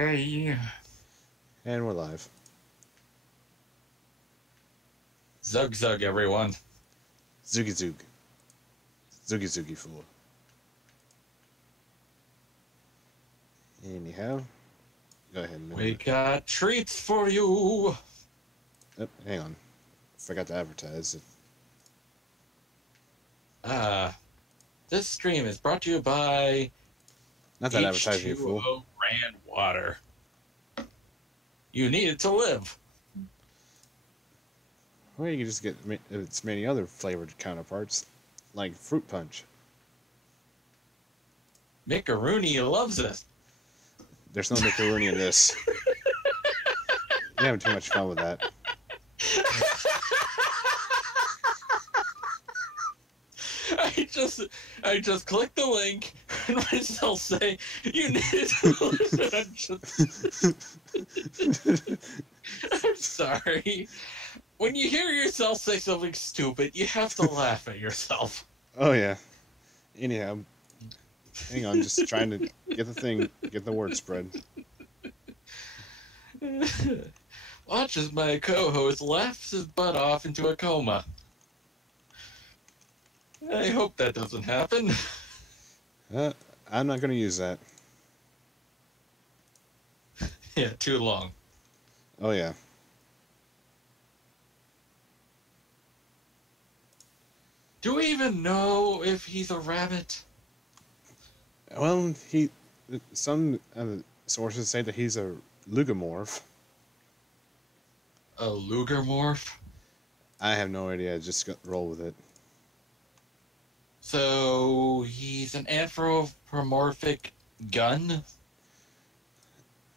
Okay. And we're live. Zug zug, everyone. Zoogie zoog. Zoogie zoogie fool. Anyhow, go ahead and We got treats for you. Oh, hang on. Forgot to advertise it. This stream is brought to you by Not that advertising, you fool. H2O brand water. You need it to live. Well, you can just get its many other flavored counterparts, like fruit punch. Macaroni loves it. There's no macaroni in this. You're having too much fun with that. I just clicked the link and myself say you need to listen. I'm sorry. When you hear yourself say something stupid, you have to laugh at yourself. Oh yeah. Anyhow, hang on, just trying to get the word spread. Watch as my co-host laughs his butt off into a coma. I hope that doesn't happen. I'm not going to use that. Yeah, too long. Oh yeah. Do we even know if he's a rabbit? Well, some sources say that he's a lugomorph. A lugermorph? I have no idea. Just roll with it. So he's an anthropomorphic gun?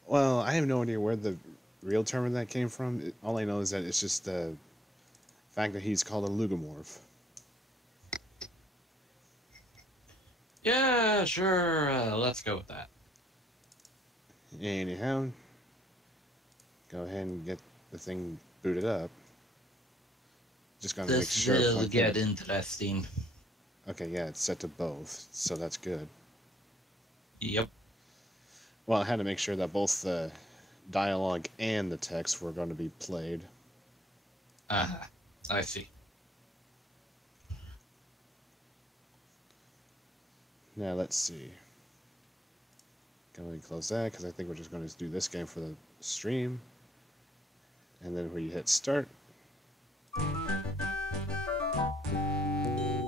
Well, I have no idea where the real term of that came from. All I know is that it's just the fact that he's called a lugomorph. Yeah, sure. Let's go with that. Anyhow, go ahead and get the thing booted up. Just gotta make sure. This will get interesting. Okay, yeah, it's set to both, so that's good. Yep. Well, I had to make sure that both the dialogue and the text were going to be played. I see. Now, let's see. Go ahead and close that, because I think we're just going to do this game for the stream. And then when you hit start.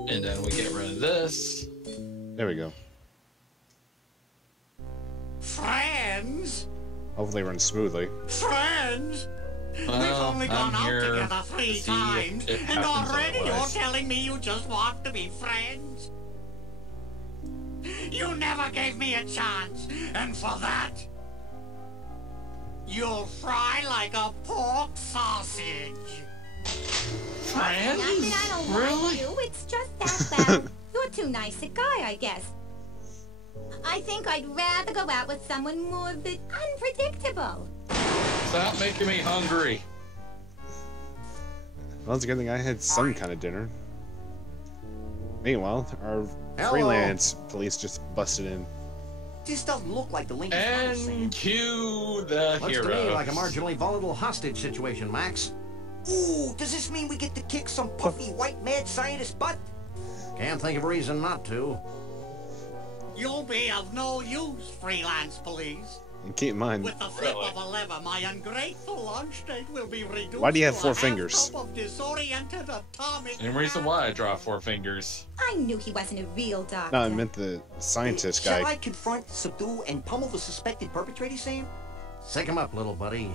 And then we get rid of this. There we go. Friends? Hopefully it runs smoothly. Friends? Well, We've only gone I'm out here together 3 to see times, if it and happens already otherwise. you're telling me you just want to be friends? You never gave me a chance, and for that, you'll fry like a pork sausage. Friends? Not that I don't Really? like you, it's just that, you're too nice a guy, I guess. I think I'd rather go out with someone more unpredictable. Stop making me hungry. Well, it's a good thing I had some kind of dinner. Meanwhile, our Hello. freelance police just busted in. This doesn't look like the link is promising. And cue the Looks hero. to me like a marginally volatile hostage situation, Max. Ooh, does this mean we get to kick some puffy white mad scientist butt? Can't think of a reason not to. You'll be of no use, freelance police. And keep in mind, With the flip of a lever, my ungrateful launch state will be reduced Why do you have to 4 a fingers? half-cup of disoriented atomic And reason why I draw 4 fingers. I knew he wasn't a real doctor. no, I meant the scientist guy. Shall I confront, subdue, and pummel the suspected perpetrator, Sam? Sick him up, little buddy.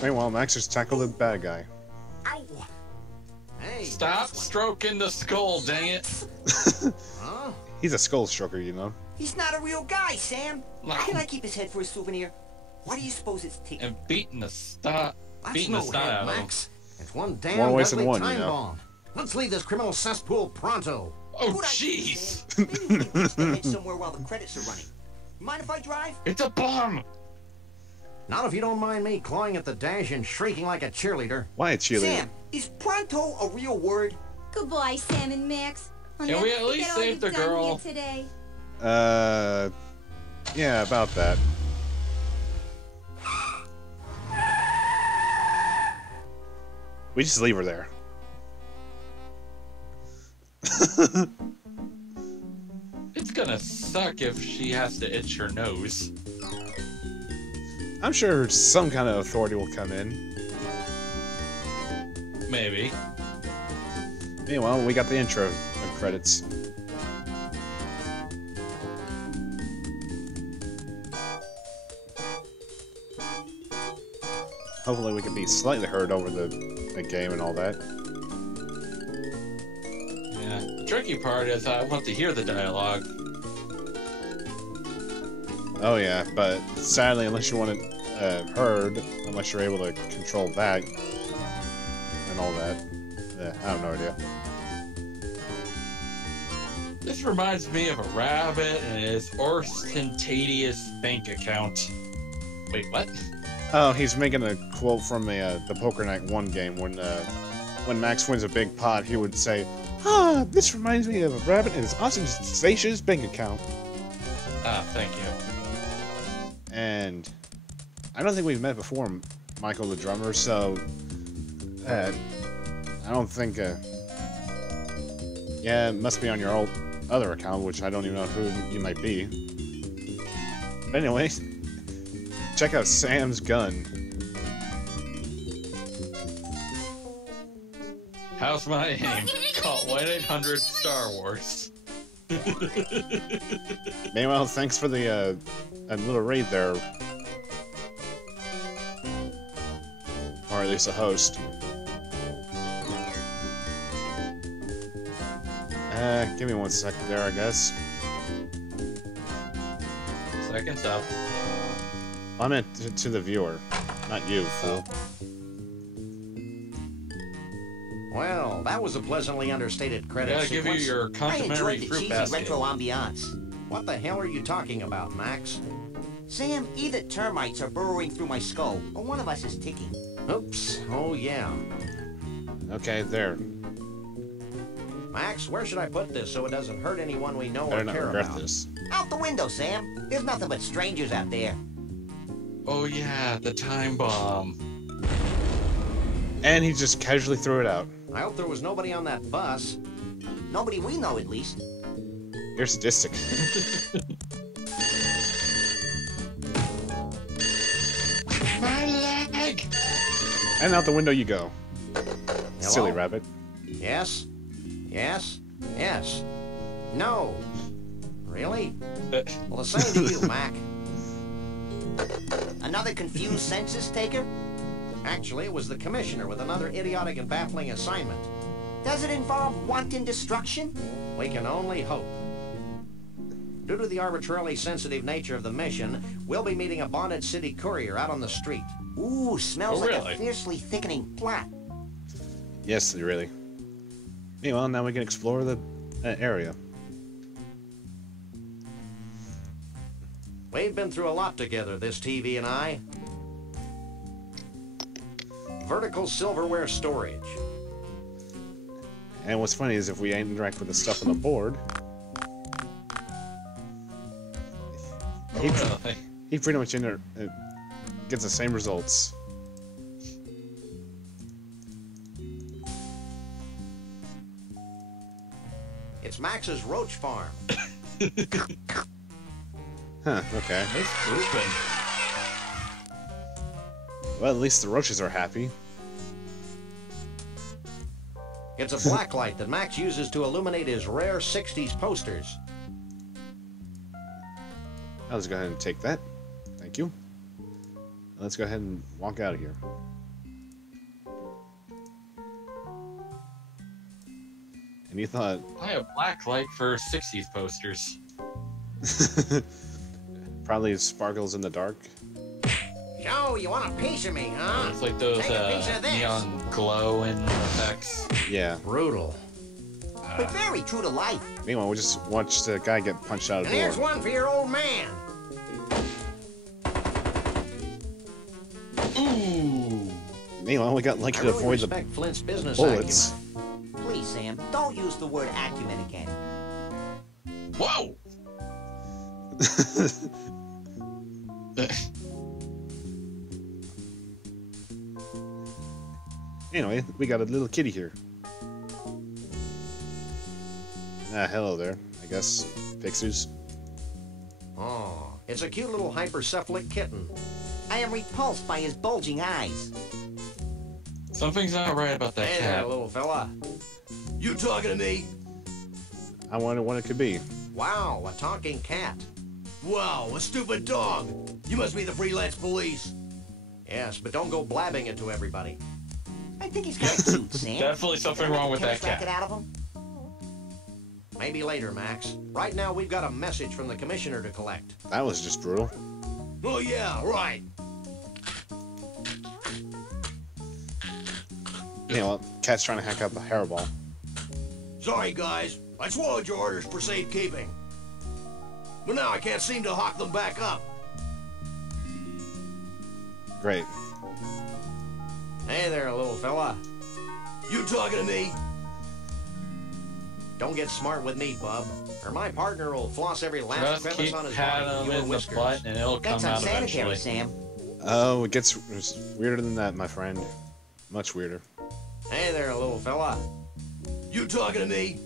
Meanwhile, Max just tackled the bad guy. Ow! Hey. Stop stroking the skull, dang it. Huh? He's a skull stroker, you know. He's not a real guy, Sam. No. Can I keep his head for a souvenir? Why do you suppose it's ticking? And beating the snot That's no out head, of him. Max. It's one damn More ways than deadly one, you time know. bomb. Let's leave this criminal cesspool pronto. Oh, Good idea, jeez. Sam. Maybe we can pitch the head somewhere while the credits are running. You mind if I drive? It's a bomb. Not if you don't mind me clawing at the dash and shrieking like a cheerleader. Why a cheerleader? Sam, is pronto a real word? Goodbye, Sam and Max. I'll Can we never at least forget all save you've the done girl? here today. Yeah, about that. We just leave her there. It's gonna suck if she has to itch her nose. I'm sure some kind of authority will come in. Maybe. Meanwhile, we got the intro credits. Hopefully we can be slightly heard over the game and all that. Yeah. The tricky part is I want to hear the dialogue. Oh yeah, but sadly, unless you want it heard, unless you're able to control that and all that, I have no idea. This reminds me of a rabbit and his ostentatious bank account. Wait, what? Oh, he's making a quote from the Poker Night 1 game when Max wins a big pot, he would say, "Ah, this reminds me of a rabbit and his ostentatious bank account." Ah, thank you. And I don't think we've met before, Michael the drummer, so I don't think yeah, it must be on your other account, which I don't even know who you might be. But anyway, check out Sam's gun. How's my aim? Call 1-800-STAR-WARS. Meanwhile, thanks for the a little raid there. Or at least a host. Give me 1 second there, I guess. Seconds up. I meant to the viewer, not you, fool. Well, that was a pleasantly understated credit Gotta give you sequence. your I complimentary enjoyed the fruit cheesy basket. retro ambiance. What the hell are you talking about, Max? Sam, either termites are burrowing through my skull, or one of us is ticking. Oops. Oh, yeah. Okay, there. Max, where should I put this so it doesn't hurt anyone we know Better or not care regret about? this. Out the window, Sam. There's nothing but strangers out there. Oh yeah, the time bomb. And he just casually threw it out. I hope there was nobody on that bus. Nobody we know, at least. You're sadistic. My leg! And out the window you go. Hello? Silly rabbit. Yes? Yes? Yes? No. Really? Well, the same to you, Mac. Another confused census taker? Actually, it was the commissioner with another idiotic and baffling assignment. Does it involve wanton destruction? We can only hope. Due to the arbitrarily sensitive nature of the mission, we'll be meeting a bonded city courier out on the street. Ooh, smells Oh, like really? a fiercely thickening plot. Yes, really. Meanwhile, now we can explore the area. We've been through a lot together, this TV and I. Vertical silverware storage. And what's funny is if we interact with the stuff on the board, Oh, really? he pretty much gets the same results. It's Max's roach farm. Huh, okay. Nice grouping. Well, at least the roaches are happy. It's a blacklight that Max uses to illuminate his rare 60s posters. Let's go ahead and take that. Thank you. Let's go ahead and walk out of here. And you thought... I have black light for 60s posters. Probably sparkles in the dark. So, you want a piece of me, huh? It's like those Take a piece of this. neon glow and effects. Yeah. Brutal. But very true to life. Meanwhile, we just watched the guy get punched out of And the here's door. one for your old man. Ooh! Meanwhile, we got lucky I to really avoid the respect Flint's business bullets. acumen. Please, Sam, don't use the word acumen again. Whoa! Anyway, we got a little kitty here. Ah, hello there. I guess Pixels. Oh, it's a cute little hypercephalic kitten. I am repulsed by his bulging eyes. Something's not right about that Hey there, cat. little fella. You talking to me? I wonder what it could be. Wow, a talking cat. Wow, a stupid dog. You must be the freelance police. Yes, but don't go blabbing it to everybody. I think he's kind of cute, Sam. Definitely something wrong with that Racket cat. out of him? Maybe later, Max. Right now, we've got a message from the commissioner to collect. That was just brutal. Oh yeah, right. You know what? Cat's trying to hack up a hairball. Sorry guys, I swallowed your orders for safekeeping. But now I can't seem to hawk them back up. Great. Hey there, little fella. You talking to me? Don't get smart with me, bub, or my partner will floss every last Just crevice keep on his patting body him with your in the whiskers. butt and it'll come That's out unsanitary, eventually. Sam. Oh, it gets weirder than that, my friend. Much weirder. Hey there, little fella. You talking to me?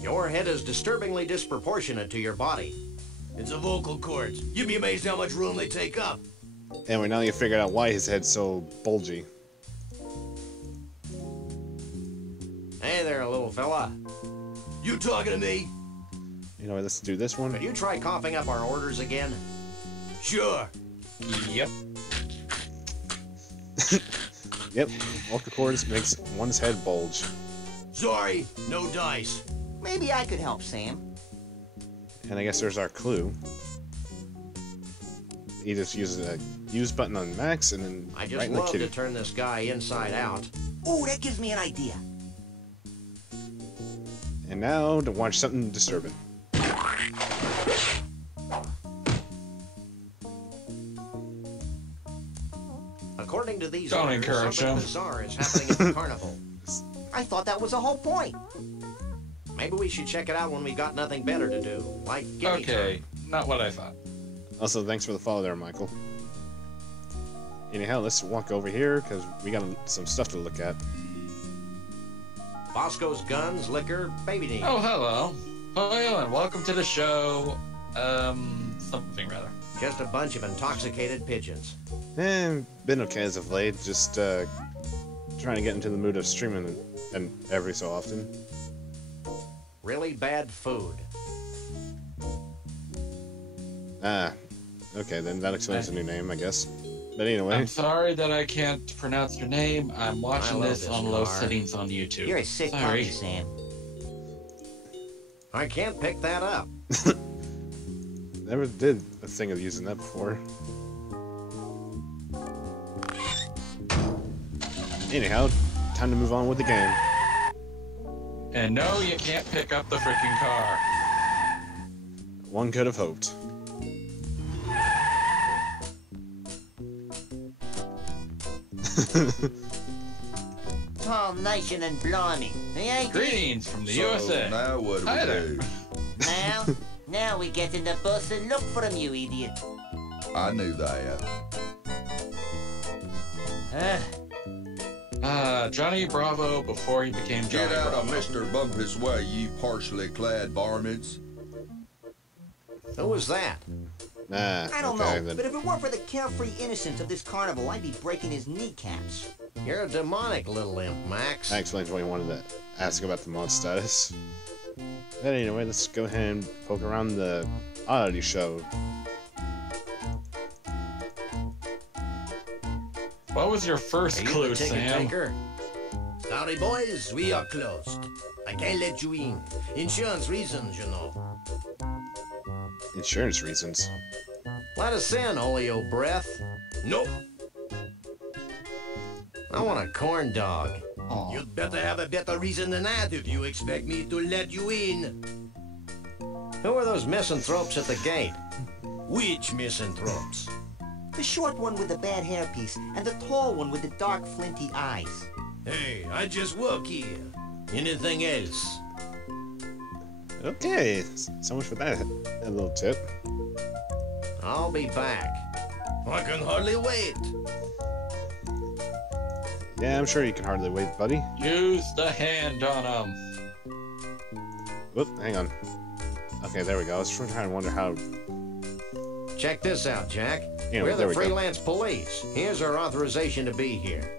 Your head is disturbingly disproportionate to your body. It's the vocal cords. You'd be amazed how much room they take up. Anyway, now you figured out why his head's so bulgy. Hey there, little fella. You talking to me? You know what, let's do this one. Could you try coughing up our orders again? Sure. Yep. Yep, vocal cords makes one's head bulge. Sorry, no dice. Maybe I could help, Sam. And I guess there's our clue. You just use the use button on Max and then I just right in the love to kitty. turn this guy inside out. Oh, that gives me an idea. And now to watch something disturbing. According to these Don't orders, encourage something him. bizarre is happening at the carnival. I thought that was the whole point. Maybe we should check it out when we got nothing better to do, like gimme Okay, not what I thought. Also, thanks for the follow there, Michael. Anyhow, let's walk over here because we got some stuff to look at. time. Bosco's guns, liquor, baby needs. Oh, hello. Hello, and welcome to the show. Something rather. Just a bunch of intoxicated pigeons. Been okay as of late. Just trying to get into the mood of streaming and every so often. Really bad food. Ah, okay, then that explains the new name, I guess. But anyway, I'm sorry that I can't pronounce your name. I'm I watching love this this on low car. settings on YouTube. You're a sick Sorry. puppy, Sam. I can't pick that up. never did a thing of using that before. Anyhow, time to move on with the game. And no, you can't pick up the freaking car. One could have hoped. Tall nation and blimey. Hey, ain't Greetings from the USA. Now what do Hi we there. do? Now we get in the bus and look for him, you idiot. I knew that. Johnny Bravo before he became Johnny Get out Bravo. of Mr. Bumpus' way, you partially clad varmints. Who was that? Nah, I don't okay, know, then. but if it weren't for the carefree innocence of this carnival, I'd be breaking his kneecaps. You're a demonic little imp, Max. That explains why you wanted to ask about the mod status. But anyway, let's go ahead and poke around the oddity show. What was your first Are you clue, the ticket Sam? taker? Sorry, boys, we are closed. I can't let you in. Insurance reasons, you know. Insurance reasons. Let us in, Oleo Breath. Nope. I want a corn dog. You'd better have a better reason than that if you expect me to let you in. Who are those misanthropes at the gate? Which misanthropes? The short one with the bad hairpiece and the tall one with the dark, flinty eyes. Hey, I just work here. Anything else? Okay, so much for that little tip. I'll be back. I can hardly wait. Yeah, I'm sure you can hardly wait, buddy. Use the hand on him. Whoop, hang on. Okay, there we go. I was trying to wonder how... Check this out, Jack. Anyway, We're there the we go. freelance police. Here's our authorization to be here.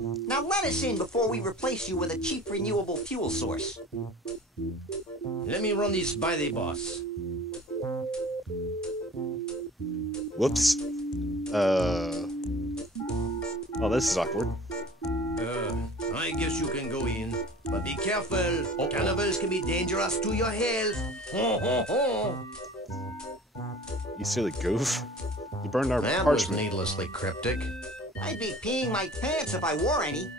Now let us in before we replace you with a cheap renewable fuel source. Let me run this by the boss. Whoops. Well, this is awkward. I guess you can go in. But be careful. Cannibals can be dangerous to your health. Ho, ho, ho. You silly goof. You burned our That was parchment. needlessly cryptic. I'd be peeing my pants if I wore any.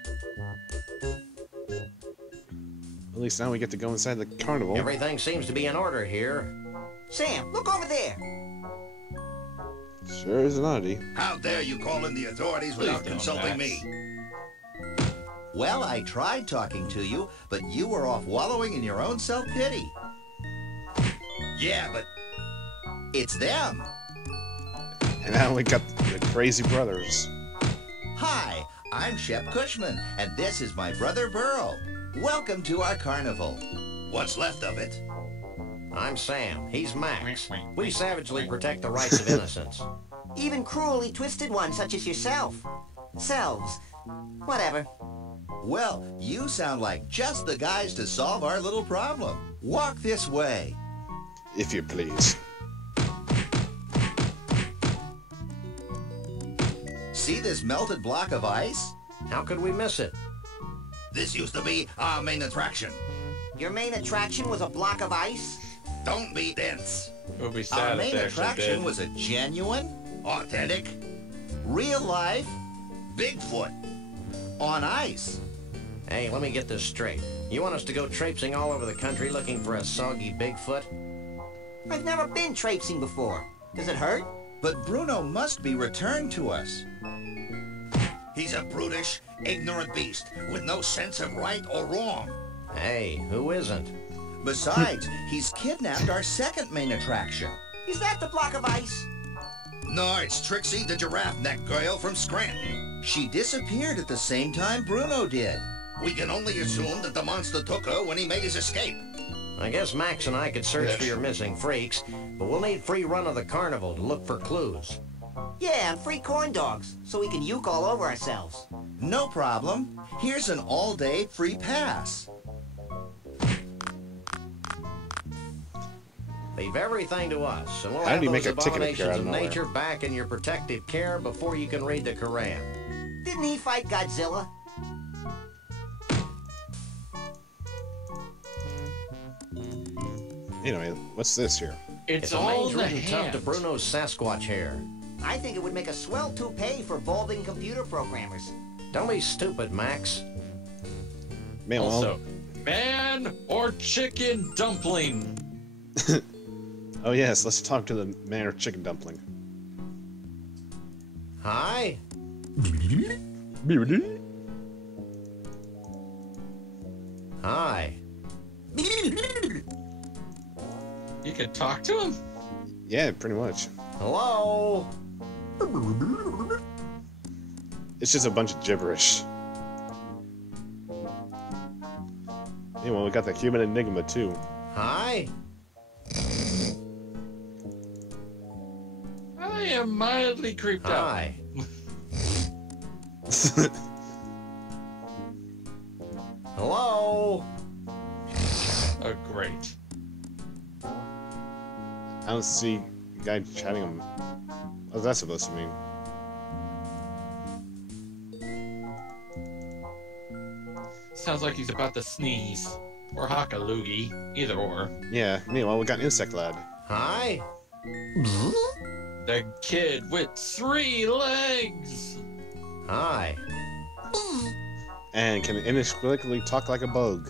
At least now we get to go inside the carnival. Everything seems to be in order here. Sam, look over there. Sure is an oddity. How dare you call in the authorities without Please don't, consulting Max. me? Well, I tried talking to you, but you were off wallowing in your own self-pity. Yeah, but It's them. And now we got the crazy brothers. Hi, I'm Shep Cushman, and this is my brother Burl. Welcome to our carnival. what's left of it? I'm Sam. He's Max. We savagely protect the rights of innocents. Even cruelly twisted ones such as yourself. Selves. Whatever. Well, you sound like just the guys to solve our little problem. Walk this way. If you please. See this melted block of ice? How could we miss it? This used to be our main attraction. Your main attraction was a block of ice? Don't be dense. It would be Our sad if main they actually attraction did. was a genuine, Authentic. real life, Bigfoot. on ice. Hey, let me get this straight. You want us to go traipsing all over the country looking for a soggy Bigfoot? I've never been traipsing before. Does it hurt? But Bruno must be returned to us. He's a brutish, ignorant beast with no sense of right or wrong. Hey, who isn't? Besides, he's kidnapped our second main attraction. Is that the block of ice? No, it's Trixie, the giraffe neck girl from Scranton. She disappeared at the same time Bruno did. We can only assume that the monster took her when he made his escape. I guess Max and I could search for your missing freaks, but we'll need free run of the carnival to look for clues. Yeah, and free corn dogs, so we can uke all over ourselves. No problem. Here's an all-day free pass. Leave everything to us, and we'll How have did you those make a ticket appear abominations out of of nowhere? nature back in your protective care before you can read the Koran. Didn't he fight Godzilla? Anyway, what's this here? It's a all mange in the written tough hand. to Bruno's Sasquatch hair. I think it would make a swell toupee for balding computer programmers. Don't be stupid, Max. Man, well, Also, man or chicken dumpling? oh yes, let's talk to the man or chicken dumpling. Hi? Hi. You could talk to him? Yeah, pretty much. Hello? It's just a bunch of gibberish. Anyway, we got the human enigma too. Hi? I am mildly creeped out. Hi. Hello? Oh, great. I don't see the guy chatting him. What's that supposed to mean? Sounds like he's about to sneeze. Or hock a loogie. Either or. Yeah, meanwhile, we got Insect Lad. Hi? The kid with 3 legs! Hi. And can inexplicably talk like a bug.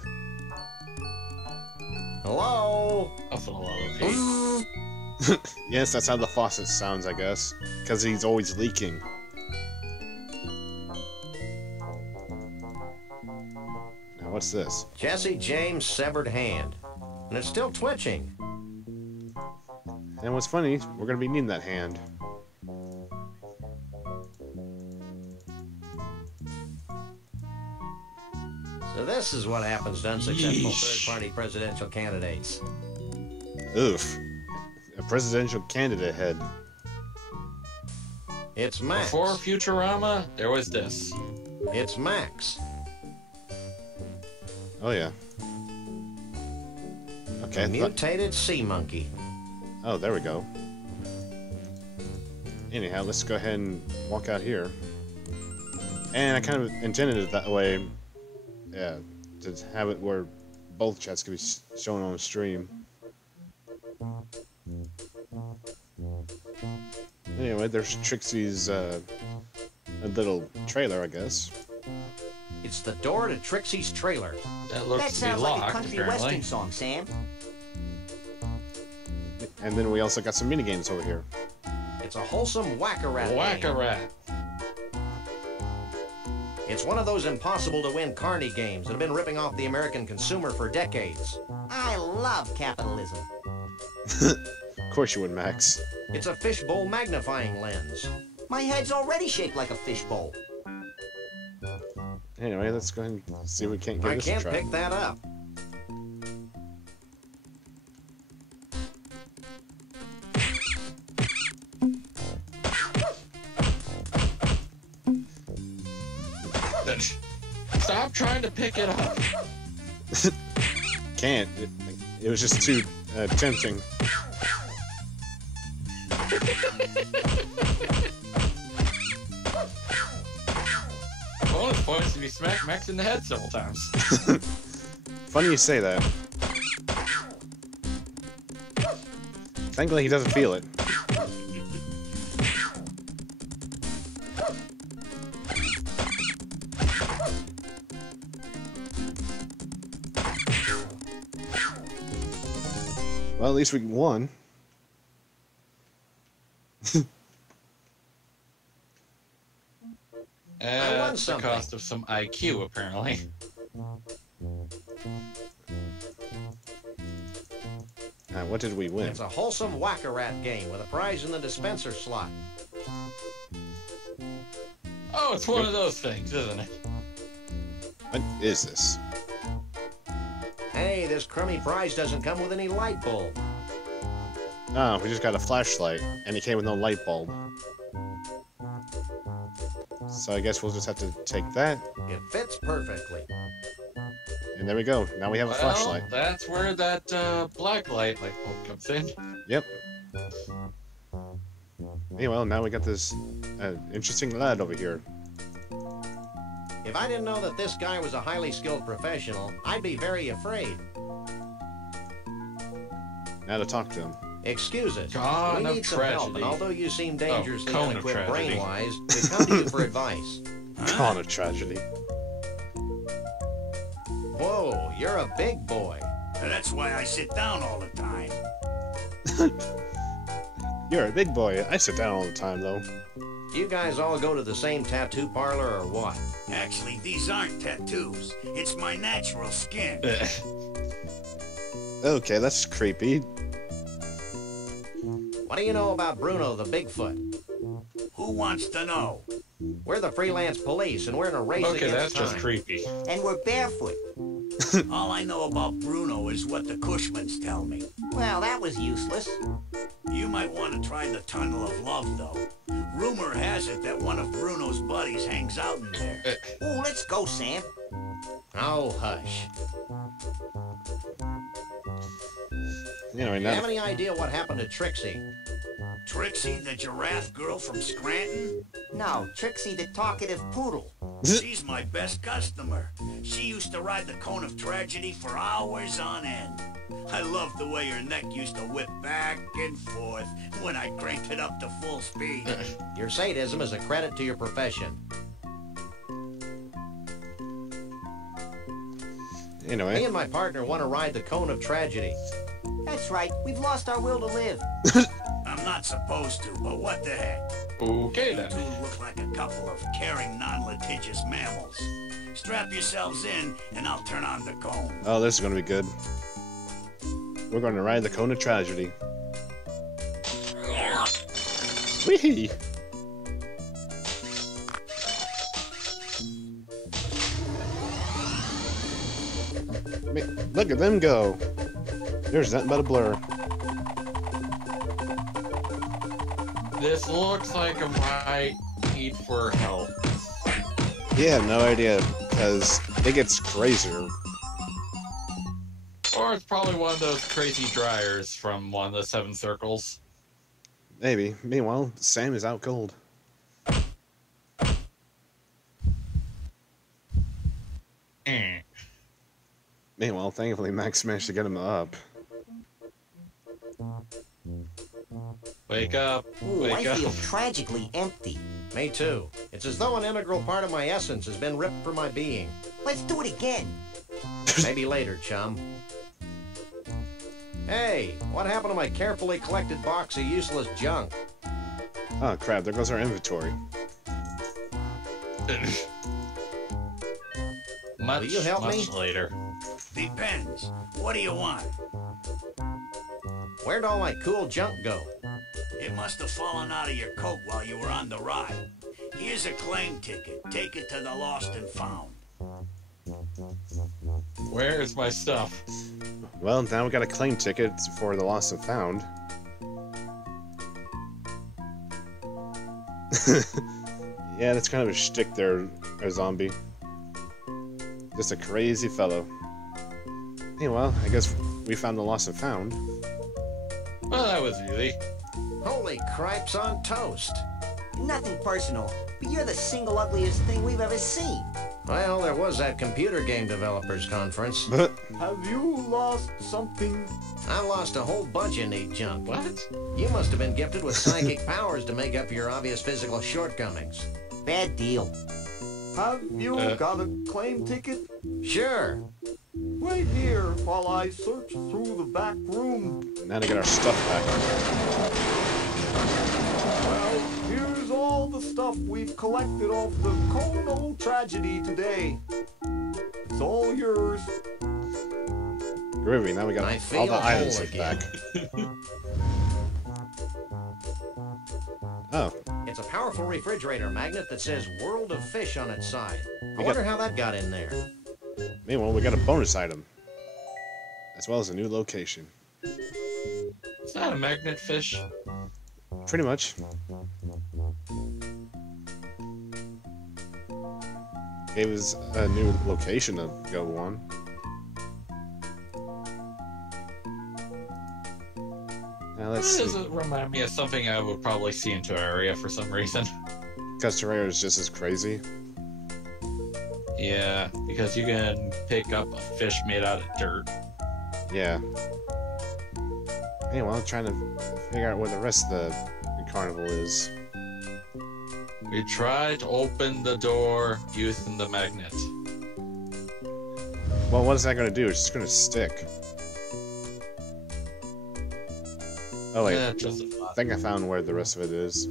Hello? Buffalo LP. Yes, that's how the faucet sounds, I guess. Because he's always leaking. Now, what's this? Jesse James' severed hand. And it's still twitching. And what's funny, we're gonna be needing that hand. So this is what happens to unsuccessful Yeesh. third-party presidential candidates. Oof. A presidential candidate head. It's Max. Before Futurama, there was this. It's Max. Oh yeah. Okay. A mutated sea monkey. Oh, there we go. Anyhow, let's go ahead and walk out here. And I kind of intended it that way, yeah, to have it where both chats could be shown on the stream. Anyway, there's Trixie's a little trailer, I guess. It's the door to Trixie's trailer. That looks That to be sounds like a locked, country apparently. western song, Sam. And then we also got some minigames over here. It's a wholesome whack-a-rat game. Whack-a-rat. It's one of those impossible-to-win carny games that have been ripping off the American consumer for decades. I love capitalism. Of course you would, Max. It's a fishbowl magnifying lens. My head's already shaped like a fishbowl. Anyway, let's go ahead and see if we can't give I this a can't try. pick that up. Stop trying to pick it up. Can't. It was just too tempting. Bonus points if you smack Max in the head several times. Funny you say that. Thankfully, he doesn't feel it. Well, at least we won. At the something. cost of some IQ, apparently. What did we win? It's a wholesome whack-a-rat game with a prize in the dispenser slot. Oh, it's one of those things, isn't it? What is this? Hey, this crummy prize doesn't come with any light bulb. Oh, we just got a flashlight, and it came with no light bulb. So I guess we'll just have to take that, It fits perfectly. and there we go. Now we have a flashlight. That's where that black light bulb comes in. Yep. Hey, well, now we got this interesting lad over here. If I didn't know that this guy was a highly skilled professional, I'd be very afraid. Now to talk to him. Excuse us. Cone We of need some help, and tragedy. although you seem dangerously Cone of unequipped tragedy. brain-wise, we come to you for advice. Con of tragedy. Whoa, you're a big boy. That's why I sit down all the time. You're a big boy. I sit down all the time, though. Do you guys all go to the same tattoo parlor or what? Actually, these aren't tattoos. It's my natural skin. Okay, that's creepy. What do you know about Bruno the Bigfoot? Who wants to know? We're the freelance police, and we're in a race Okay, that's against time. just creepy. And we're barefoot. All I know about Bruno is what the Cushmans tell me. Well, that was useless. You might want to try the Tunnel of Love, though. Rumor has it that one of Bruno's buddies hangs out in there. Ooh, let's go, Sam. Oh, hush. Anyway, Do you have now any idea what happened to Trixie? Trixie, the giraffe girl from Scranton? No, Trixie the talkative poodle. She's my best customer. She used to ride the Cone of Tragedy for hours on end. I loved the way her neck used to whip back and forth when I cranked it up to full speed. Your sadism is a credit to your profession. Me anyway. and my partner want to ride the Cone of Tragedy. That's right, we've lost our will to live. I'm not supposed to, but what the heck? Okay, You then. two look like a couple of caring, non-litigious mammals. Strap yourselves in, and I'll turn on the cone. Oh, this is going to be good. We're going to ride the Cone of Tragedy. Whee! Look at them go! There's nothing but a blur. This looks like a might need for help. Yeah, no idea, because it gets crazier. Or it's probably one of those crazy dryers from one of the 7 circles. Maybe. Meanwhile, Sam is out cold. Meanwhile, thankfully, Max managed to get him up. Wake up. Ooh, Wake I up. feel tragically empty. Me too. It's as though an integral part of my essence has been ripped from my being. Let's do it again. Maybe later, chum. Hey, what happened to my carefully collected box of useless junk? Oh crap, there goes our inventory. Much, Will you help me? much later. Depends. What do you want? Where'd all my cool junk go? It must have fallen out of your coat while you were on the ride. Here's a claim ticket. Take it to the Lost and Found. Where is my stuff? Well, now we got a claim ticket for the Lost and Found. Yeah, that's kind of a shtick there, a zombie. Just a crazy fellow. Hey, well, I guess we found the Lost and Found. Well, that was easy. Holy cripes on toast. Nothing personal, but you're the single ugliest thing we've ever seen. Well, there was that computer game developers conference. Have you lost something? I lost a whole bunch of neat junk. What? You must have been gifted with psychic powers to make up for your obvious physical shortcomings. Bad deal. Have you got a claim ticket? Sure. Wait here while I search through the back room. Now to get our stuff back. Well, here's all the stuff we've collected off the Kono tragedy today. It's all yours. Groovy, now we got I all feel the items whole again. back. Oh, It's a powerful refrigerator magnet that says World of Fish on its side. I We wonder how that got in there. meanwhile, we got a bonus item. As well as a new location. Is that a magnet fish? Pretty much. Gave us a new location to go on. Now let's Why does see. it remind me of something I would probably see in Terraria for some reason? Because Terraria is just as crazy. Yeah, because you can pick up a fish made out of dirt. Yeah. Anyway, I'm trying to figure out where the rest of the carnival is. We tried to open the door using the magnet. Well, what is that going to do? It's just going to stick. Oh wait, Yeah, just a I thought. think I found where the rest of it is.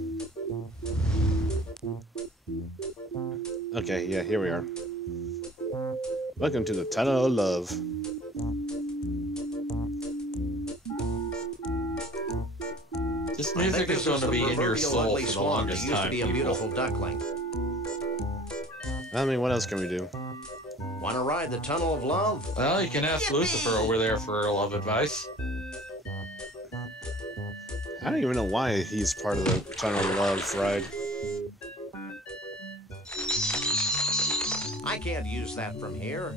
Okay, yeah, here we are. Welcome to the Tunnel of Love. This I think music this is going was to the be in your proverbial soul ugly for the swan that longest used to time, be a people. beautiful duckling. I mean, what else can we do? Want to ride the Tunnel of Love? Well, you can ask Lucifer over there for love advice. I don't even know why he's part of the Tunnel of Love ride. I can't use that from here.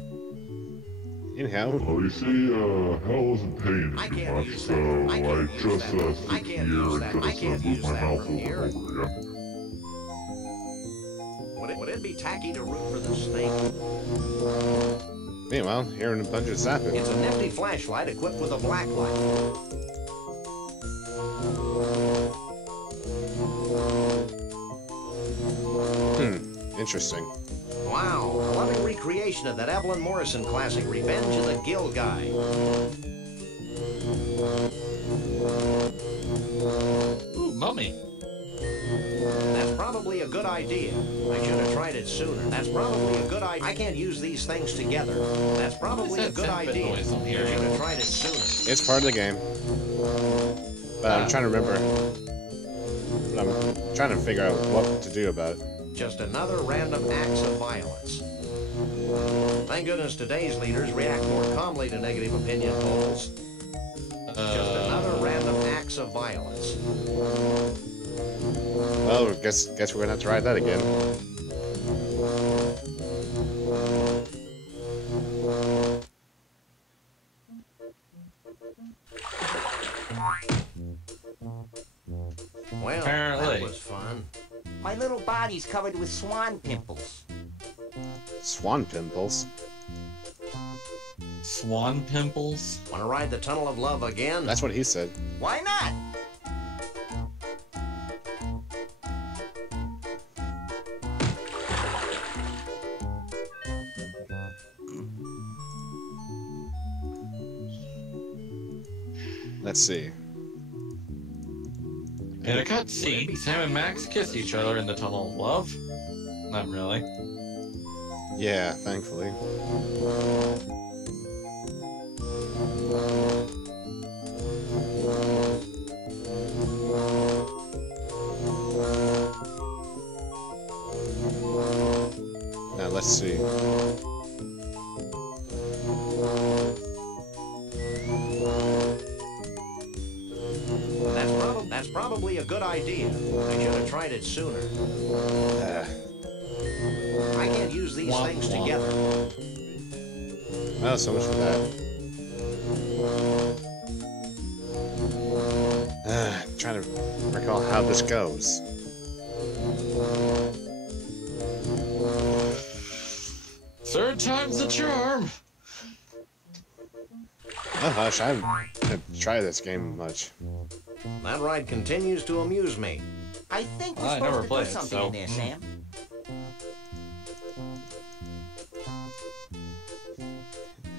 Anyhow, Well, you see, hell isn't paying I too can't much, use so that. I I can't use just that. I sit can't here use and that. I just can't move use my that mouth from over here. and over, yeah? Would it be tacky to root for the snake? meanwhile, hearing a bunch of zapping. It's a nifty flashlight equipped with a black light. Interesting. Wow, a loving recreation of that Evelyn Morrison classic, Revenge of the Gill Guy. Ooh, mummy. That's probably a good idea. I should have tried it sooner. That's probably a good idea. I can't use these things together. That's probably a that good trumpet idea. noise I'm I hearing? should have tried it sooner. It's part of the game. But I'm trying to remember. I'm I'm trying to figure out what to do about it. Just another random acts of violence. Thank goodness today's leaders react more calmly to negative opinion polls. Just another random acts of violence. Well, guess we're gonna have to try that again. Well, Apparently. that was fun. My little body's covered with swan pimples. Swan pimples. Swan pimples? Want to ride the Tunnel of Love again? That's what he said. Why not? Let's see. In a cutscene, Sam and Max kiss each other in the Tunnel of Love. Not really. Yeah, thankfully. Now let's see. That's probably a good idea. I should have tried it sooner. I can't use these things together. Well, so much for that. Trying to recall how this goes. Third time's the charm. Oh hush, I haven't tried this game much. That ride continues to amuse me. I think we're I never supposed to played do it, something so- in there, Sam.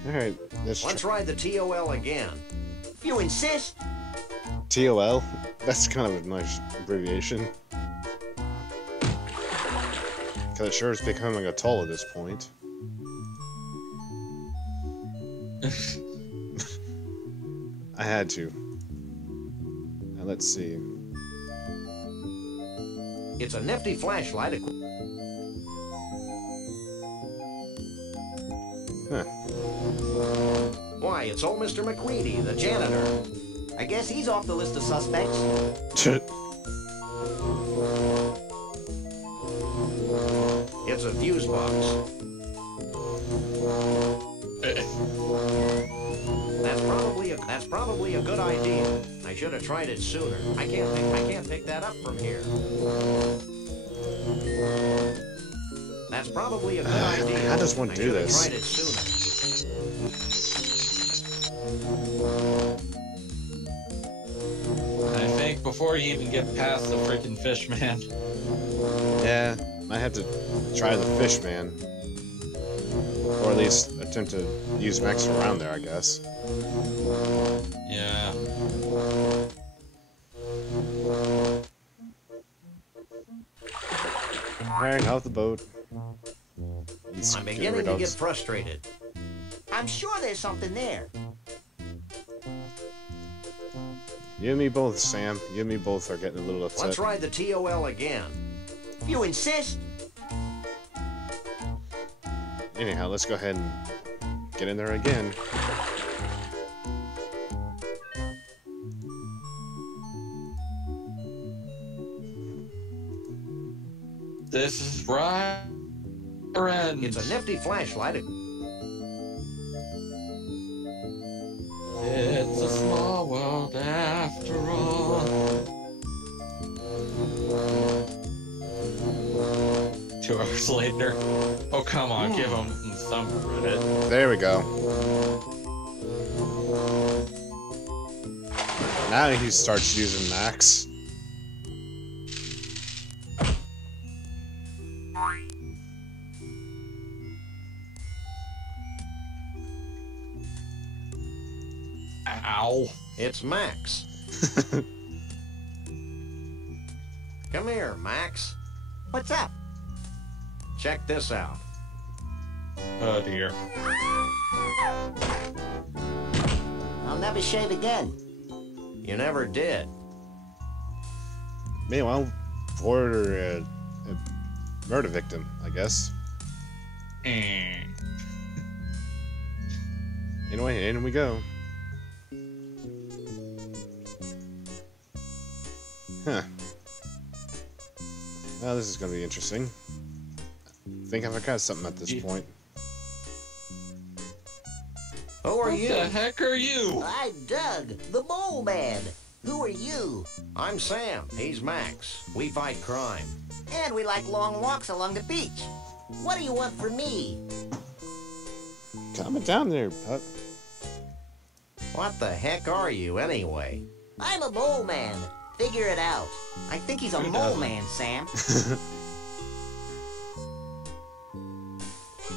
Alright, let's Let's ride the TOL again. If you insist. TOL? That's kind of a nice abbreviation. Because it sure is becoming a toll at this point. I had to. Now let's see. It's a nifty flashlight. Huh. Why, it's old Mr. McCready, the janitor. I guess he's off the list of suspects. It's a fuse box. That's probably a good idea. I should have tried it sooner. I can't pick that up from here. That's probably a good idea. How does one I do should have this? tried it sooner. I think before you even get past the freaking fish man. Yeah, I have to try the fish man. Or at least attempt to use Max around there, I guess. Yeah. Alright, off the boat. I'm beginning to get frustrated. I'm sure there's something there. You and me both, Sam. You and me both are getting a little upset. Let's ride the TOL again. If you insist. Anyhow, let's go ahead and get in there again. This is right. End. It's a nifty flashlight. It's a small world after all. 2 hours later. Oh, come on, give him some credit. There we go. Now he starts using Max. Ow. It's Max. Come here, Max. What's up? Check this out. Oh, dear. I'll never shave again. You never did. Meanwhile, for a murder victim, I guess. Anyway, in we go. Huh. Well, this is gonna be interesting. I think I've got something at this point. Who are you? What the heck are you? I'm Doug, the Mole Man. Who are you? I'm Sam. He's Max. We fight crime. And we like long walks along the beach. What do you want from me? Calm it down there, pup. What the heck are you, anyway? I'm a Mole Man. Figure it out. I think he's a Mole Man, Sam.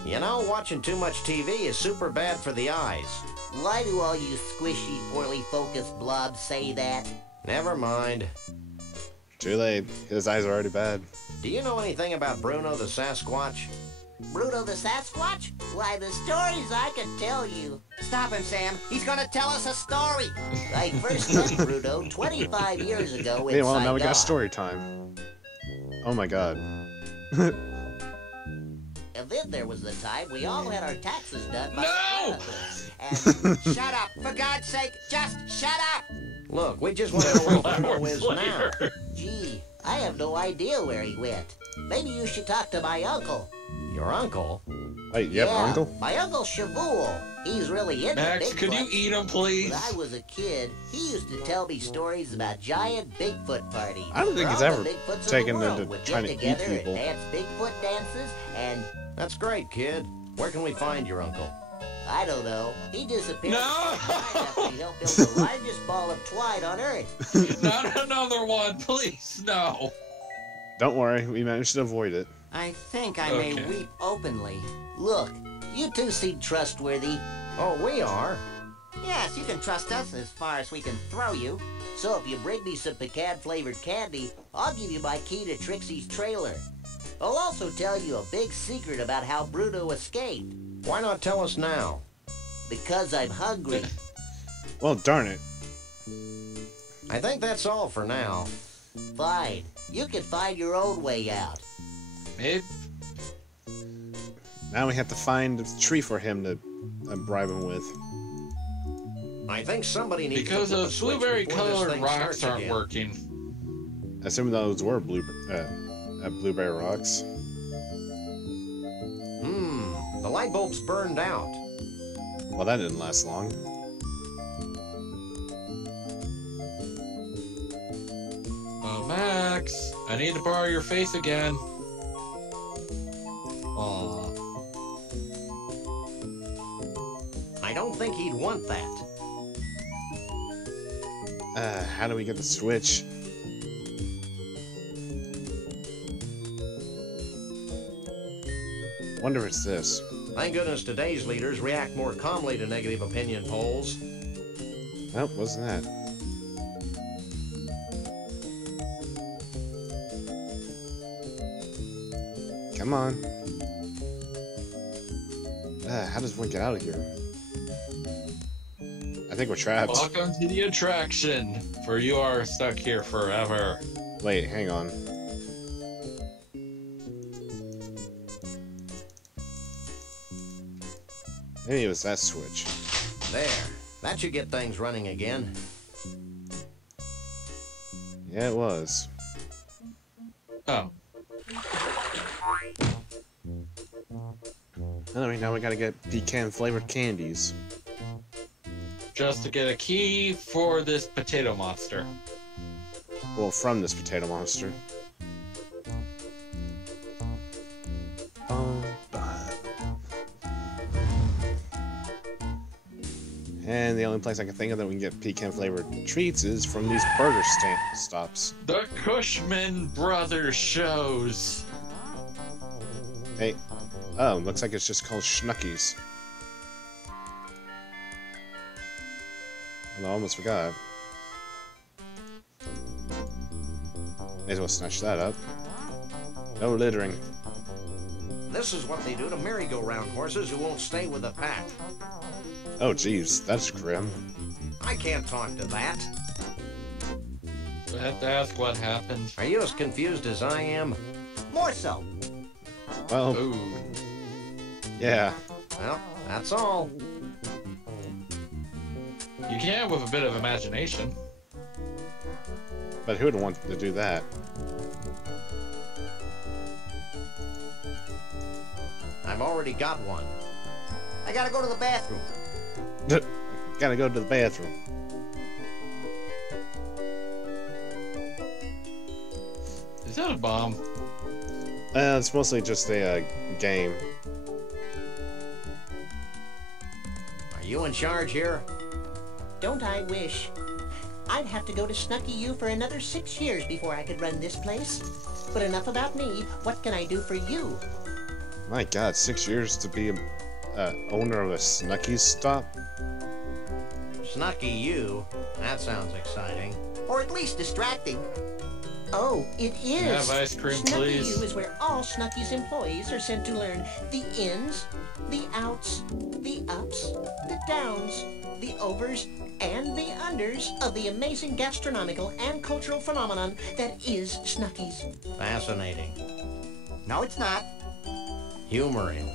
You know, watching too much TV is super bad for the eyes. Why do all you squishy, poorly focused blobs say that? Never mind. Too late. His eyes are already bad. Do you know anything about Bruno the Sasquatch? Bruno the Sasquatch? Why, the stories I could tell you. Stop him, Sam. He's gonna tell us a story. I first met Bruno 25 years ago in Meanwhile, now we got Saigon. story time. Oh my god. And then there was the time we all had our taxes done by No! And shut up, for God's sake, just shut up! Look, we just want to know where Bruno is now. Gee, I have no idea where he went. Maybe you should talk to my uncle. Your uncle? Wait, you have an uncle? My Uncle Shabool. He's really into Max, Bigfoot. could you eat him, please? When I was a kid, he used to tell me stories about giant Bigfoot parties. I don't think where he's all ever the Bigfoots of taken the world into would trying get to eat together people. and dance Bigfoot dances, and That's great, kid. Where can we find your uncle? I don't know. He disappeared. No! After he helped build the largest ball of twine on Earth. Not another one, please, no. Don't worry, we managed to avoid it. I think I Okay. may weep openly. Look, you two seem trustworthy. Oh, we are. Yes, you can trust us as far as we can throw you. So if you bring me some pecan-flavored candy, I'll give you my key to Trixie's trailer. I'll also tell you a big secret about how Bruno escaped. Why not tell us now? Because I'm hungry. Well, darn it. I think that's all for now. Fine. You can find your own way out. Maybe. Now we have to find a tree for him to bribe him with. I think somebody needs Because to flip a those switch blueberry before this colored thing rocks starts aren't again. working. Assuming those were blueberry rocks. The light bulb's burned out. Well, that didn't last long. Oh, Max, I need to borrow your face again. Aw. I don't think he'd want that. How do we get the switch? Wonder if it's this. Thank goodness today's leaders react more calmly to negative opinion polls. Nope, wasn't that. Come on. How does one get out of here? I think we're trapped. Welcome to the attraction, for you are stuck here forever. Wait, hang on. Maybe it was that switch. There. That should get things running again. Yeah, it was. Oh. Anyway, now we gotta get pecan-flavored candies. Just to get a key for this potato monster. Well, from this potato monster. And the only place I can think of that we can get pecan-flavored treats is from these burger stops. The Cushman Brothers shows. Hey, oh, looks like it's just called Schnuckies. I almost forgot. May as well snatch that up. No littering. This is what they do to merry-go-round horses who won't stay with the pack. Oh, jeez, that's grim. I can't talk to that. Do I have to ask what happened? Are you as confused as I am? More so. Well, Ooh. yeah. Well, that's all. You can with a bit of imagination. But who would want to do that? I've already got one. I gotta go to the bathroom. Gotta go to the bathroom. Is that a bomb? It's mostly just a game. Are you in charge here? Don't I wish? I'd have to go to Snucky U for another 6 years before I could run this place. But enough about me. What can I do for you? My God, 6 years to be owner of a Snucky stop? Snucky you? That sounds exciting. Or at least distracting. Oh, it is. Can I have ice cream, Snucky please? U is where all Snucky's employees are sent to learn the ins, the outs, the ups, the downs, the overs, and the unders of the amazing gastronomical and cultural phenomenon that is Snucky's. Fascinating. No, it's not. Humoring.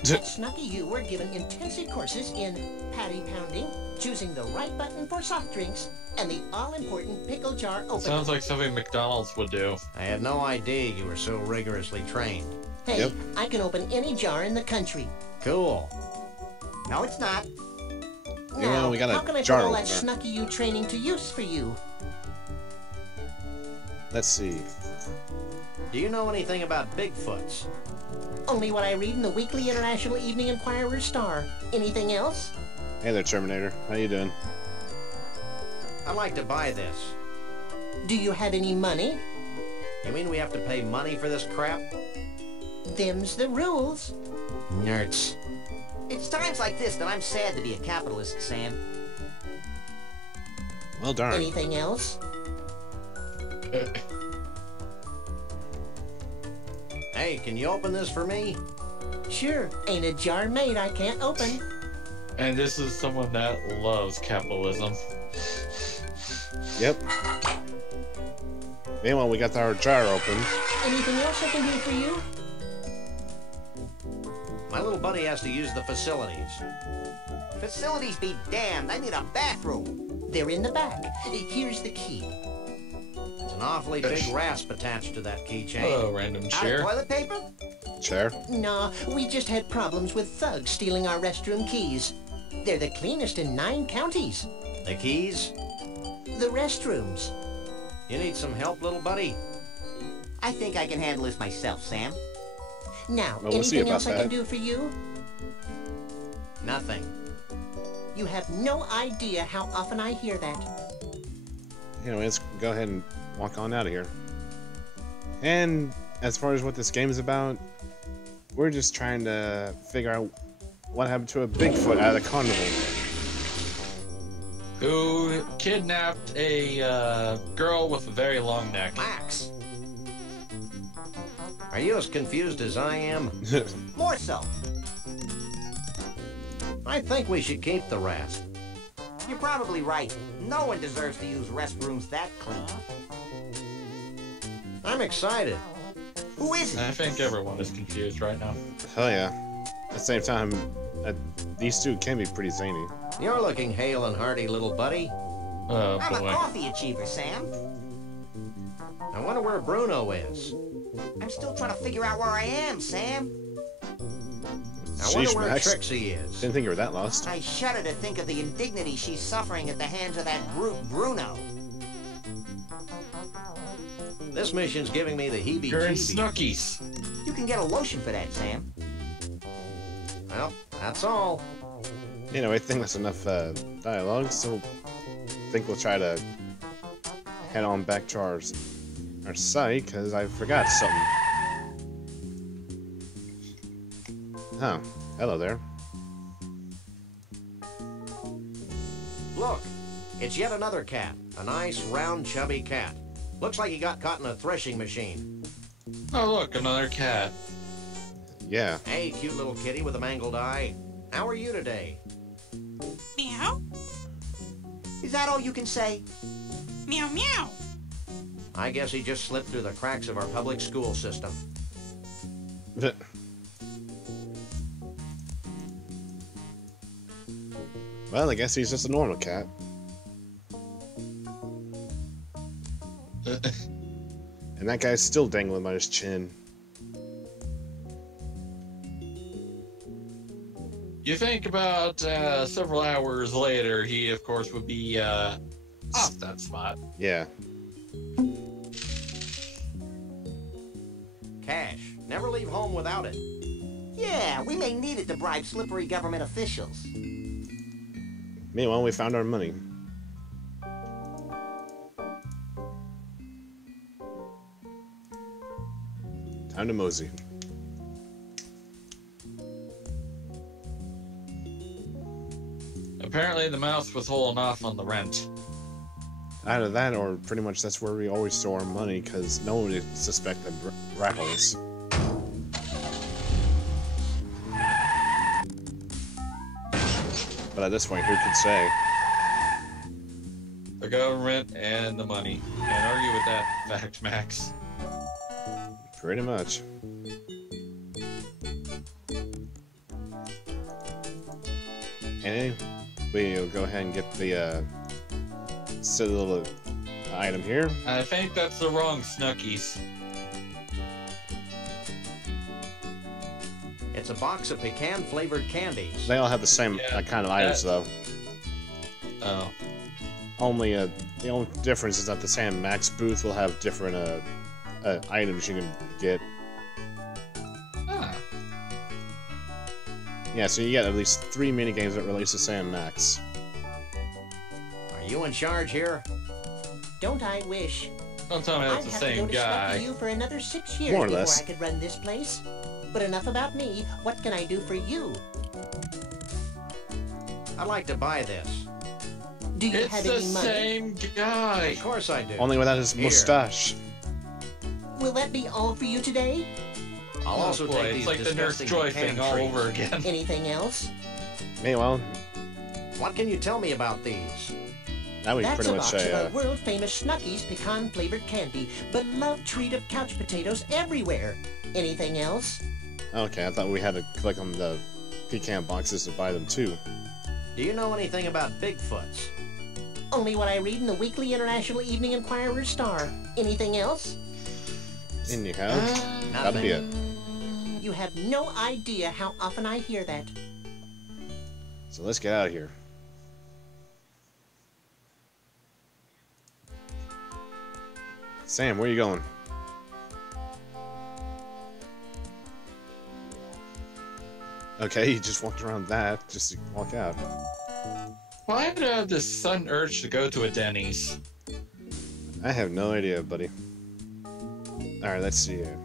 At Snucky U, we're given intensive courses in patty pounding, choosing the right button for soft drinks, and the all-important pickle jar opening. Sounds like something McDonald's would do. I had no idea you were so rigorously trained. Hey, Yep. I can open any jar in the country. Cool. No, it's not. Yeah, well, we got a how can I jar put all that opener. Snucky U training to use for you? Let's see. Do you know anything about Bigfoots? Only what I read in the Weekly International Evening Inquirer Star. Anything else? Hey there, Terminator. How you doing? I'd like to buy this. Do you have any money? You mean we have to pay money for this crap? Them's the rules. Nerds. It's times like this that I'm sad to be a capitalist, Sam. Well, darn. Anything else? Hey, can you open this for me? Sure, ain't a jar made I can't open. And this is someone that loves capitalism. Yep. Meanwhile, we got our jar open. Anything else I can do for you? My little buddy has to use the facilities. Facilities be damned, I need a bathroom. They're in the back. Here's the key. There's an awfully big rasp attached to that keychain. Hello, random chair. Toilet paper? Chair. Nah, we just had problems with thugs stealing our restroom keys. They're the cleanest in 9 counties. The keys? The restrooms. You need some help, little buddy? I think I can handle this myself, Sam. Now, Well, we'll see anything about else I can that. do for you? Nothing. You have no idea how often I hear that. Anyway, let's go ahead and walk on out of here. And as far as what this game is about, we're just trying to figure out what happened to a Bigfoot at a carnival. Who kidnapped a girl with a very long neck. Max. Are you as confused as I am? More so. I think we should keep the rasp. You're probably right. No one deserves to use restrooms that clean. I'm excited. Who is it? I think everyone is confused right now. Hell yeah. At the same time, these two can be pretty zany. You're looking hale and hearty, little buddy. Oh I'm a boy. coffee achiever, Sam. I wonder where Bruno is. I'm still trying to figure out where I am, Sam. I wonder Sheesh, where Max. Trixie is. Didn't think you were that lost. I shudder to think of the indignity she's suffering at the hands of that brute Bruno. This mission's giving me the You're in heebie-jeebies. Snookies. You can get a lotion for that, Sam. Well, that's all. Anyway, I think that's enough dialogue, so I think we'll try to head on back to our site, because I forgot something. Oh, hello there. Look, it's yet another cat. A nice, round, chubby cat. Looks like he got caught in a threshing machine. Oh look, another cat. Yeah. Hey, cute little kitty with a mangled eye. How are you today? Meow, Is that all you can say? meow, meow. I guess he just slipped through the cracks of our public school system. Well, I guess he's just a normal cat. And that guy's still dangling by his chin. You think about several hours later, he, of course, would be off that spot. Yeah. Cash. Never leave home without it. Yeah, we may need it to bribe slippery government officials. Meanwhile, we found our money. Time to mosey. Apparently, the mouse was holding off on the rent. Either that, or pretty much that's where we always store our money, because no one would suspect the rattles. But at this point, who could say? The government and the money. Can't argue with that fact, Max. Pretty much. And we'll go ahead and get the silly little item here. I think that's the wrong Snookies. It's a box of pecan-flavored candies. They all have the same kind of items, though. Oh. Only the only difference is that the Sam Max booth will have different items you can get. Ah. Yeah, so you get at least 3 minigames that release the Sam Max. Are you in charge here? Don't I wish? Don't tell me that's the same I'd have to go to guy. Snuffy you for another 6 years More or before less. I could run this place. But enough about me. What can I do for you? I'd like to buy this. Do you It's have the any money? same guy. Of course I do. Only without his Here. mustache. Will that be all for you today? I'll also boy, take it's these like the Nurse disgusting Joy pecan thing all trees. over again. Anything else? Meanwhile, What can you tell me about these? now we That's pretty a much box say, of our world-famous Snuckies pecan-flavored candy, beloved treat of couch potatoes everywhere. Anything else? okay, I thought we had to click on the pecan boxes to buy them too. Do you know anything about Bigfoots? Only what I read in the Weekly International Evening Inquirer Star. Anything else? Anyhow, Nothing. that'll be it. You have no idea how often I hear that. So let's get out of here. Sam, where are you going? Okay, you just walked around that just to walk out. Why did I have this sudden urge to go to a Denny's? I have no idea, buddy. Alright, let's see here.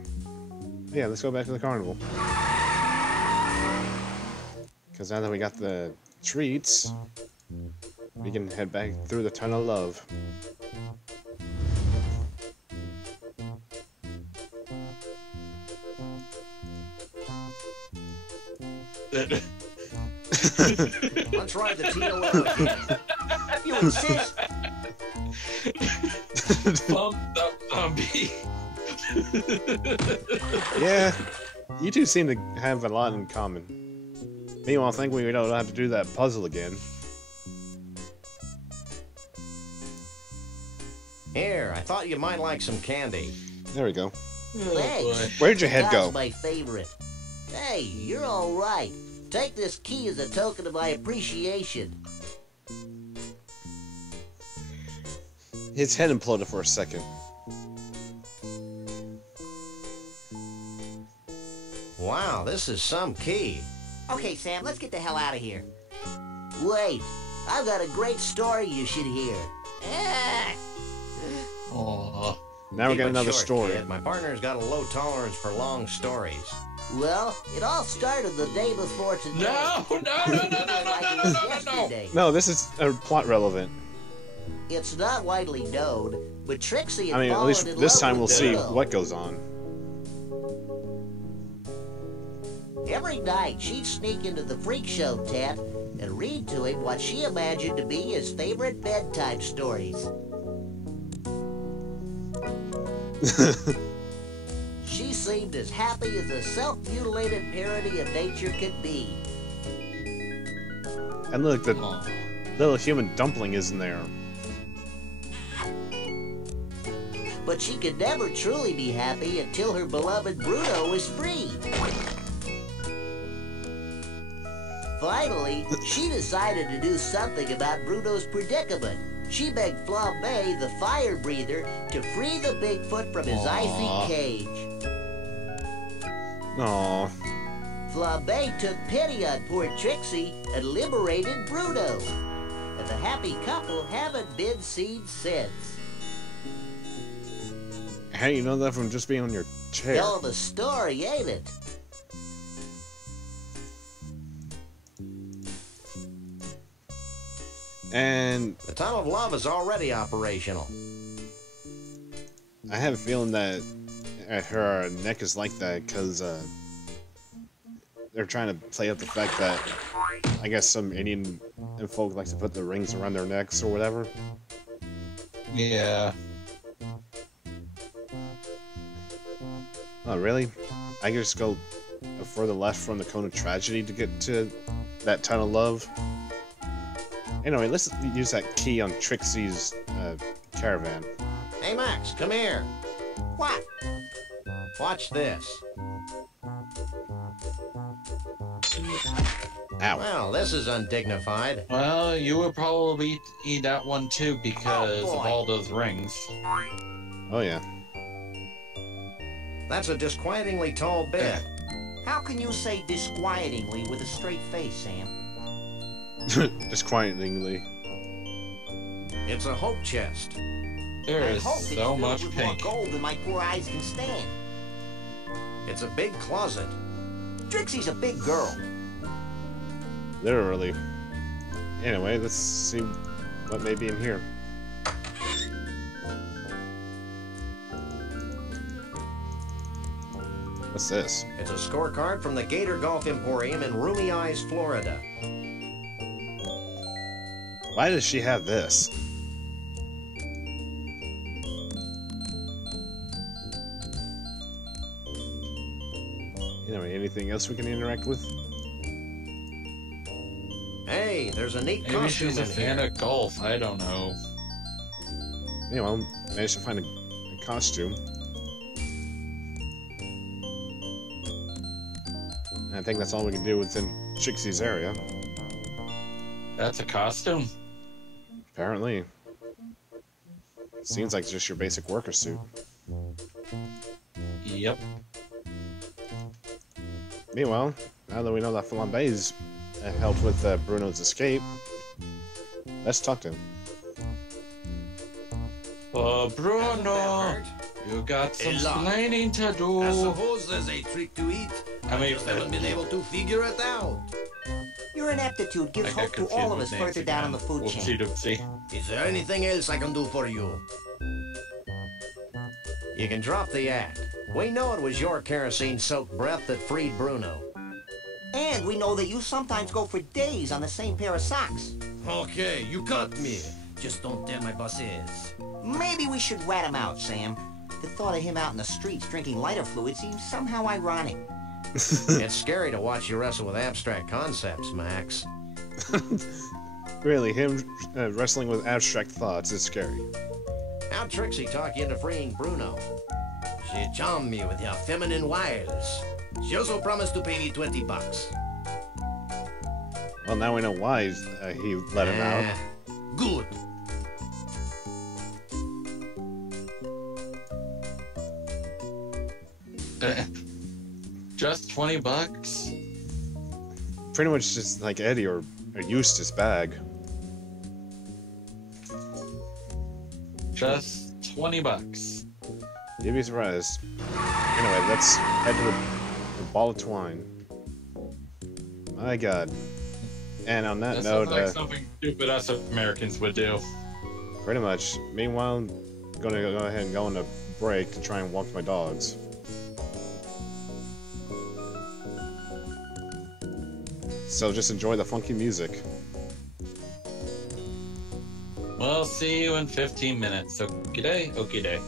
Yeah, let's go back to the carnival. Because now that we got the treats, we can head back through the Tunnel of Love. Let's ride the TOL again. You insist? Bump up zombie. Yeah, you two seem to have a lot in common. Meanwhile, I think we don't have to do that puzzle again. Here, I thought you might like some candy. There we go. Thanks. Where'd your head go? That's my favorite. Hey, you're all right. Take this key as a token of my appreciation. His head imploded for a second. Wow, this is some key. Okay, Sam, let's get the hell out of here. Wait, I've got a great story you should hear. Ah. Aw. Now we Keep got it another short, story. kid. My partner's got a low tolerance for long stories. Well, it all started the day before today. No, no, no, no, no, no, Like no, it was no, no, no. yesterday. No, this is plot relevant. It's not widely known, but Trixie had I mean, at fallen least in this love time with we'll see Bill. what goes on. Every night, she'd sneak into the freak show tent and read to him what she imagined to be his favorite bedtime stories. She seemed as happy as a self-mutilated parody of nature could be. And look, the little human dumpling is in there. But she could never truly be happy until her beloved Bruno was free. Finally, she decided to do something about Bruno's predicament. She begged Flambe, the fire breather, to free the Bigfoot from his icy cage. Aww. Flambe took pity on poor Trixie and liberated Bruno. And the happy couple haven't been seen since. How do you know that from just being on your chair? Hell of a story, ain't it? And The Tunnel of Love is already operational. I have a feeling that her neck is like that because they're trying to play up the fact that I guess some Indian folk like to put the rings around their necks or whatever. Yeah. Oh, really? I can just go further left from the Cone of Tragedy to get to that Tunnel of Love? Anyway, let's use that key on Trixie's caravan. Hey, Max, come here. What? Watch this. Ow. Well, this is undignified. Well, you would probably eat that one too because of all those rings. Oh, yeah. That's a disquietingly tall bed. How can you say disquietingly with a straight face, Sam? Disquietingly. It's a hope chest. There I is hope it's so filled much with pink. more gold than my poor eyes can stand. It's a big closet. Trixie's a big girl. Literally. Anyway, let's see what may be in here. What's this? It's a scorecard from the Gator Golf Emporium in Roomy Eyes, Florida. Why does she have this? Anyway, anything else we can interact with? Hey, there's a neat Maybe costume she's a in fan here. of golf. I don't know. Anyway, I managed to find a costume. And I think that's all we can do within Trixie's area. That's a costume. Apparently. Seems like just your basic worker suit. Yep. Meanwhile, now that we know that Flambe's helped with Bruno's escape, let's talk to him. Bruno, you got some explaining to I do. suppose there's a trick to it. I mean, just haven't been able to figure it out. Your ineptitude I gives got hope to confused all of with us names further down on the again. food Whoopsie chain. doopsie. Is there anything else I can do for you? You can drop the act. We know it was your kerosene-soaked breath that freed Bruno. And we know that you sometimes go for days on the same pair of socks. Okay, you got me. Just don't tell my bosses. Maybe we should rat him out, Sam. The thought of him out in the streets drinking lighter fluid seems somehow ironic. It's scary to watch you wrestle with abstract concepts, Max. Really, him wrestling with abstract thoughts is scary. How'd Trixie talk you into freeing Bruno? She charmed me with her feminine wiles. She also promised to pay me $20. Well, now we know why he let him out. Good. Just $20? Pretty much just like Eddie or Eustace bag. Just $20. You'd be surprised. Anyway, let's head to the ball of twine. My god. And on that That note, sounds like something stupid us Americans would do. pretty much. Meanwhile, I'm gonna go ahead and go on a break to try and walk my dogs. So just enjoy the funky music. We'll see you in 15 minutes. Okie day, okie day.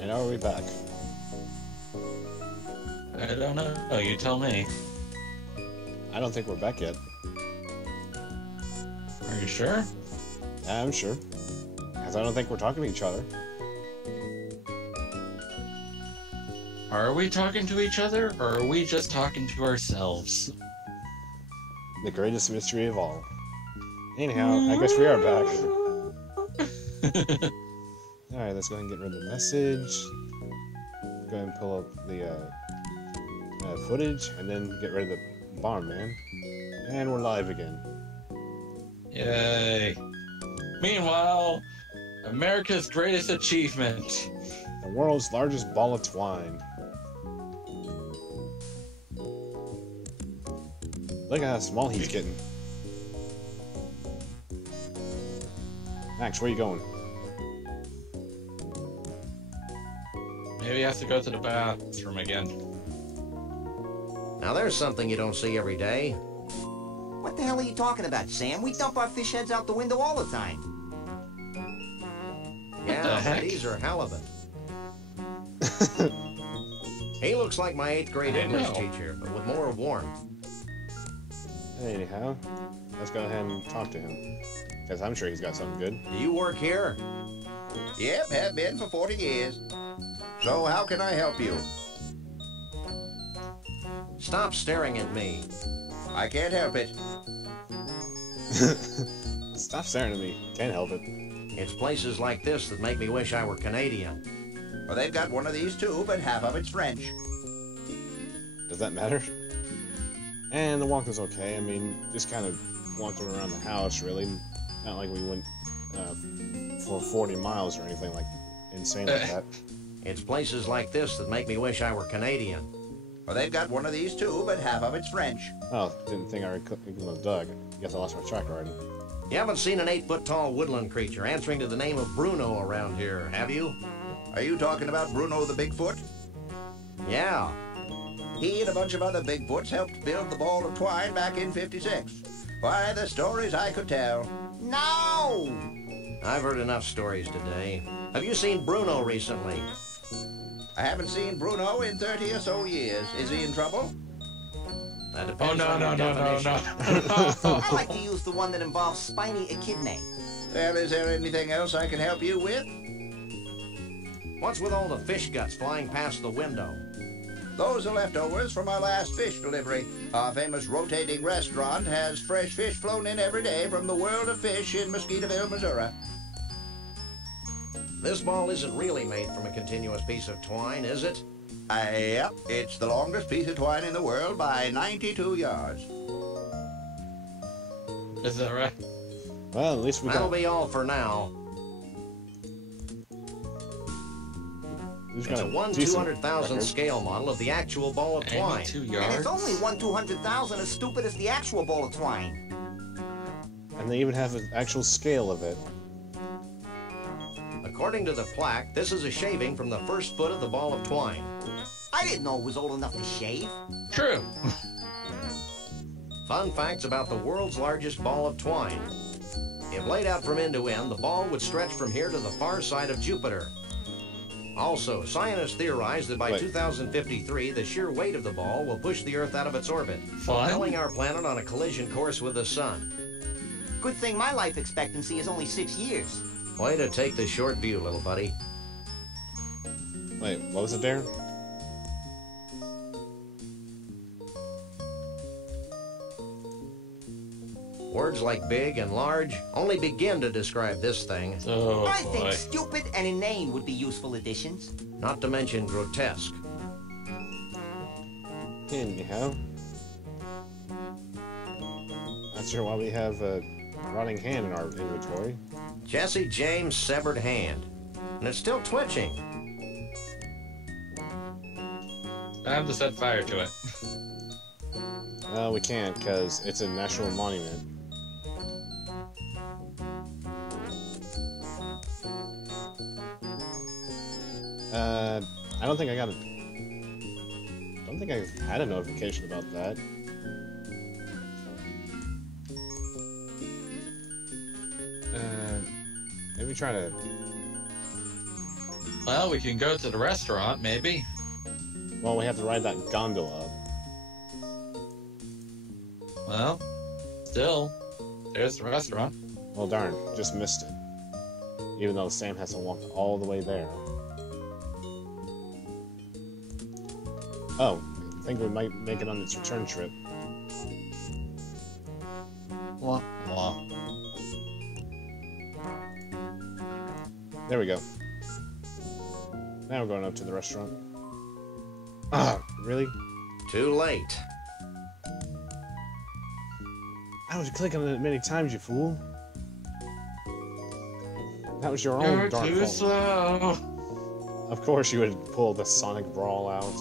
And are we back? I don't know. Oh, you tell me. I don't think we're back yet. Are you sure? Yeah, I'm sure. Because I don't think we're talking to each other. Are we talking to each other, or are we just talking to ourselves? The greatest mystery of all. Anyhow, I guess we are back. Alright, let's go ahead and get rid of the message. Go ahead and pull up the footage, and then get rid of the barn man. And we're live again. Yay. Meanwhile, America's greatest achievement. The world's largest ball of twine. Look at how small he's getting. Max, where are you going? Maybe he has to go to the bathroom again. Now there's something you don't see every day. What the hell are you talking about, Sam? We dump our fish heads out the window all the time. Yeah, the heck? these are halibut. He looks like my 8th grade I English know. teacher, but with more warmth. Anyhow, let's go ahead and talk to him. Because I'm sure he's got something good. Do you work here? Yep, have been for 40 years. So how can I help you? Stop staring at me. I can't help it. Stop staring at me. Can't help it. It's places like this that make me wish I were Canadian. Well, they've got one of these too, but half of it's French. Does that matter? And the walk was okay. I mean, just kind of walked around the house, really. Not like we went for 40 miles or anything like insane like that. It's places like this that make me wish I were Canadian. Well, they've got one of these too, but half of it's French. Oh, didn't think I recognized Doug. Guess I lost my track already. You haven't seen an 8-foot-tall woodland creature answering to the name of Bruno around here, have you? Are you talking about Bruno the Bigfoot? Yeah. He and a bunch of other Bigfoots helped build the ball of twine back in '56. Why, the stories I could tell. No! I've heard enough stories today. Have you seen Bruno recently? I haven't seen Bruno in 30 or so years. Is he in trouble? That Oh, depends no, on no, your no, no, definition. no. I like to use the one that involves spiny echidnae. Well, is there anything else I can help you with? What's with all the fish guts flying past the window? Those are leftovers from our last fish delivery. Our famous rotating restaurant has fresh fish flown in every day from the world of fish in Mosquitoeville, Missouri. This ball isn't really made from a continuous piece of twine, is it? Yep, it's the longest piece of twine in the world by 92 yards. Is that right? Well, at least we That'll got... be all for now. It's a 1/200,000 scale model of the actual ball of twine. 2 And yards. it's only 1/200,000 as stupid as the actual ball of twine. And they even have an actual scale of it. According to the plaque, this is a shaving from the first foot of the ball of twine. I didn't know it was old enough to shave. True. Fun facts about the world's largest ball of twine. If laid out from end to end, the ball would stretch from here to the far side of Jupiter. Also, scientists theorize that by Wait. 2053, the sheer weight of the ball will push the Earth out of its orbit, Fun? propelling our planet on a collision course with the Sun. Good thing my life expectancy is only 6 years. Way to take the short view, little buddy. Wait, what was it, Darren? Words like big and large only begin to describe this thing, Oh, I boy. think stupid and inane would be useful additions. not to mention grotesque. Anyhow. Not sure why we have a rotting hand in our inventory. Jesse James' severed hand. And it's still twitching. Time to set fire to it. Well, we can't, because it's a national monument. I don't think I got a... I don't think I had a notification about that. Maybe try to... Well, we can go to the restaurant, maybe. Well, we have to ride that gondola. Well, still, there's the restaurant. Well, darn, just missed it. Even though Sam has to walk all the way there. Oh, I think we might make it on its return trip. Wah, wah. There we go. Now we're going up to the restaurant. Ah, really? Too late. I was clicking on it many times, you fool. That was your You're own darn too fault. slow. Of course you would pull the Sonic Brawl out.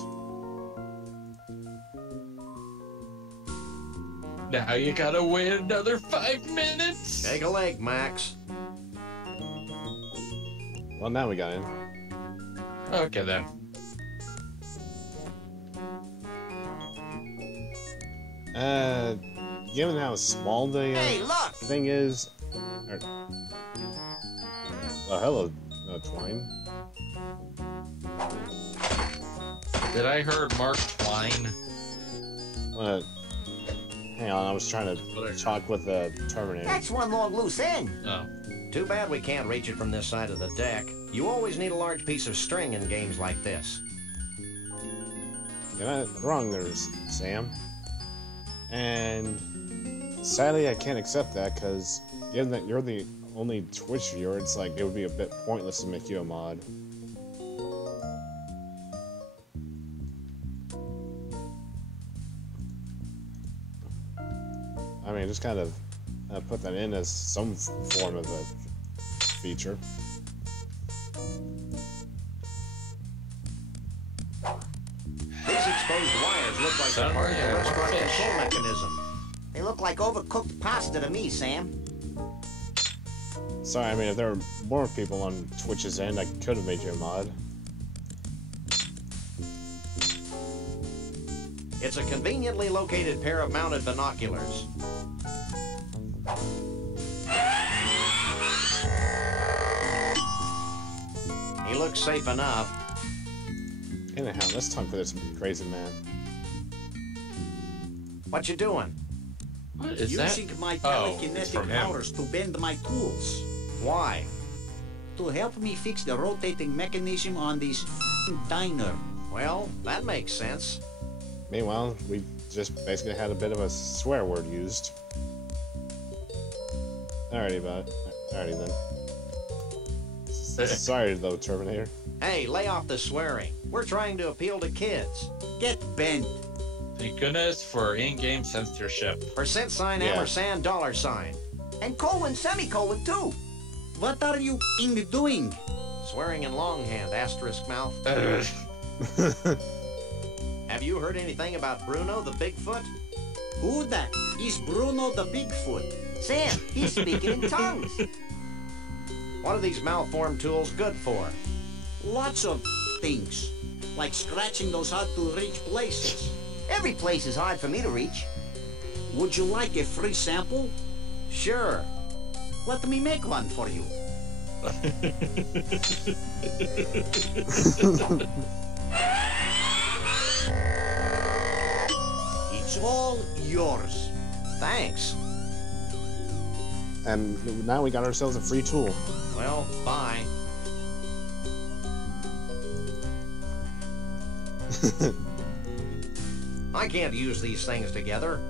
Now you gotta wait another 5 minutes. Take a leg, Max. Well, now we got in. Okay then. Given how small the Hey, look! thing is... Oh, hello, Twine. Did I hear Mark Twain? Hang on, I was trying to talk with the Terminator. That's one long loose end. Oh. Too bad we can't reach it from this side of the deck. You always need a large piece of string in games like this. You're not wrong there, Sam. And sadly, I can't accept that because given that you're the only Twitch viewer, it's like it would be a bit pointless to make you a mod. I mean, just kind of put that in as some form of a feature. These exposed wires look like they're part of the restaurant control mechanism. They look like overcooked pasta to me, Sam. Sorry, I mean, if there were more people on Twitch's end, I could have made you a mod. It's a conveniently located pair of mounted binoculars. He looks safe enough. Anyhow, let's talk to this crazy man. What you doing? What is that? Using my Oh, it's from telekinetic him. powers to bend my tools. Why? To help me fix the rotating mechanism on this diner. Well, that makes sense. Meanwhile, we just basically had a bit of a swear word used. Alrighty, then. Sorry, though, Terminator. Hey, lay off the swearing. We're trying to appeal to kids. Get bent. Thank goodness for in-game censorship. Percent sign, Yeah. ampersand, dollar sign. And colon, semicolon, too. What are you doing? Swearing in longhand, asterisk mouth. Have you heard anything about Bruno the Bigfoot? Who that? Is Bruno the Bigfoot? Sam, he's speaking in tongues. What are these malformed tools good for? Lots of things. Like scratching those hard-to-reach places. Every place is hard for me to reach. Would you like a free sample? Sure. Let me make one for you. It's all yours. Thanks. And now we got ourselves a free tool. Well, bye. I can't use these things together.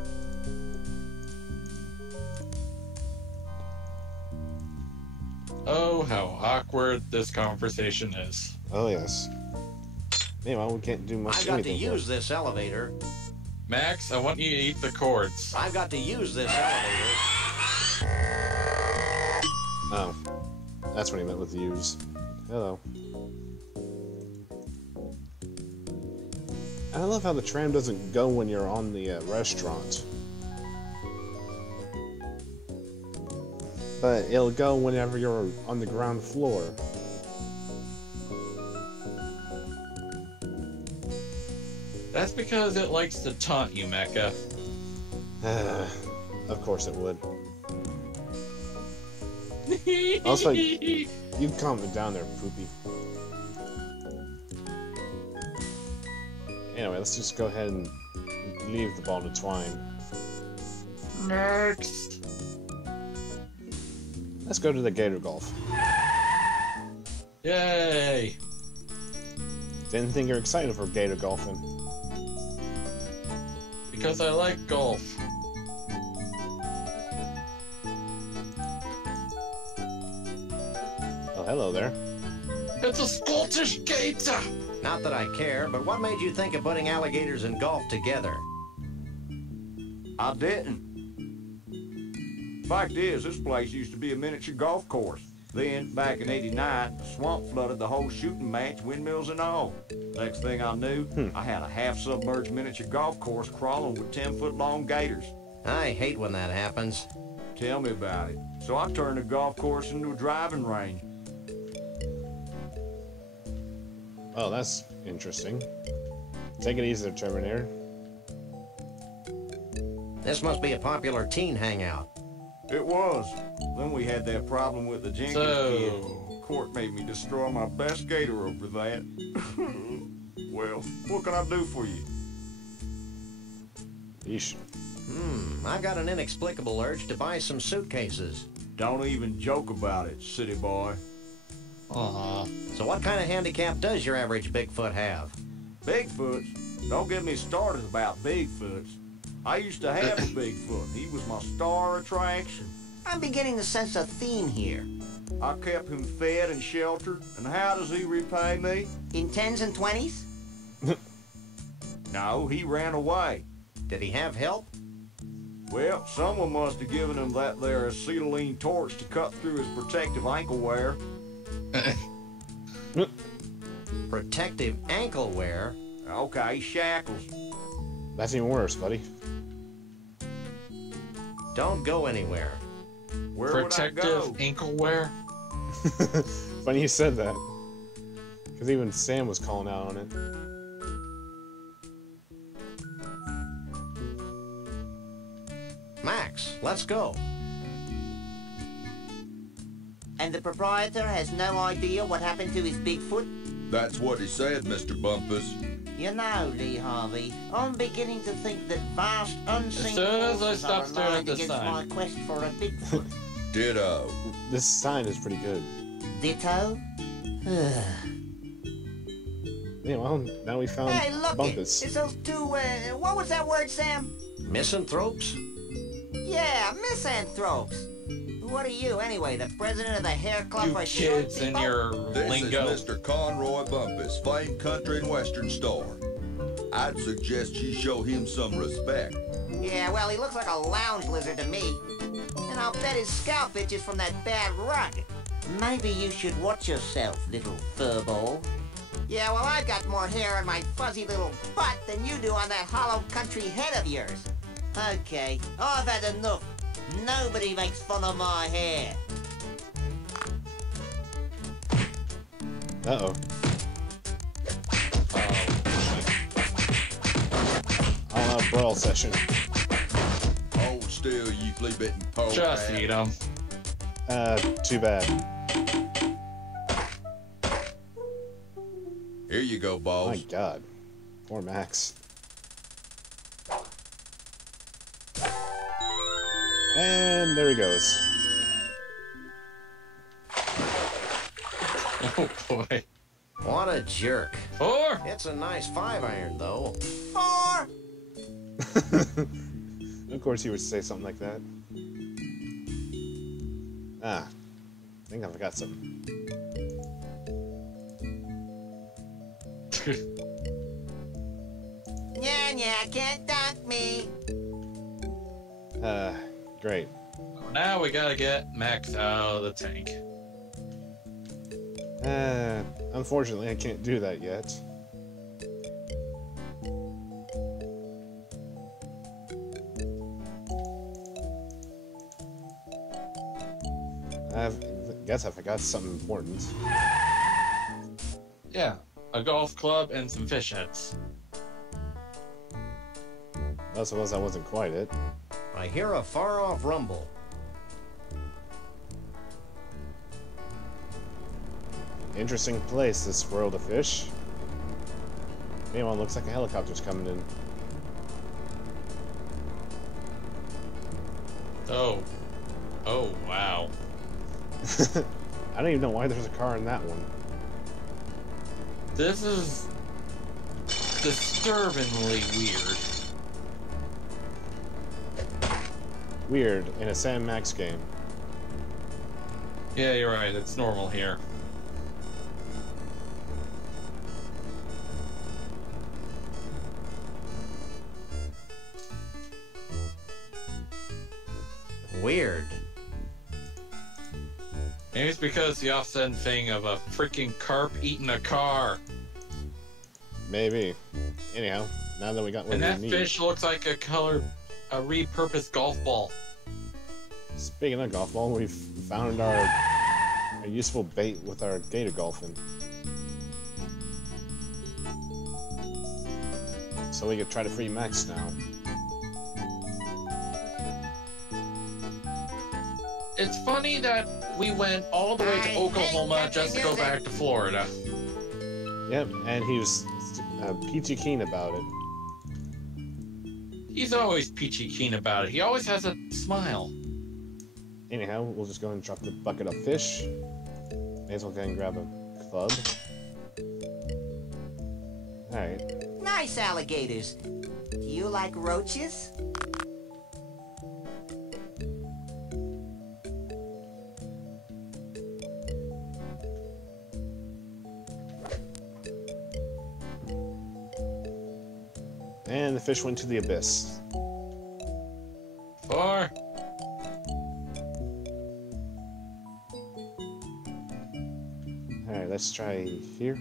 Oh, how awkward this conversation is. Oh, yes. Meanwhile, we can't do much I've got to anything for use it. this elevator. Max, I want you to eat the cords. I've got to use this elevator. Oh. That's what he meant with use. Hello. I love how the tram doesn't go when you're on the restaurant. But it'll go whenever you're on the ground floor. That's because it likes to taunt you, Mecha. Of course it would. Also, you calm it down there, Poopy. Anyway, let's just go ahead and leave the ball to twine. Next. Let's go to the Gator Golf. Yay. Didn't think you're excited for Gator Golfing. Because I like golf. Oh, hello there. It's a Scottish gator! Not that I care, but what made you think of putting alligators and golf together? I didn't. Fact is, this place used to be a miniature golf course. Then, back in '89, the swamp flooded the whole shooting match, windmills and all. Next thing I knew, I had a half-submerged miniature golf course crawling with 10-foot-long gators. I hate when that happens. Tell me about it. So I turned the golf course into a driving range. Oh, that's interesting. Take it easy there, Terminator. This must be a popular teen hangout. It was. Then we had that problem with the Jenkins kid. Court made me destroy my best gator over that. Well, what can I do for you? Yeesh. I got an inexplicable urge to buy some suitcases. Don't even joke about it, city boy. So what kind of handicap does your average Bigfoot have? Bigfoots? Don't get me started about Bigfoots. I used to have a Bigfoot. He was my star attraction. I'm beginning to sense a theme here. I kept him fed and sheltered, and how does he repay me? In 10s and 20s? No, he ran away. Did he have help? Well, someone must have given him that there acetylene torch to cut through his protective ankle wear. Protective ankle wear? Okay, shackles. That's even worse, buddy. Don't go anywhere. Where would I Protective go? ankle wear? Funny you said that. Because even Sam was calling out on it. Max, let's go. And the proprietor has no idea what happened to his Bigfoot? That's what he said, Mr. Bumpus. You know, Lee Harvey, I'm beginning to think that vast, unseen As soon as I forces stop are staring at aligned the against sign. my quest for a Bigfoot. Ditto. This sign is pretty good. Ditto? Yeah, well, now we found Hey, look it! Bumpus. It's those two, what was that word, Sam? Misanthropes? Yeah, misanthropes. What are you, anyway, the president of the hair club You for short kids and people? your This lingo. is Mr. Conroy Bumpus, famed country and western star. I'd suggest you show him some respect. Yeah, well, he looks like a lounge lizard to me. And I'll bet his scalp itches from that bad rug. Maybe you should watch yourself, little furball. Yeah, well, I've got more hair on my fuzzy little butt than you do on that hollow country head of yours. Okay, I've had enough. Nobody makes fun of my hair. Uh-oh. All out brawl session. Hold still, you flea-bitten pole. Just eat them. Too bad. Here you go, boss. My God. Poor Max. And there he goes. Oh boy. What a jerk. 4? It's a nice 5-iron, though. 4! Of course he would say something like that. Ah. I think I forgot something. Yeah, can't dunk me. Great. Now we gotta get Max out of the tank. Unfortunately, I can't do that yet. I guess I forgot something important. Yeah, a golf club and some fish heads. I suppose that wasn't quite it. I hear a far-off rumble. Interesting place, this world of fish. Meanwhile, looks like a helicopter's coming in. Oh. Oh, wow. I don't even know why there's a car in that one. This is disturbingly weird. Weird in a Sam Max game. Yeah, you're right. It's normal here. Weird. Maybe it's because the offset thing of a freaking carp eating a car. Maybe. Anyhow, now that we got what And we that need. fish looks like a repurposed golf ball. Speaking of golf ball, we've found our useful bait with our gator golfing. So we could try to free Max now. It's funny that we went all the way to Oklahoma just to go back to Florida. Yep, and he was peachy keen about it. He's always peachy keen about it. He always has a smile. Anyhow, we'll just go and drop the bucket of fish. May as well go and grab a club. Alright. Nice alligators. Do you like roaches? And the fish went to the abyss. 4. Alright, let's try here.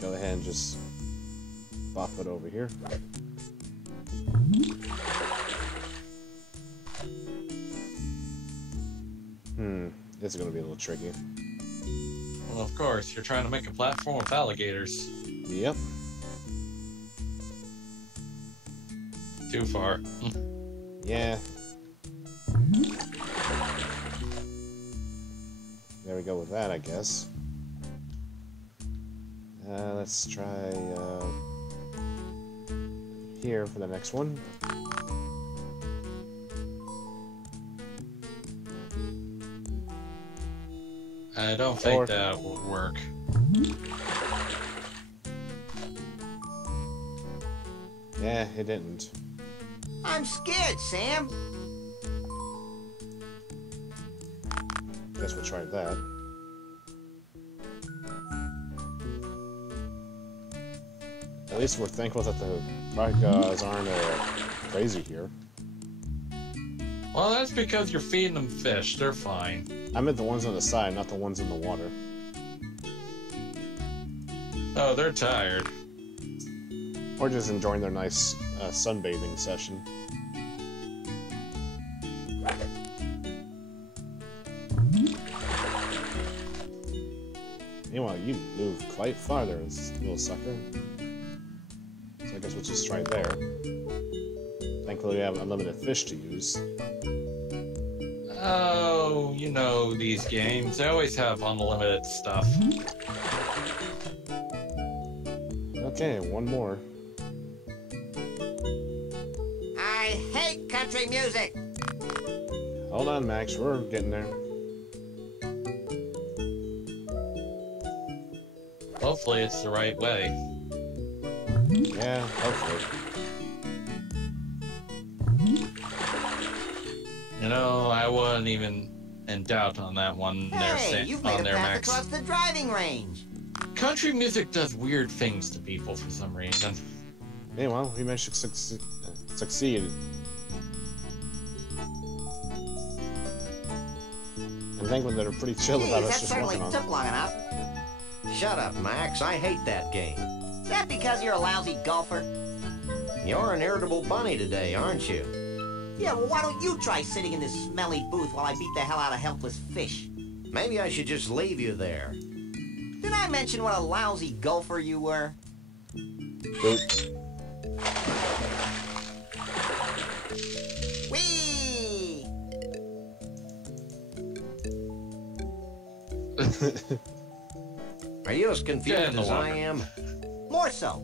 Go ahead and just bop it over here. This is gonna be a little tricky. Well, of course, you're trying to make a platform with alligators. Yep. Too far. Yeah. There we go with that, I guess. Let's try here for the next one. I don't think that would work. Yeah, it didn't. I'm scared, Sam. Guess we'll try that. At least we're thankful that the rock guys aren't crazy here. Well, that's because you're feeding them fish. They're fine. I meant the ones on the side, not the ones in the water. Oh, they're tired. Or just enjoying their nice sunbathing session. Meanwhile, you move quite farther, little sucker. So I guess we'll just try there. Thankfully, we have unlimited fish to use. Oh, you know these games. They always have unlimited stuff. Okay, one more. I hate country music. Hold on, Max. We're getting there. Hopefully it's the right way. Yeah, hopefully. You know, I wasn't even in doubt on that one. Hey, you've made on a there, path Max. across the driving range. Country music does weird things to people for some reason. Meanwhile, we managed to succeed. And thankfully they're pretty chill Geez, about that us just certainly walking on. took long enough. Shut up, Max. I hate that game. Is that because you're a lousy golfer? You're an irritable bunny today, aren't you? Yeah, well, why don't you try sitting in this smelly booth while I beat the hell out of helpless fish? Maybe I should just leave you there. Did I mention what a lousy golfer you were? Boop. Whee! Are you as Get in confused the as I water. am? More so.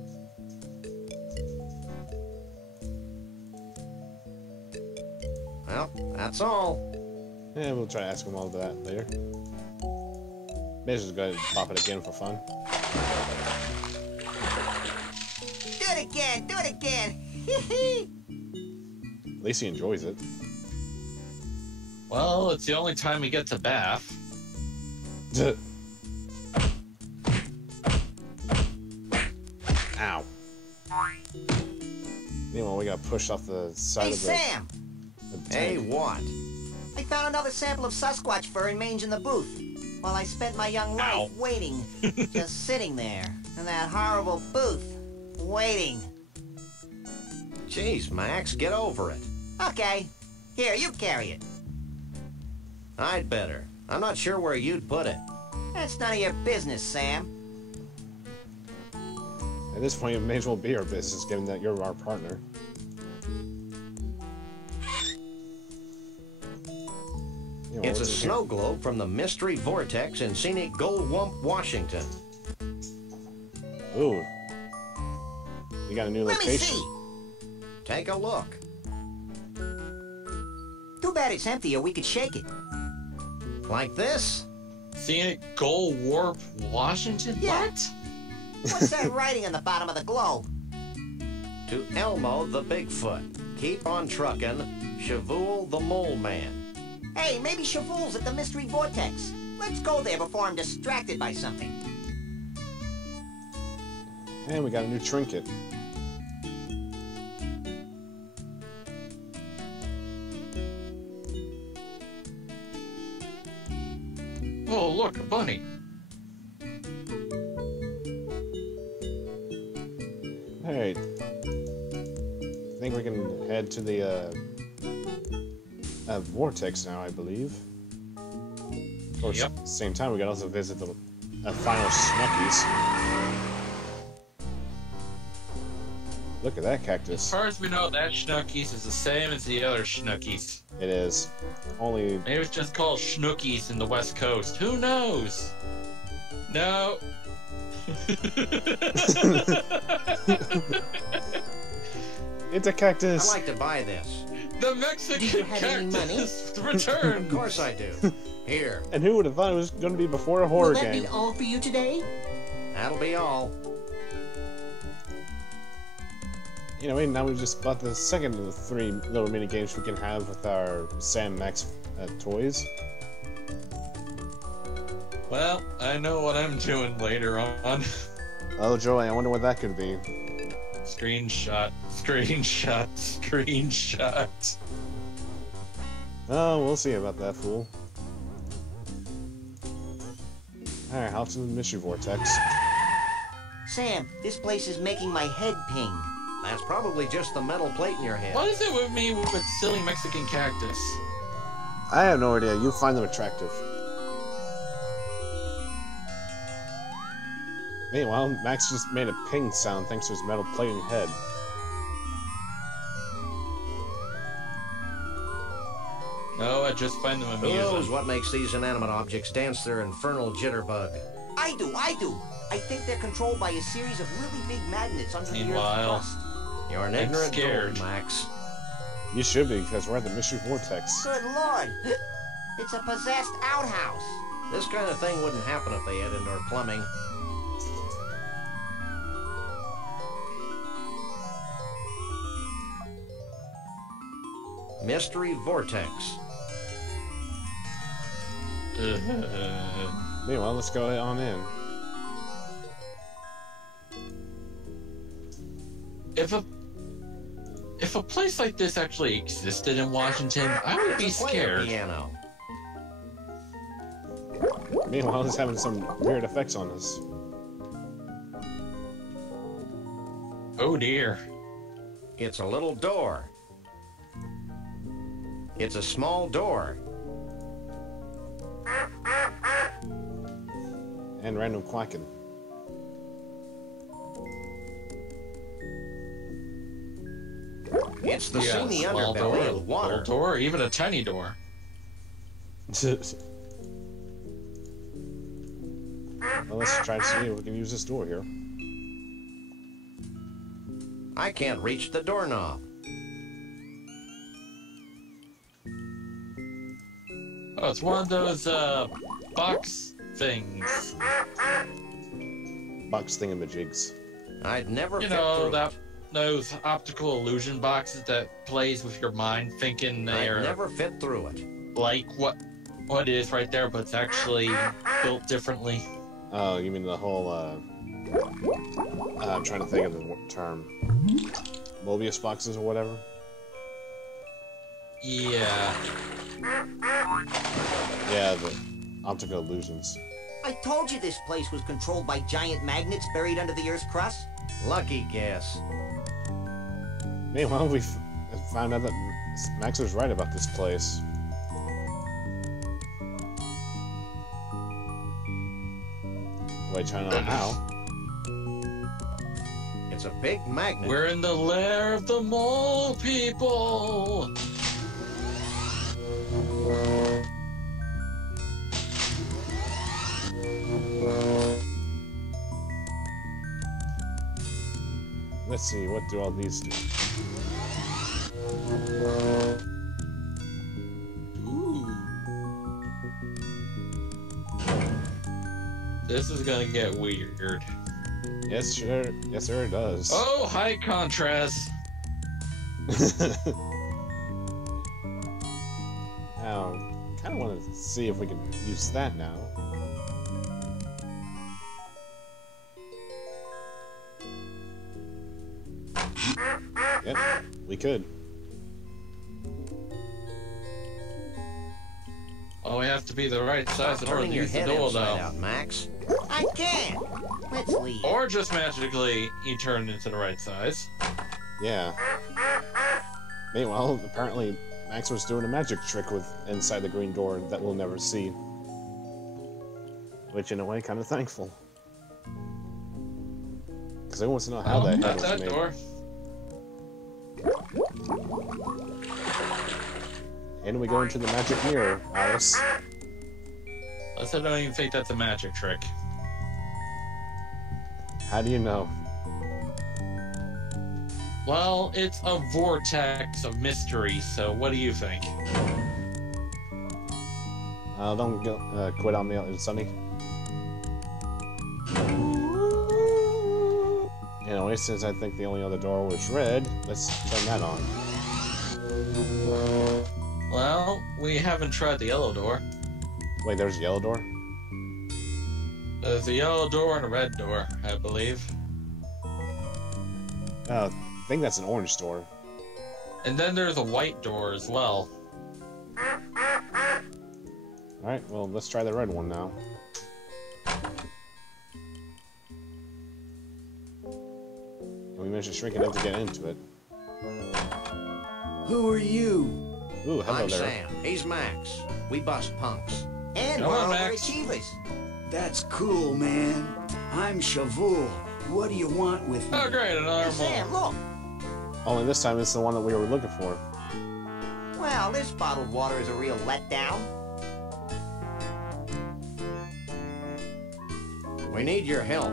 Well, that's all. Yeah, we'll try to ask him all of that later. Maybe just go ahead and pop it again for fun. Do it again. Do it again. At least he enjoys it. Well, it's the only time we get to bath. Ow. Meanwhile, we got pushed off the side Hey, of the, Sam. the Hey, tank. what? I found another sample of Sasquatch fur and mange in the booth. While I spent my young life Ow. waiting, just sitting there in that horrible booth, waiting. Jeez, Max, get over it. Okay, here, you carry it. I'd better. I'm not sure where you'd put it. That's none of your business, Sam. At this point, it may as well be our business, given that you're our partner. You know, It's a what's in here? snow globe from the Mystery Vortex in scenic Goldwump, Washington. Ooh. You got a new Let me location. see. Take a look. Too bad it's empty or we could shake it. Like this? Scenic Gold Warp, Washington? Yeah. What? What's that writing on the bottom of the globe? To Elmo the Bigfoot. Keep on truckin'. Shavul the Mole Man. Hey, maybe Chavul's at the Mystery Vortex. Let's go there before I'm distracted by something. And we got a new trinket. Oh, look, a bunny. Alright. I think we can head to the vortex now, I believe. Of course, Yep. at the same time, we can also visit the final Snookies. Look at that As cactus. far as we know, that Schnookies is the same as the other Schnookies. It is. Only... Maybe it's just called Schnookies in the West Coast. Who knows? No. It's a I'd cactus! like to buy this. The Mexican Do you have any cactus Of returned. course I do. Here. And who would have thought it was going to be before a horror Will that game? be all for you today? That'll be all. You know, now we've just bought the second of the 3 little mini games we can have with our Sam Max toys. Well, I know what I'm doing later on. Oh, Joey, I wonder what that could be. Screenshot, screenshot, screenshot. Oh, we'll see about that, fool. Alright, out to the Mystery Vortex. Sam, this place is making my head ping. That's probably just the metal plate in your head. What is it with me with silly Mexican cactus? I have no idea. You find them attractive. Meanwhile, Max just made a ping sound thanks to his metal plate in your head. No, I just find them Who knows amusing. what makes these inanimate objects dance their infernal jitterbug? I do. I think they're controlled by a series of really big magnets under the Meanwhile, Earth's crust. You're an I'm ignorant scared. fool, Max. You should be, because we're at the Mystery Vortex. Good lord. It's a possessed outhouse. This kind of thing wouldn't happen if they had indoor plumbing. Mystery Vortex. Meanwhile, let's go on in. If a place like this actually existed in Washington, I would be There's a player scared. piano. Meanwhile, it's having some weird effects on us. Oh dear. It's a little door. It's a small door. And random quacking. It's the Yeah, seamy small underbelly door, of water. little door, even a tiny door. Well, let's try to see if we can use this door here. I can't reach the doorknob. Oh, it's one of those, box things. Box thingamajigs. I'd never You fit know, through. those optical illusion boxes that plays with your mind, thinking I'd they're never fit through it. like what it is right there, but it's actually built differently. Oh, you mean the whole, I'm trying to think of the term. Mobius boxes or whatever? Yeah. Yeah, the optical illusions. I told you this place was controlled by giant magnets buried under the Earth's crust. Lucky guess. Meanwhile, we found out that Max was right about this place. Wait, trying to know how. It's a big magnet. We're in the lair of the mole people. Let's see, what do all these do? Ooh. This is gonna get weird. Yes, sure. Yes, sir, it does. Oh, high contrast. Now, kind of want to see if we can use that now. Yep, we could. Oh, we have to be the right size in order Turning to your use the head door, though. inside out, Max. I can't. Let's leave. Or just magically you turn into the right size. Yeah. Meanwhile, apparently Max was doing a magic trick with inside the green door that we'll never see. Which, in a way, kind of thankful. Because I want to know how that not head was that made. door. And we go into the magic mirror, Alice. I don't even think that's a magic trick. How do you know? Well, it's a vortex of mystery, so what do you think? Don't go, quit on me, Sonny. Anyway, since I think the only other door was red, let's turn that on. Well, we haven't tried the yellow door. Wait, there's a yellow door? There's a yellow door and a red door, I believe. I think that's an orange door. And then there's a white door as well. Alright, well, let's try the red one now. We managed to shrink enough to get into it. Who are you? Ooh, hello I'm there. Sam. He's Max. We bust punks. And Come we're on, Max. overachievers. That's cool, man. I'm Shavul. What do you want with me? Oh, great, another Hey, Sam, look. Only this time it's the one that we were looking for. Well, this bottled water is a real letdown. We need your help.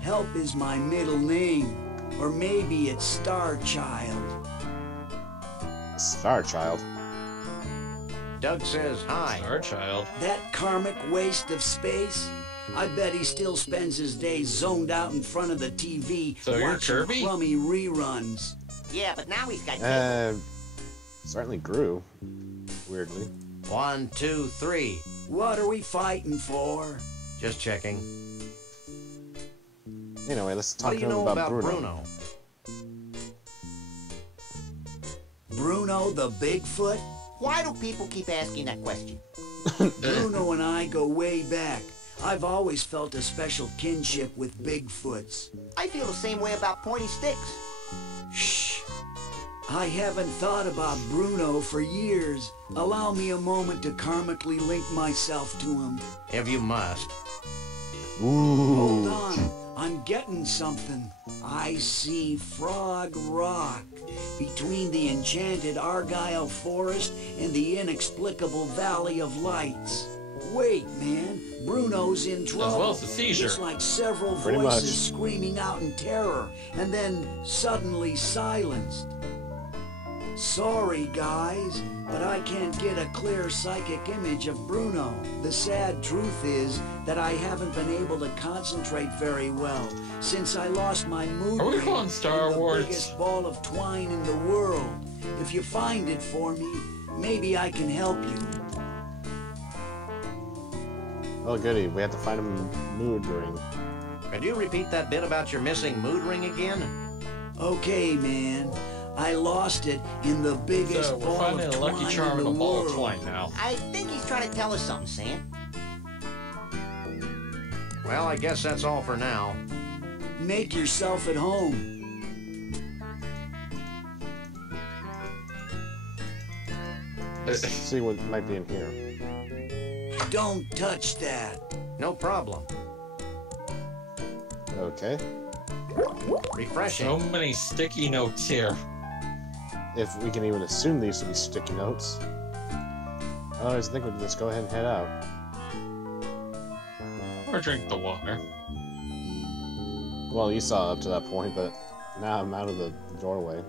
Help is my middle name. Or maybe it's Star Child. Star Child. Doug says hi. Star Child. That karmic waste of space? I bet he still spends his days zoned out in front of the TV So you're watching Kirby? crummy reruns. Yeah, but now he's got... Certainly grew. Weirdly. 1, 2, 3. What are we fighting for? Just checking. Anyway, let's What talk do to you him know about about Bruno. Bruno the Bigfoot? Why do people keep asking that question? Bruno and I go way back. I've always felt a special kinship with Bigfoots. I feel the same way about pointy sticks. Shh. I haven't thought about Bruno for years. Allow me a moment to karmically link myself to him. If you must. Hold Ooh. on. I'm getting something. I see Frog Rock between the enchanted Argyle Forest and the inexplicable Valley of Lights. wait, man. Bruno's in trouble. As well as a seizure. It's like several Pretty voices much. screaming out in terror, and then suddenly silenced. Sorry, guys, but I can't get a clear psychic image of Bruno. The sad truth is that I haven't been able to concentrate very well since I lost my mood Are we ring going Star in the Wars? biggest ball of twine in the world. If you find it for me, maybe I can help you. Oh goody, we have to find a mood ring. Could you repeat that bit about your missing mood ring again? Okay, man. I lost it in the biggest So we're ball finding of a twine Lucky Charm in and the a ball of world. twine now. I think he's trying to tell us something, Sam. Well, I guess that's all for now. Make yourself at home. Let's see what might be in here. Don't touch that. No problem. Okay. Refreshing. So many sticky notes here. If we can even assume these to be sticky notes. Otherwise, I think we can just go ahead and head out. Or drink the water. Well, you saw up to that point, but now I'm out of the doorway.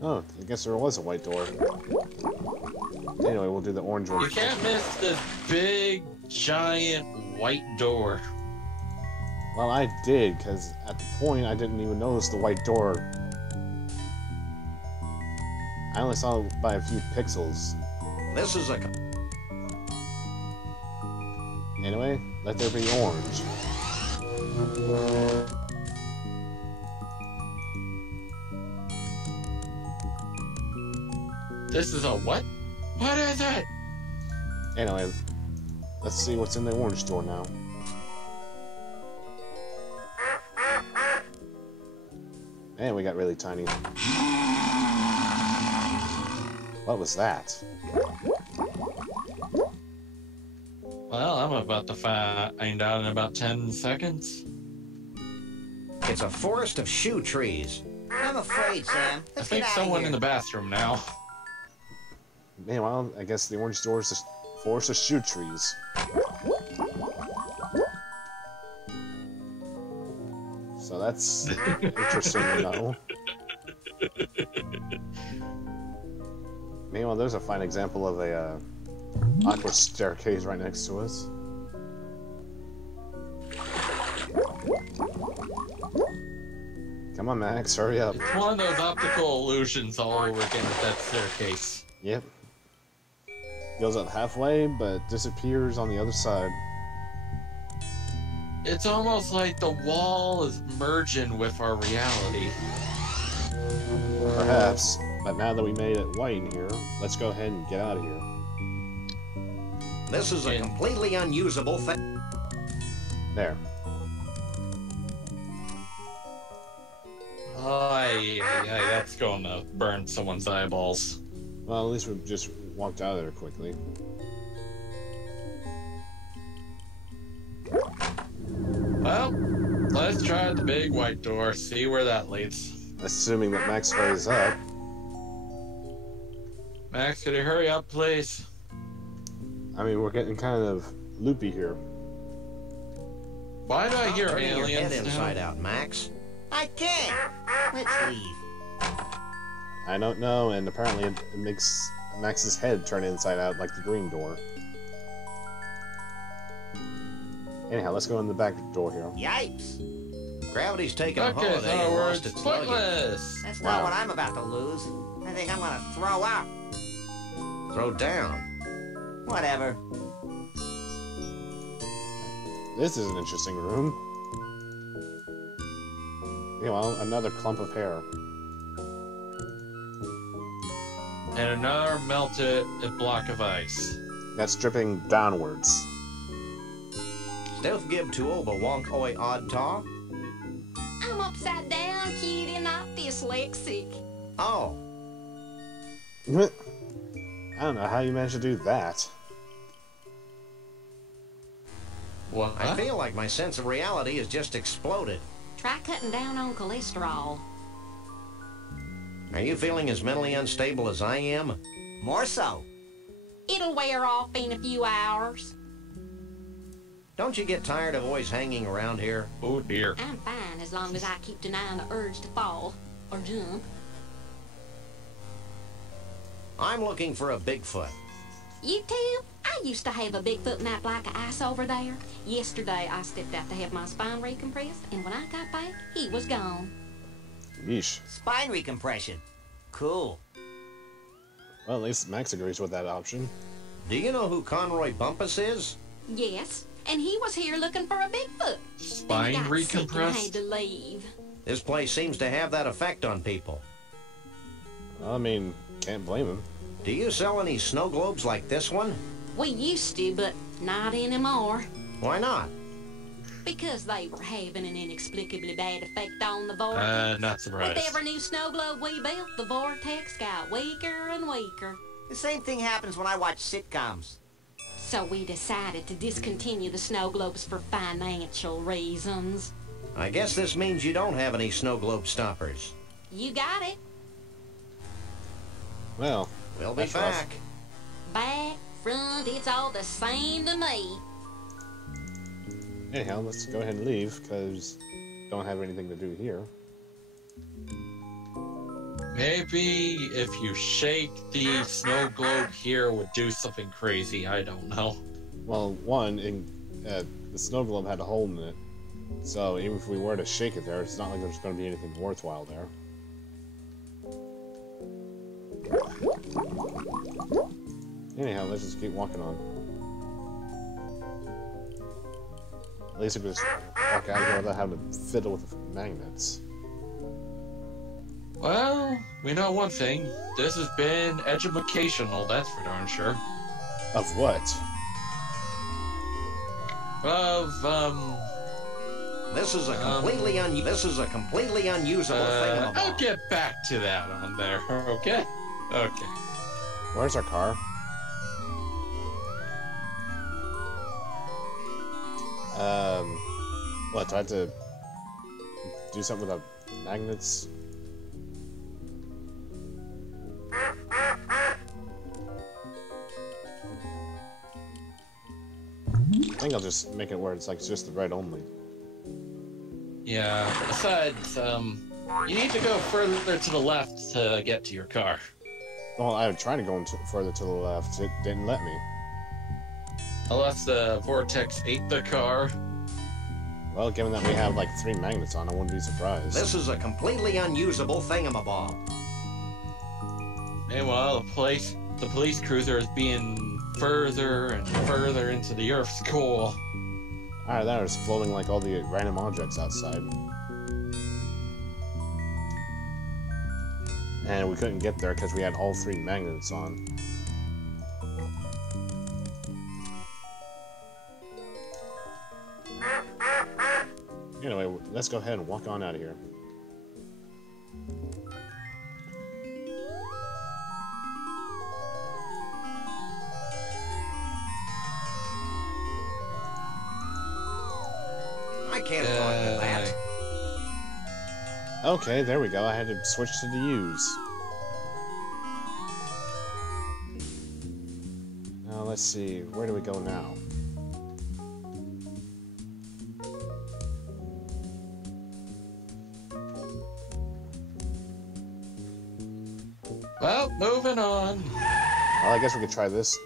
Oh, I guess there was a white door. Anyway, we'll do the orange one. You can't miss this big, giant white door. Well, I did, because at the point I didn't even notice the white door. I only saw it by a few pixels. This is a... Anyway, let there be orange. This is a what? What is it? Anyway, let's see what's in the orange door now. And we got really tiny. What was that? Well, I'm about to find out in about 10 seconds. It's a forest of shoe trees. I'm afraid, Sam. I Let's think get out of someone here. in the bathroom now. Meanwhile, I guess the orange door is a forest of shoe trees. So that's interesting to know. Meanwhile, there's a fine example of a aqua staircase right next to us. Come on, Max, hurry up. It's one of those optical illusions all over again with that staircase. Yep. Goes up halfway, but disappears on the other side. It's almost like the wall is merging with our reality. Perhaps, but now that we made it white in here, let's go ahead and get out of here. This is a completely unusable thing. There. Ay, that's going to burn someone's eyeballs. Well, at least we just walked out of there quickly. Well, let's try the big white door, see where that leads. Assuming that Max hurries up. Max, could you hurry up, please? I mean, we're getting kind of loopy here. Why do I hear Turning your head aliens inside now? out, Max. I can't. Let's leave. I don't know, and apparently it makes Max's head turn inside out like the green door. Anyhow, let's go in the back door here. Yipes. Gravity's taking a Okay, holiday so and we're lost its luggage. pointless. That's Wow. not what I'm about to lose. I think I'm gonna throw up. Throw down. Whatever. This is an interesting room. Meanwhile, another clump of hair. And another melted block of ice. That's dripping downwards. Stealth gib tool, but wonk oi odd taw. I'm upside down, kitty, not dyslexic. Oh, I don't know how you managed to do that. What? I feel like my sense of reality has just exploded. Try cutting down on cholesterol. Are you feeling as mentally unstable as I am? More so. It'll wear off in a few hours. Don't you get tired of always hanging around here? Oh dear. I'm fine as long as I keep denying the urge to fall or jump. I'm looking for a Bigfoot. You too? I used to have a Bigfoot nap like an ice over there. Yesterday, I stepped out to have my spine recompressed, and when I got back, he was gone. Yeesh. Spine recompression. Cool. Well, at least Max agrees with that option. Do you know who Conroy Bumpus is? Yes, and he was here looking for a Bigfoot. Spine Then he got sick and recompressed? had to leave. This place seems to have that effect on people. Well, I mean, can't blame him. Do you sell any snow globes like this one? We used to, but not anymore. Why not? Because they were having an inexplicably bad effect on the vortex. Not surprised. With every new snow globe we built, the vortex got weaker and weaker. The same thing happens when I watch sitcoms. So we decided to discontinue the snow globes for financial reasons. I guess this means you don't have any snow globe stoppers. You got it. Well, We'll be that's back. rough. Back, front, it's all the same to me. Anyhow, let's go ahead and leave, because don't have anything to do here. Maybe if you shake the snow globe here would do something crazy. I don't know. Well, one, the snow globe had a hole in it, so even if we were to shake it there, it's not like there's going to be anything worthwhile there. Anyhow, let's just keep walking on. At least we can just walk out of here without having to fiddle with the magnets. Well, we know one thing. This has been educational, that's for darn sure. Of what? Of, This is a completely unusable thing. I'll get back to that on there, okay? Okay. Where's our car? What, do I have to do something with the magnets? I think I'll just make it where it's like just the red only. Yeah, besides, you need to go further to the left to get to your car. Well, I was trying to go further to the left. It didn't let me. Unless the vortex ate the car. Well, given that we have like 3 magnets on, I wouldn't be surprised. This is a completely unusable thingamabob. Meanwhile, the police cruiser is being further and further into the Earth's core. Alright, that was floating like all the random objects outside. And we couldn't get there because we had all 3 magnets on. Anyway, let's go ahead and walk on out of here. I can't talk to that. Okay, there we go. I had to switch to the U's. Now, let's see. Where do we go now? Well, moving on. Well, I guess we could try this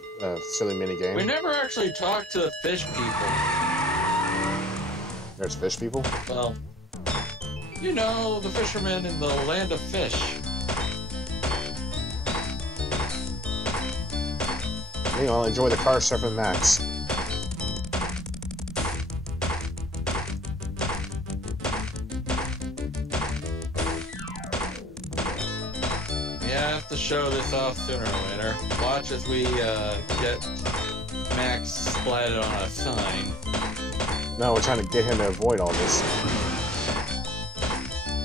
silly mini game. We never actually talked to the fish people. There's fish people? Well, you know, the fishermen in the land of fish. Meanwhile, enjoy the car surfing Max. We have to show this off sooner or later. Watch as we get Max splatted on a sign. No, we're trying to get him to avoid all this.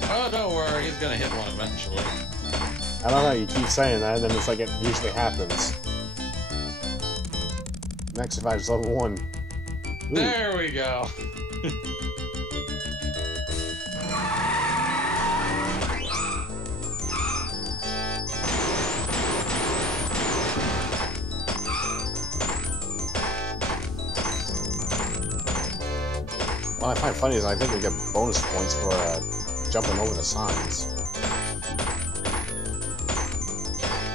Oh, don't worry, he's gonna hit one eventually. I don't know, you keep saying that, and then it's like it usually happens. Max survives level 1. Ooh. There we go. What I find funny is I think we get bonus points for jumping over the signs.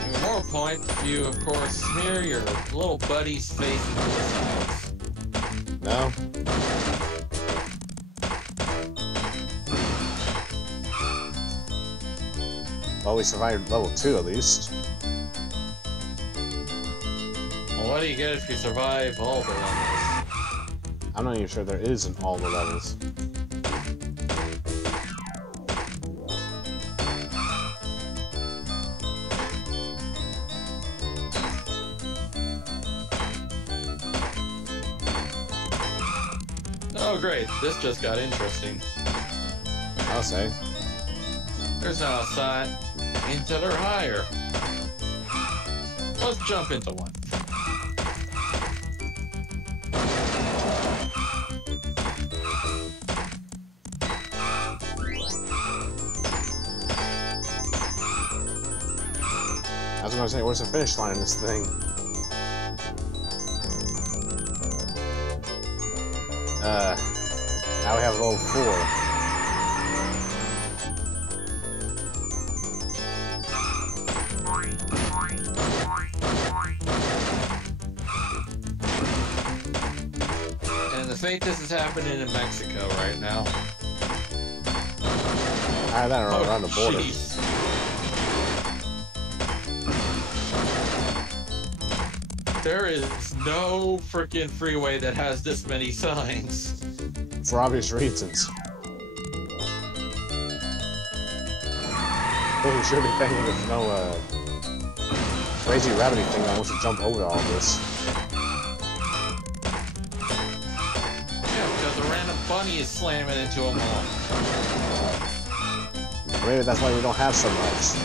Even more points if you, of course, smear your little buddy's face into the signs. No? Well, we survived level 2 at least. Well, what do you get if you survive all the levels? I'm not even sure there is in all the levels. Oh great, this just got interesting. I'll say. There's now a sign into or higher. Let's jump into one. I was gonna say, where's the finish line in this thing? Now we have level 4. And the faintest is happening in Mexico right now. I that around the border. Jeez. There is no freaking freeway that has this many signs. For obvious reasons. But we should be thinking there's no crazy rabbity thing that wants to jump over all this. Yeah, because a random bunny is slamming into them all. Maybe that's why we don't have so much.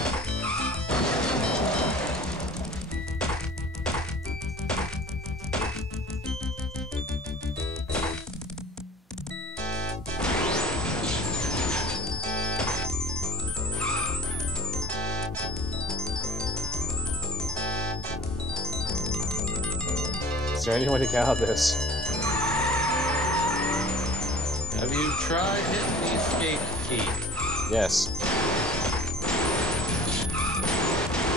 Is there any way to get out of this? Have you tried hitting the escape key? Yes.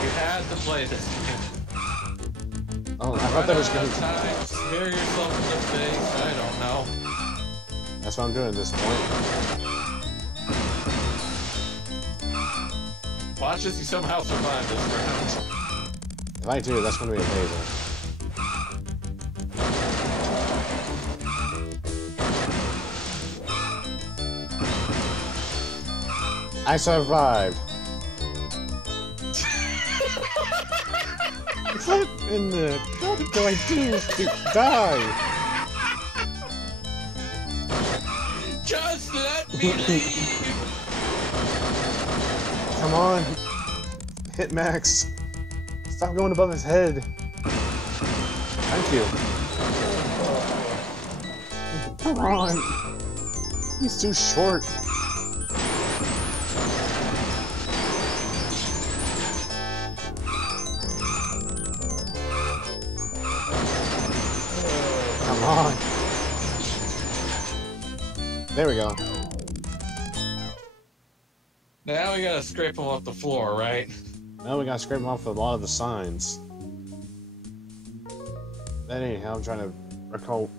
You had to play this game. Oh, I thought that was Run out going of time, smear yourself in the face, I don't know. That's what I'm doing at this point. Watch as you somehow survive this round. If I do, that's going to be amazing. I survived. What in the what do I do to die? Just let me leave! Come on. Hit Max. Stop going above his head. Thank you. Come on. He's too short. Come on. There we go. Now we gotta scrape them off the floor, right? Now we gotta scrape them off a lot of the signs. Then anyhow, I'm trying to recall.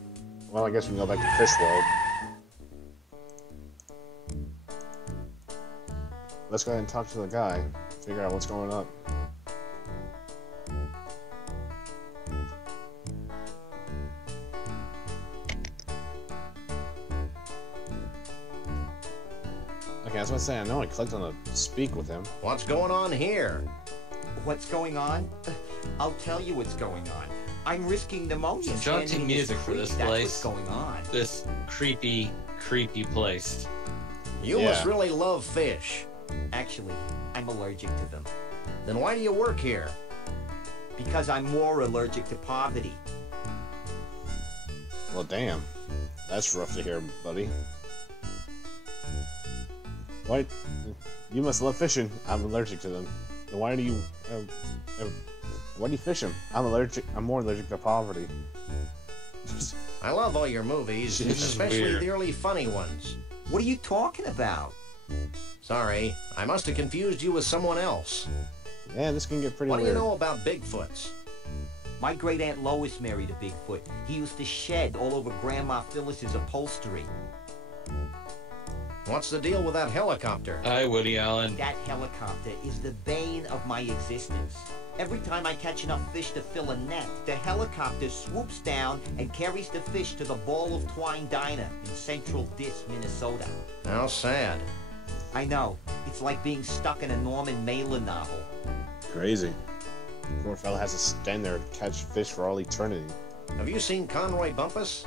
Well, I guess we can go back to Fish World. Let's go ahead and talk to the guy. Figure out what's going on. Okay, I was gonna say, I know I clicked on the speak with him. What's going on here? What's going on? I'll tell you what's going on. I'm risking pneumonia. Some jaunty music for this That's place. what's going on. This creepy, creepy place. You Yeah. must really love fish. Actually, I'm allergic to them. Then why do you work here? Because I'm more allergic to poverty. Well, damn. That's rough to hear, buddy. Why? You must love fishing. I'm allergic to them. Then why do you? Why do you fish them? I'm allergic. I'm more allergic to poverty. I love all your movies, She's especially weird. the early funny ones. What are you talking about? Sorry, I must have confused you with someone else. Yeah, this can get pretty What do weird. you know about Bigfoots? My great Aunt Lois married a Bigfoot. He used to shed all over Grandma Phyllis's upholstery. What's the deal with that helicopter? Hi, Woody Allen. That helicopter is the bane of my existence. Every time I catch enough fish to fill a net, the helicopter swoops down and carries the fish to the Ball of Twine Diner in Central Dis, Minnesota. How sad. I know. It's like being stuck in a Norman Mailer novel. Crazy. Poor fella has to stand there and catch fish for all eternity. Have you seen Conroy Bumpus?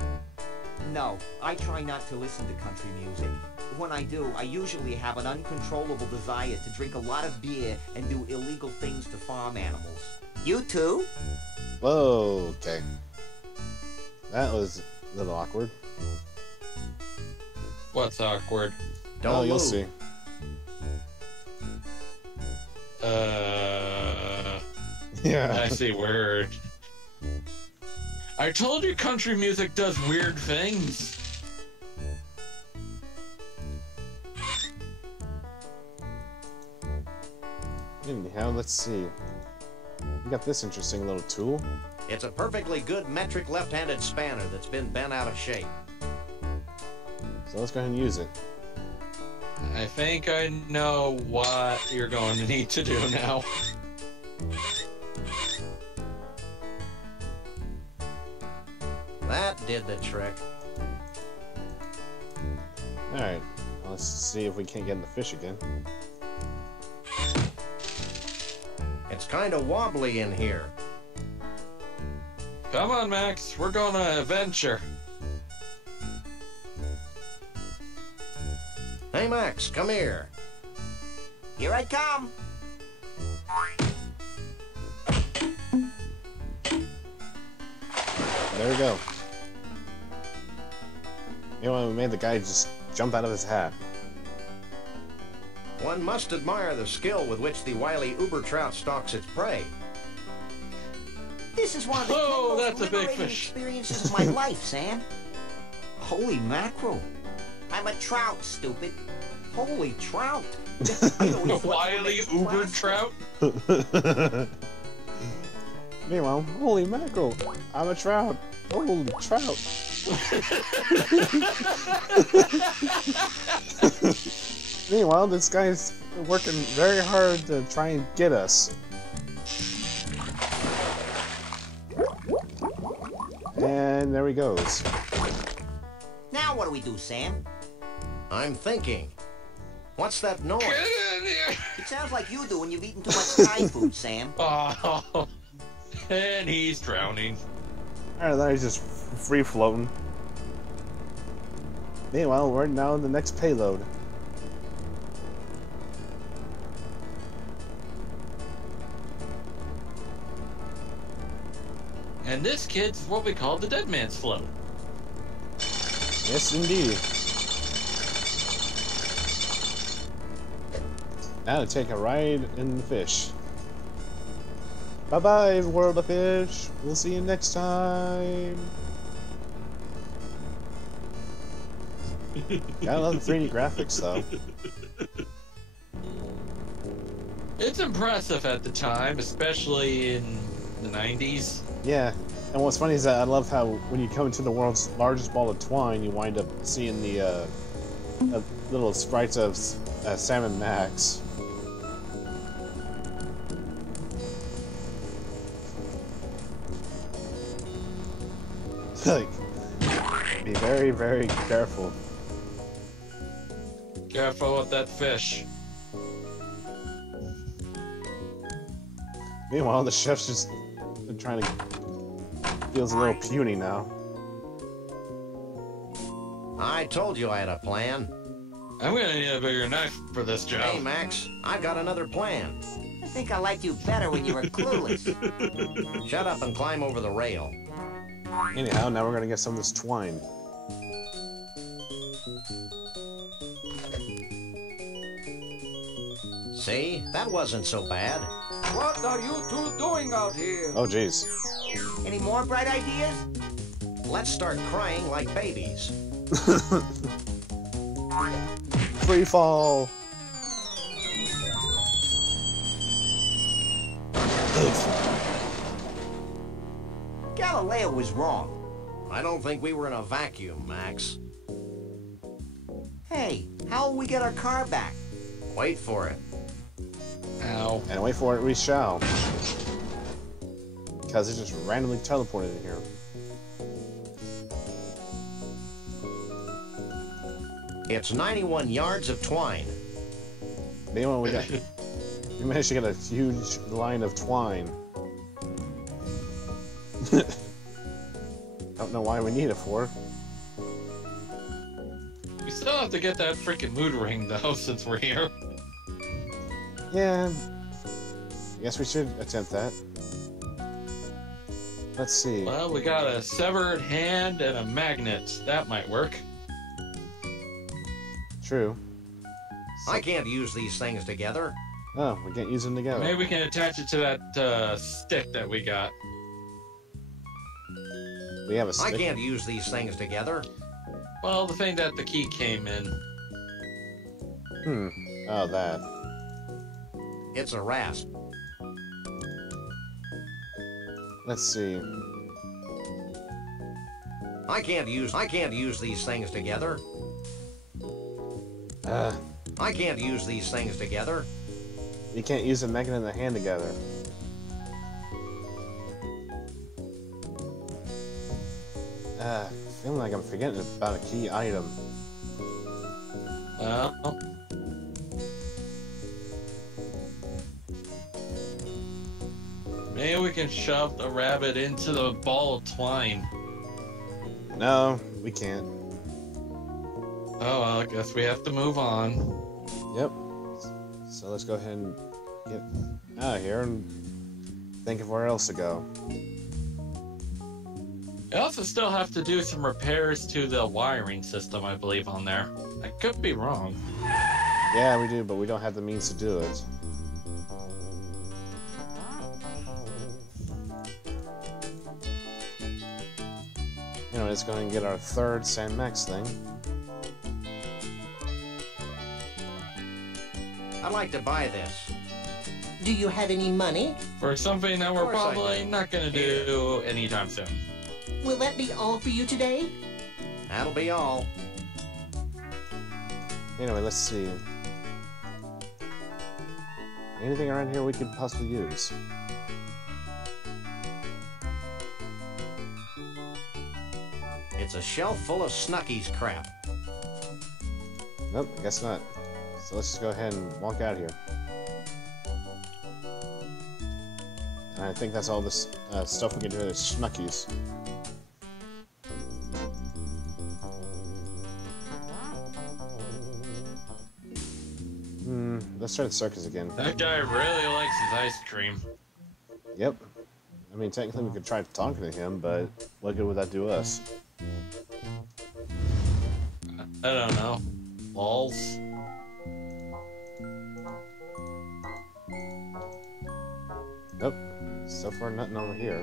No, I try not to listen to country music. When I do, I usually have an uncontrollable desire to drink a lot of beer and do illegal things to farm animals. You too? Whoa, okay. That was a little awkward. What's awkward? Don't You'll move. see. Yeah. I see word. I told you country music does weird things. Anyhow, let's see. We got this interesting little tool. It's a perfectly good metric left-handed spanner that's been bent out of shape. So let's go ahead and use it. I think I know what you're going to need to do now. That did the trick. Alright, let's see if we can't get in the fish again. It's kind of wobbly in here. Come on, Max. We're going on a venture. Hey, Max, come here. Here I come. There we go. You know, we made the guy just jump out of his hat. One must admire the skill with which the wily uber trout stalks its prey. This is one of the Oh, most that's a big liberating fish. experiences of my life, Sam. Holy mackerel. I'm a trout, stupid. Holy trout. Wily uber trout. Meanwhile, holy mackerel, I'm a trout. Holy trout. Meanwhile, this guy's working very hard to try and get us. And there he goes. Now what do we do, Sam? I'm thinking. What's that noise? It sounds like you do when you've eaten too much Thai food, Sam. Oh, and he's drowning. Alright, then he's just free floating. Meanwhile, we're now in the next payload. And this kid's what we call the dead man's float. Yes, indeed. Now to take a ride in the fish. Bye-bye, world of fish. We'll see you next time. Gotta love the 3D graphics, though. It's impressive at the time, especially in the 90s. Yeah, and what's funny is that I love how when you come to the world's largest ball of twine, you wind up seeing the little sprites of Sam and Max. Like, be very, very careful. Careful with that fish. Meanwhile, the chef's just trying to... feels a little puny now. I told you I had a plan. I'm gonna need a bigger knife for this job. Hey, Max, I've got another plan. I think I liked you better when you were clueless. Shut up and climb over the rail. Anyhow, now we're gonna get some of this twine. See? That wasn't so bad. What are you two doing out here? Oh, jeez. Any more bright ideas? Let's start crying like babies. Free fall. Galileo was wrong. I don't think we were in a vacuum, Max. Hey, how will we get our car back? Wait for it. Ow. And wait for it, we shall. Because it just randomly teleported in here. It's 91 yards of twine. Meanwhile, we managed to get a huge line of twine. Don't know why we need it for. We still have to get that freaking mood ring, though, since we're here. Yeah. I guess we should attempt that. Let's see. Well, we got a severed hand and a magnet. That might work. True. I can't use these things together. Oh, we can't use them together. Maybe we can attach it to that stick that we got. We have a stick. I can't use these things together. Well, the thing that the key came in. Oh, that. It's a rasp. Let's see. I can't use these things together. I can't use these things together. You can't use the magnet and the hand together. Feeling like I'm forgetting about a key item. Well, maybe we can shove the rabbit into the ball of twine. No, we can't. Oh, well, I guess we have to move on. Yep. So let's go ahead and get out of here and think of where else to go. We also still have to do some repairs to the wiring system, I believe, on there. I could be wrong. Yeah, we do, but we don't have the means to do it. Anyway, let's go ahead and get our third San Max thing. I'd like to buy this. Do you have any money? For something that we're Of course I probably do. not going to do anytime soon. Will that be all for you today? That'll be all. Anyway, let's see. Anything around here we could possibly use? It's a shelf full of Snucky's crap. Nope, I guess not. So let's just go ahead and walk out of here. And I think that's all this stuff we can do with Snuckies. Let's try the circus again. That guy really likes his ice cream. Yep. I mean, technically we could try talking to him, but what good would that do us? I don't know. Balls. Nope. So far, nothing over here.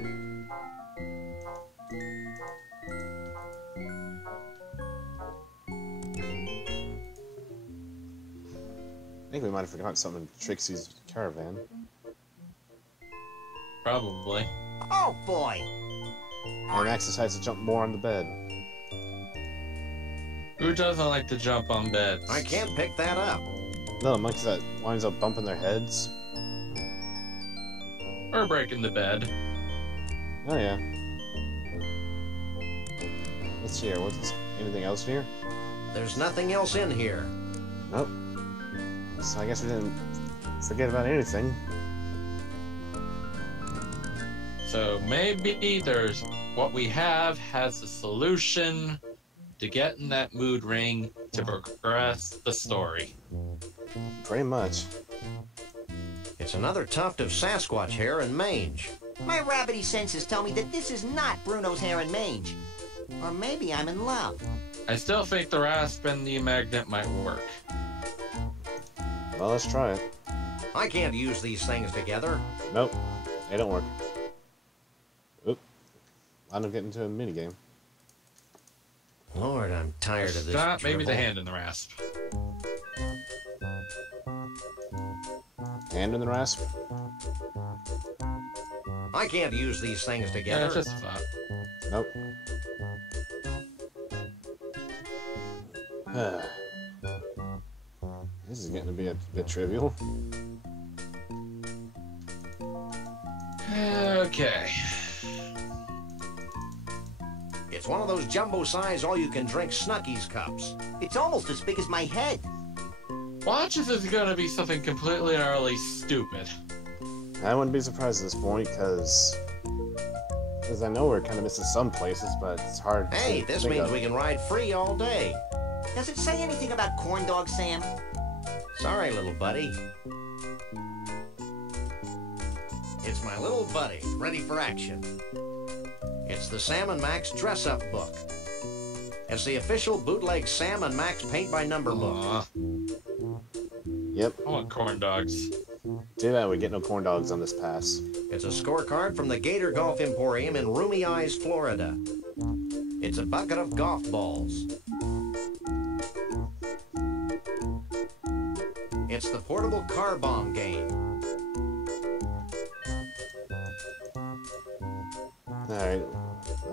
I think we might have forgotten something in Trixie's caravan. Probably. Oh boy! And Max decides to jump more on the bed. Who doesn't like to jump on beds? I can't pick that up. No, the monkeys that winds up bumping their heads. Or breaking the bed. Oh yeah. Let's see here. What's anything else here? There's nothing else in here. Nope. So I guess we didn't forget about anything. So maybe there's what we have has a solution to getting that mood ring to progress the story. Pretty much. It's another tuft of Sasquatch hair and mange. My rabbity senses tell me that this is not Bruno's hair and mange. Or maybe I'm in love. I still think the rasp and the magnet might work. Well, let's try it. I can't use these things together. Nope. They don't work. Oop. I don't get into a minigame. Lord, I'm tired of this. Not maybe the drivel. hand in the rasp. Hand in the rasp? I can't use these things Yeah, together. just a thought. Nope. This is getting to be a bit trivial. Okay. It's one of those jumbo-size all-you-can-drink Snuckies cups. It's almost as big as my head. Watch if it's gonna be something completely and utterly stupid. I wouldn't be surprised at this point, because I know we're kind of missing some places, but it's hard Hey, to this think means of. we can ride free all day. Does it say anything about corn dogs, Sam? Sorry, little buddy. It's my little buddy, ready for action. It's the Sam and Max dress-up book. It's the official bootleg Sam and Max paint-by-number book. Yep. I want corn dogs. Too bad we get no corn dogs on this pass. It's a scorecard from the Gator Golf Emporium in Roomy Eyes, Florida. It's a bucket of golf balls. It's the portable car bomb game. Alright.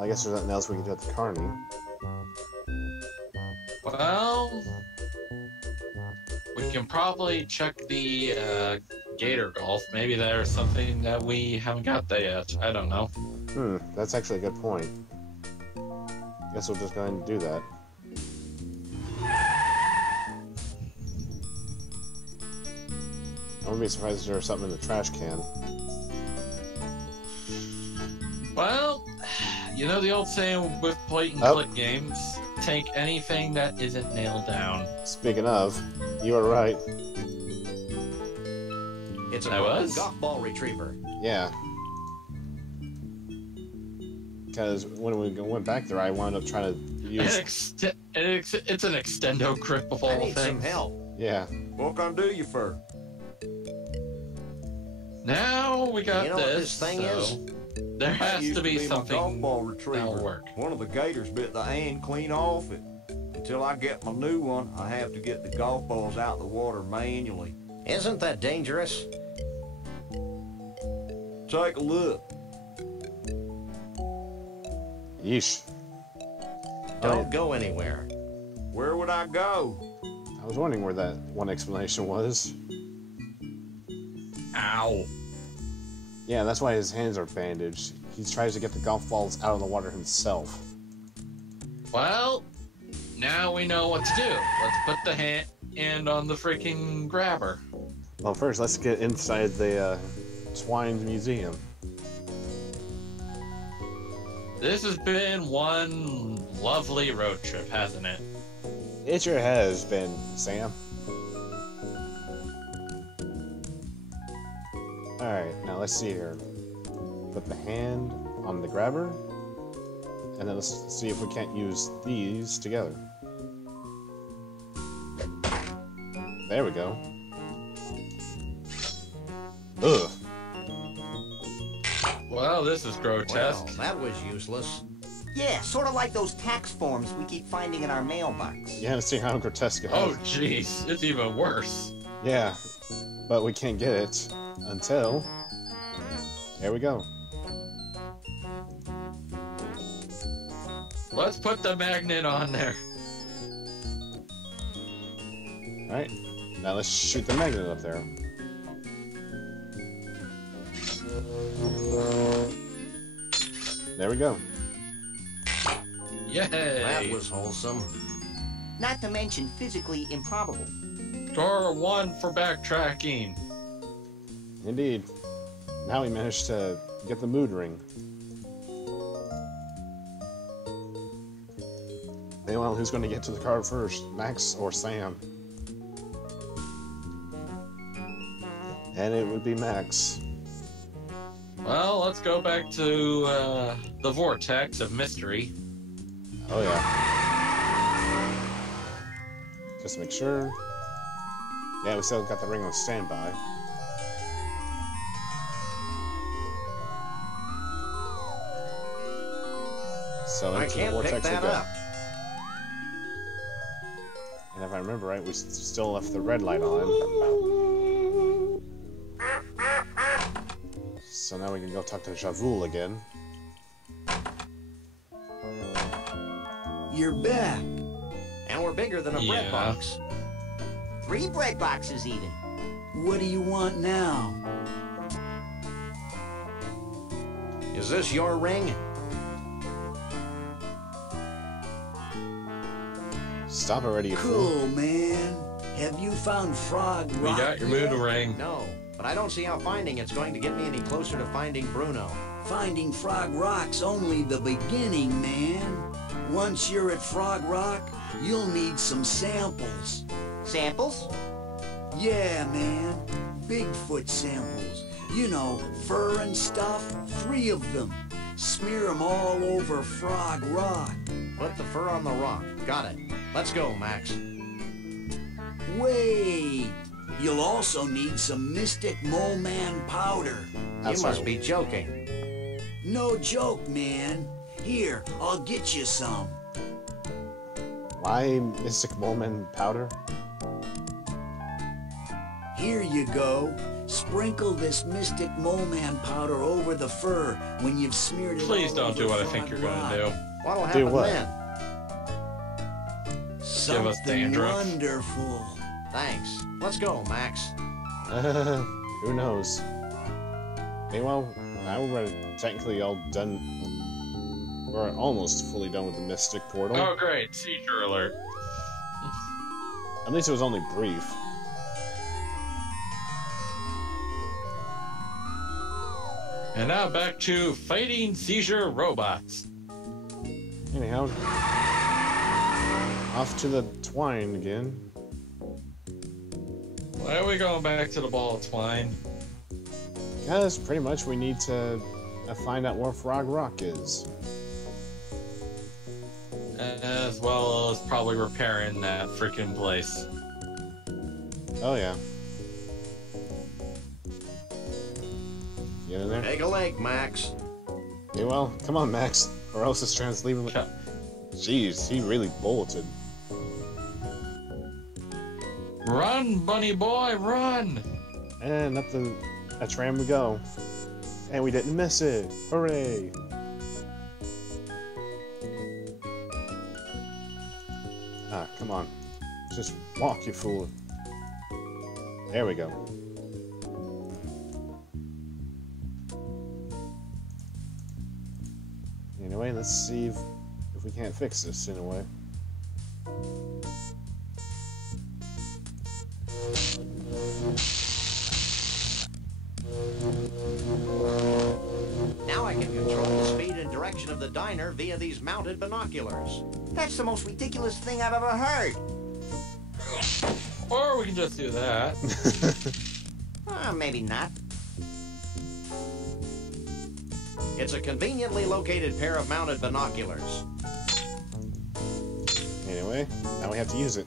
I guess there's nothing else we can do at the Carney. Well, we can probably check the Gator Golf. Maybe there's something that we haven't got there yet. I don't know. That's actually a good point. Guess we'll just go ahead and do that. I wouldn't be surprised if there was something in the trash can. Well, you know the old saying with point-and-click games? Take anything that isn't nailed down. Speaking of, you are right. It's a I was? golf ball retriever. Yeah. Because when we went back there, I wound up trying to use... It's an extendo grip of all I need some things. help. Yeah. What can I do you for? Now we got You know what this, this thing so is? there has Used to be my something golf ball retriever. that'll work. One of the gators bit the end clean off it. Until I get my new one, I have to get the golf balls out of the water manually. Isn't that dangerous? Take a look. Yeesh. Don't go anywhere. Where would I go? I was wondering where that one explanation was. Ow. Yeah, that's why his hands are bandaged. He tries to get the golf balls out of the water himself. Well, now we know what to do. Let's put the hand on the freaking grabber. Well, first, let's get inside the Twine Museum. This has been one lovely road trip, hasn't it? It sure has been, Sam. Alright, now let's see here. Put the hand on the grabber, and then let's see if we can't use these together. There we go. Ugh. Well, this is grotesque. Well, that was useless. Yeah, sort of like those tax forms we keep finding in our mailbox. You haven't seen how grotesque it is. Oh, jeez. It's even worse. Yeah, but we can't get it until... There we go. Let's put the magnet on there. Alright, now let's shoot the magnet up there. There we go. Yay! That was wholesome. Not to mention physically improbable. Score 1 for backtracking. Indeed. Now we managed to get the mood ring. Well, who's going to get to the car first, Max or Sam? And it would be Max. Well, let's go back to the vortex of mystery. Oh yeah. Just to make sure. Yeah, we still got the ring on standby. So I into the can't pick vortex we that go. up. And if I remember right, we still left the red light on. So now we can go talk to Javul again. You're back. And we're bigger than a bread box. 3 bread boxes even. What do you want now? Is this your ring? Stop already, you Cool, man. Have you found Frog Rock? We got your mood ring. No, but I don't see how finding it's going to get me any closer to finding Bruno. Finding Frog Rock's only the beginning, man. Once you're at Frog Rock, you'll need some samples. Samples? Yeah, man. Bigfoot samples. You know, fur and stuff. 3 of them. Smear them all over Frog Rock. Put the fur on the rock. Got it. Let's go, Max. Wait! You'll also need some Mystic Mole Man powder. You must be joking. No joke, man. Here, I'll get you some. Why Mystic Moment powder? Here you go. Sprinkle this Mystic Mole Man powder over the fur when you've smeared it. Please all don't over do what I Frog think you're Rock. gonna do. What'll happen what? then? Give us Something dandruff. wonderful. Thanks. Let's go, Max. Who knows? Meanwhile, now we're technically all done. We're almost fully done with the Mystic Portal. Oh, great. Seizure alert. At least it was only brief. And now back to fighting seizure robots. Anyhow, off to the twine again. Why are we going back to the ball of twine? Because pretty much we need to find out where Frog Rock is. As well as probably repairing that freaking place. Oh yeah. Get in there? Take a leg, Max. Yeah, well, come on, Max, or else this train's leaving. Jeez, he really bulleted. Run, bunny boy, run! And up the tram we go. And we didn't miss it. Hooray! Ah, come on. Just walk, you fool. There we go. Anyway, let's see if we can't fix this in a way. Now I can control the speed and direction of the diner via these mounted binoculars. That's the most ridiculous thing I've ever heard. Or we can just do that. Maybe not. It's a conveniently located pair of mounted binoculars. Anyway, now we have to use it.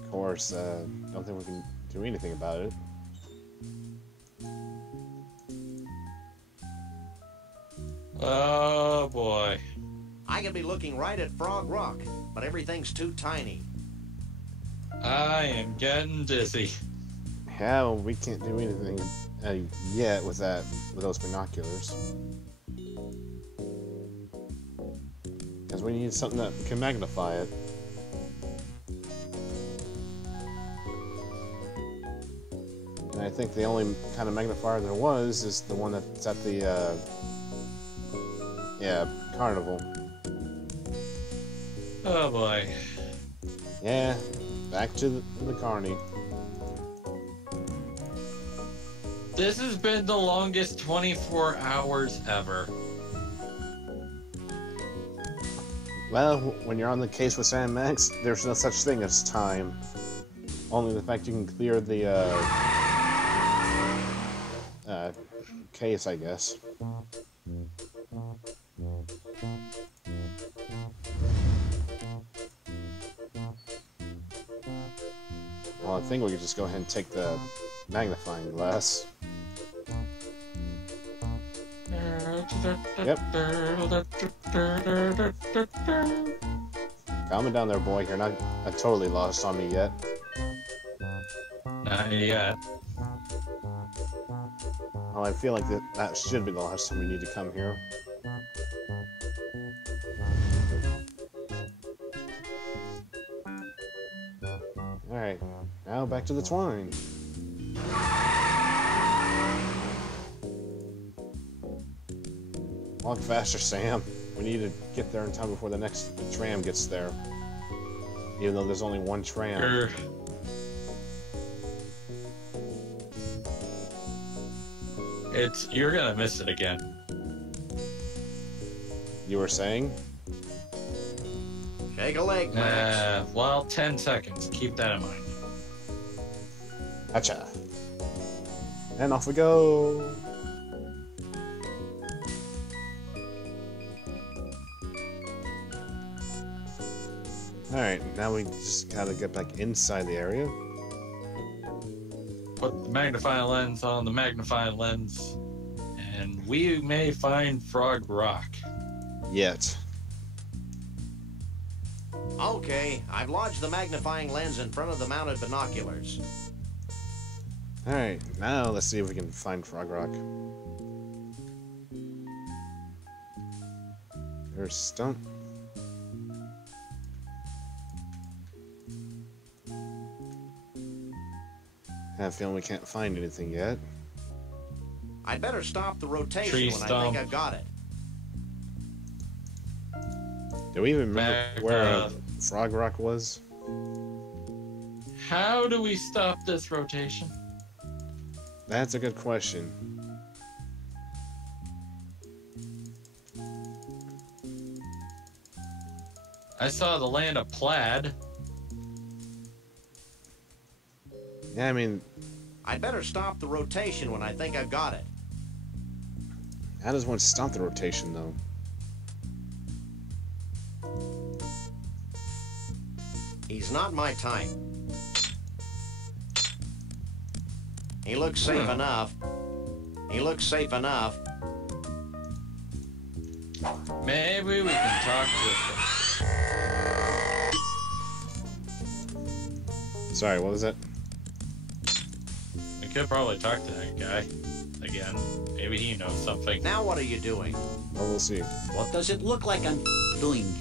Of course, don't think we can do anything about it. Oh boy. I could be looking right at Frog Rock, but everything's too tiny. I am getting dizzy. Yeah, well, we can't do anything yet with those binoculars. Because we need something that can magnify it. And I think the only kind of magnifier there was is the one that's at the, carnival. Oh boy. Yeah, back to the carny. This has been the longest 24 hours ever. Well, when you're on the case with Sam Max, there's no such thing as time. Only the fact you can clear the case, I guess. Well, I think we could just go ahead and take the magnifying glass. Yep. Calm down there, boy. You're not totally lost on me yet. Not yet. Oh, I feel like that should be the last time we need to come here. Alright, now back to the twine. Walk faster, Sam. We need to get there in time before the next tram gets there. Even though there's only one tram. You're gonna miss it again. You were saying? Shake a leg, Max. Well, 10 seconds. Keep that in mind. Gotcha. And off we go. Alright, now we just gotta get back inside the area. Put the magnifying lens on the magnifying lens, and we may find Frog Rock. Yet. Okay, I've lodged the magnifying lens in front of the mounted binoculars. Alright, now let's see if we can find Frog Rock. There's Stump. I have a feeling we can't find anything yet. I'd better stop the rotation Tree when I stump. think I've got it. Do we even remember where Frog Rock was? How do we stop this rotation? That's a good question. I saw the land of Plaid. Yeah, I mean, I'd better stop the rotation when I think I've got it. how does one stop the rotation, though? He's not my type. He looks safe enough. He looks safe enough. Maybe we can talk to him. Sorry, what was that? We could probably talk to that guy again. Maybe he knows something. Now what are you doing? Well, we'll see. What does it look like I'm doing?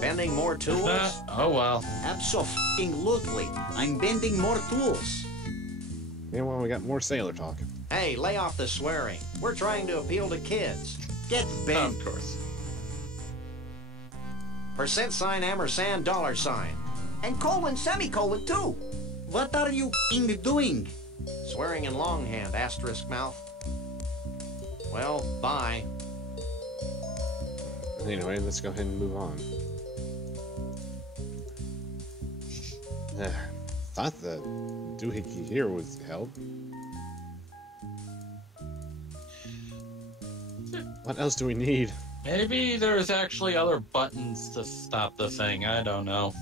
Bending more tools? Oh well. Absolutely. I'm bending more tools. Yeah, well, we got more sailor talk. Hey, lay off the swearing. We're trying to appeal to kids. Get bent. Of course. % ampersand $. And colon semicolon too. What are you doing? Swearing in longhand, asterisk mouth. Well, bye. Anyway, let's go ahead and move on. Thought the doohickey here would help. What else do we need? Maybe there's actually other buttons to stop the thing. I don't know.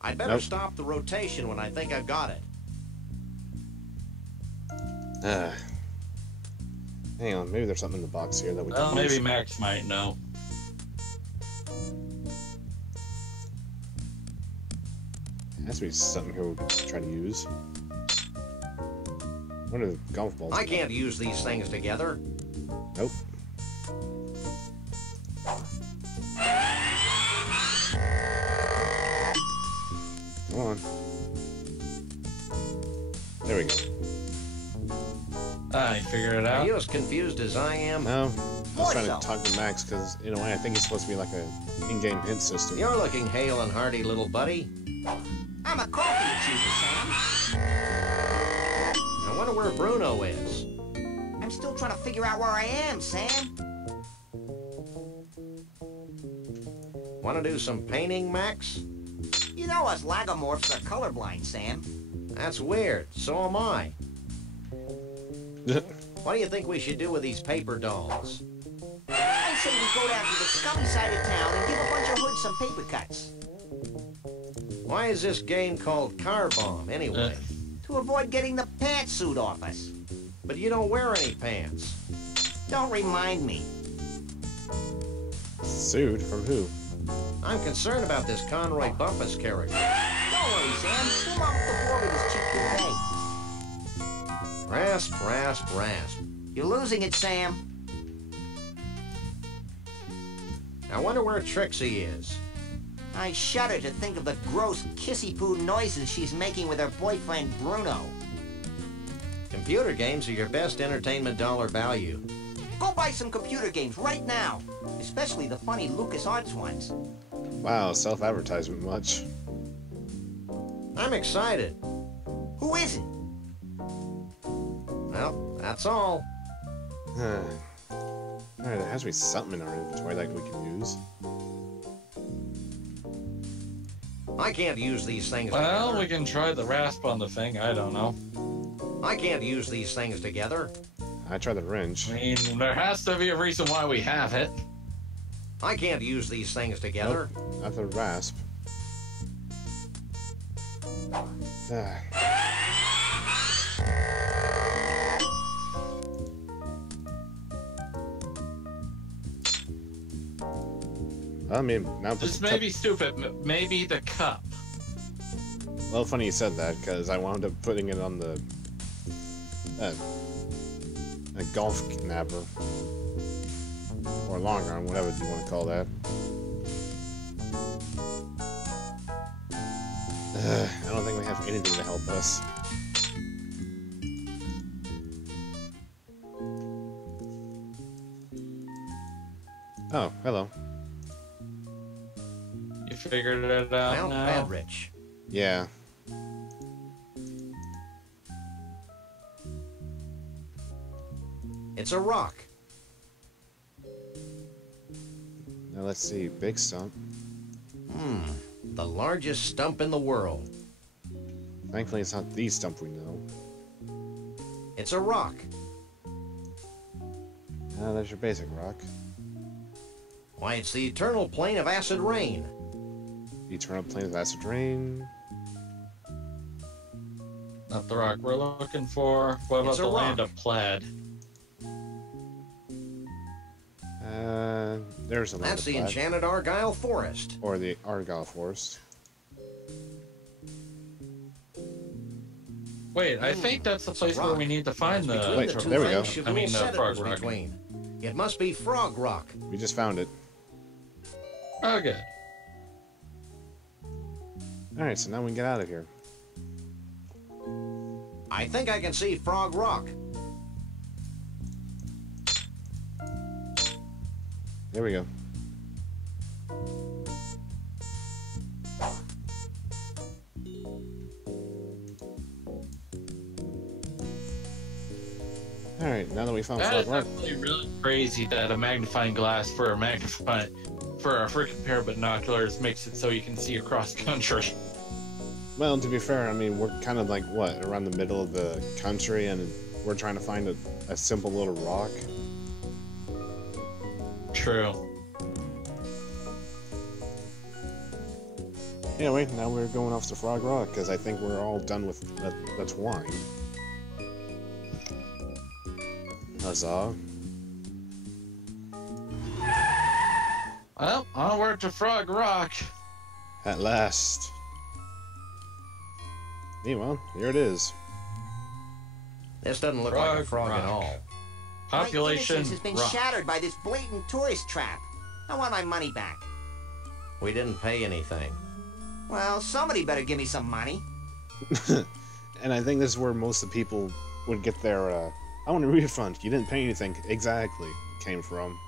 I'd better stop the rotation when I think I've got it. Hang on, maybe there's something in the box here that we Well, can maybe use. Max might know. There has to be something here we can try to use. What are the golf balls? I can't use these things together. Nope. Come on. There we go. I figured it Are out. you as confused as I am? No, I was trying to talk to Max because, in a way, I think it's supposed to be like a in-game hint system. You're looking hale and hearty, little buddy. I'm a coffee achiever, Sam. I wonder where Bruno is. I'm still trying to figure out where I am, Sam. Want to do some painting, Max? You know us lagomorphs are colorblind, Sam. That's weird. So am I. What do you think we should do with these paper dolls? I say we go down to the scummy side of town and give a bunch of hoods some paper cuts. Why is this game called Car Bomb, anyway? To avoid getting the pantsuit off us. But you don't wear any pants. Don't remind me. Sued from who? I'm concerned about this Conroy Bumpus character. Don't worry, Sam. He'll mop the floor with his cheap toupee. Rasp, rasp, rasp. You're losing it, Sam. I wonder where Trixie is. I shudder to think of the gross kissy-poo noises she's making with her boyfriend, Bruno. Computer games are your best entertainment dollar value. Go buy some computer games right now. Especially the funny LucasArts ones. Wow, self-advertisement much. I'm excited. Who isn't? Well, that's all. Alright, there has to be something in our inventory that we can use. I can't use these things Well, together. we can try the rasp on the thing. I don't know. I can't use these things together. I tried the wrench. I mean, there has to be a reason why we have it. I can't use these things together. Nope, not the rasp. Ah. I mean, now put This the may cup. be stupid. Maybe the cup. Well, funny you said that, because I wound up putting it on the a golf knapper. Or long arm, whatever you want to call that. I don't think we have anything to help us. Oh, hello. You figured it out Mount now? Badrich. Yeah. It's a rock. Now let's see, big stump. The largest stump in the world. Thankfully, it's not the stump we know. It's a rock. Ah, there's your basic rock. Why, it's the eternal plane of acid rain. Eternal plane of acid rain. Not the rock we're looking for. What about It's a the land rock. of plaid? There's a land That's of the plaid. enchanted Argyle Forest. Or the Argyle Forest. Wait, I think that's the place where rock. we need to find the. Between Wait, the two there we go. things, I mean, Shaboom said it Frog was Rock. between. It must be Frog Rock. We just found it. Okay. Alright, so now we can get out of here. I think I can see Frog Rock. There we go. Alright, now that we found That Frog is Rock. actually really crazy that a magnifying glass for a freaking pair of binoculars makes it so you can see across country. Well, to be fair, I mean, we're kind of like, what, around the middle of the country, and we're trying to find a simple little rock. True. Anyway, now we're going off to Frog Rock, because I think we're all done with the twine. Huzzah. Well, onward to Frog Rock. At last. Meanwhile, here it is. This doesn't look like a frog at all. Population My innocence has been rock. shattered by this blatant tourist trap. I want my money back. We didn't pay anything. Well, somebody better give me some money. And I think this is where most of the people would get their, I want a refund. You didn't pay anything. Exactly. Came from.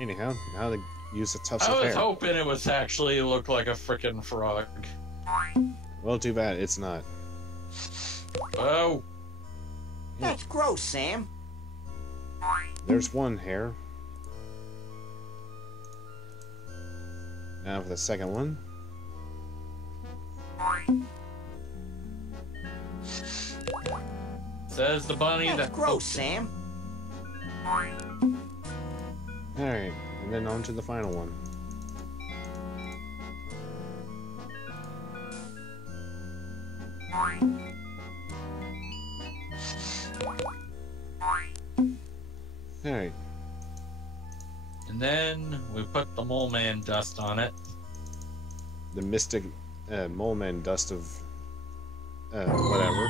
Anyhow, now they use the tufts I of was hair. hoping it was actually look like a freaking frog. Well, too bad. It's not. Oh. That's gross, Sam. There's one hair. Now for the second one. Says the bunny That's that. gross, Sam. Alright, and then on to the final one. Alright. And then we put the mole man dust on it. The mystic mole man dust of whatever.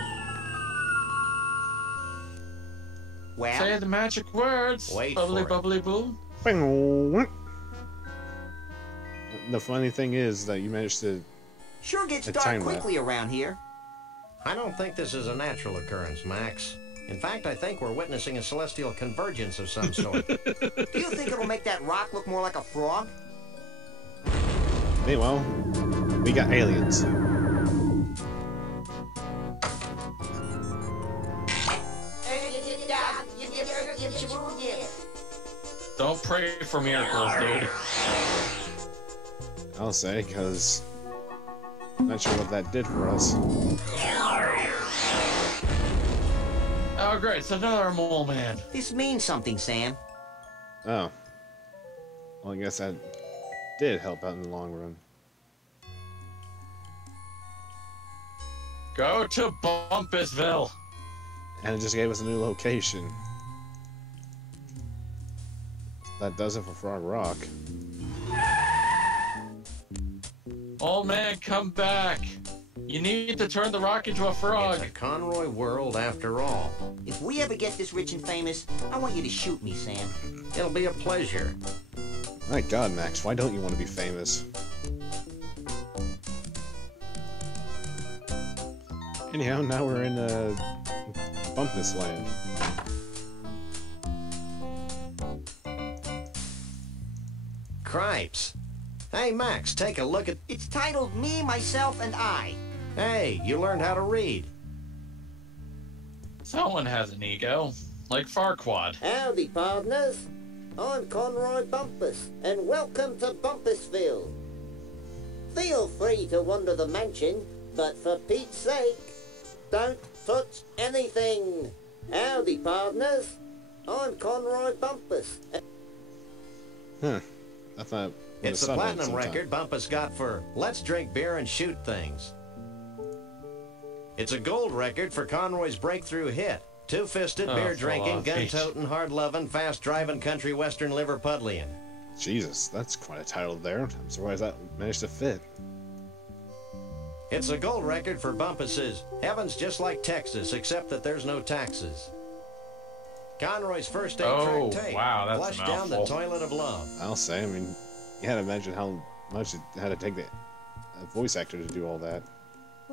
Well, Say the magic words. Wait bubbly, for it. bubbly, boo. The funny thing is that you managed to. sure gets A dark time quickly around here. I don't think this is a natural occurrence, Max. In fact, I think we're witnessing a celestial convergence of some sort. Do you think it'll make that rock look more like a frog? Meanwhile, we got aliens. Don't pray for miracles, dude. I'll say, because I'm not sure what that did for us. Oh, great. It's another mole man. This means something, Sam. Oh. Well, I guess that did help out in the long run. Go to Bumpusville. And it just gave us a new location. That does it for Frog Rock. Old man, come back. You need to turn the rock into a frog. It's a Conroy world after all. If we ever get this rich and famous, I want you to shoot me, Sam. It'll be a pleasure. My God, Max, why don't you want to be famous? Anyhow, now we're in Bumpus Land. Cripes. Hey, Max, take a look at... It's titled Me, Myself, and I. Hey, you learned how to read. Someone has an ego. Like Farquaad. Howdy, partners. I'm Conroy Bumpus, and welcome to Bumpusville. Feel free to wander the mansion, but for Pete's sake, don't touch anything. Howdy, partners. I'm Conroy Bumpus. Huh. I thought... It's the platinum record Bumpus got for Let's Drink Beer and Shoot Things. It's a gold record for Conroy's breakthrough hit. Two-fisted, beer-drinking, gun-toting, hard-loving, fast-driving country western Liverpudlian. Jesus, that's quite a title there. I'm surprised that managed to fit. It's a gold record for Bumpus's Heaven's Just Like Texas, except that there's no taxes. Conroy's first 8-track tape. Wow, that's Flushed a down the mouthful. toilet of love. I'll say, I mean, you had to imagine how much it had to take the voice actor to do all that.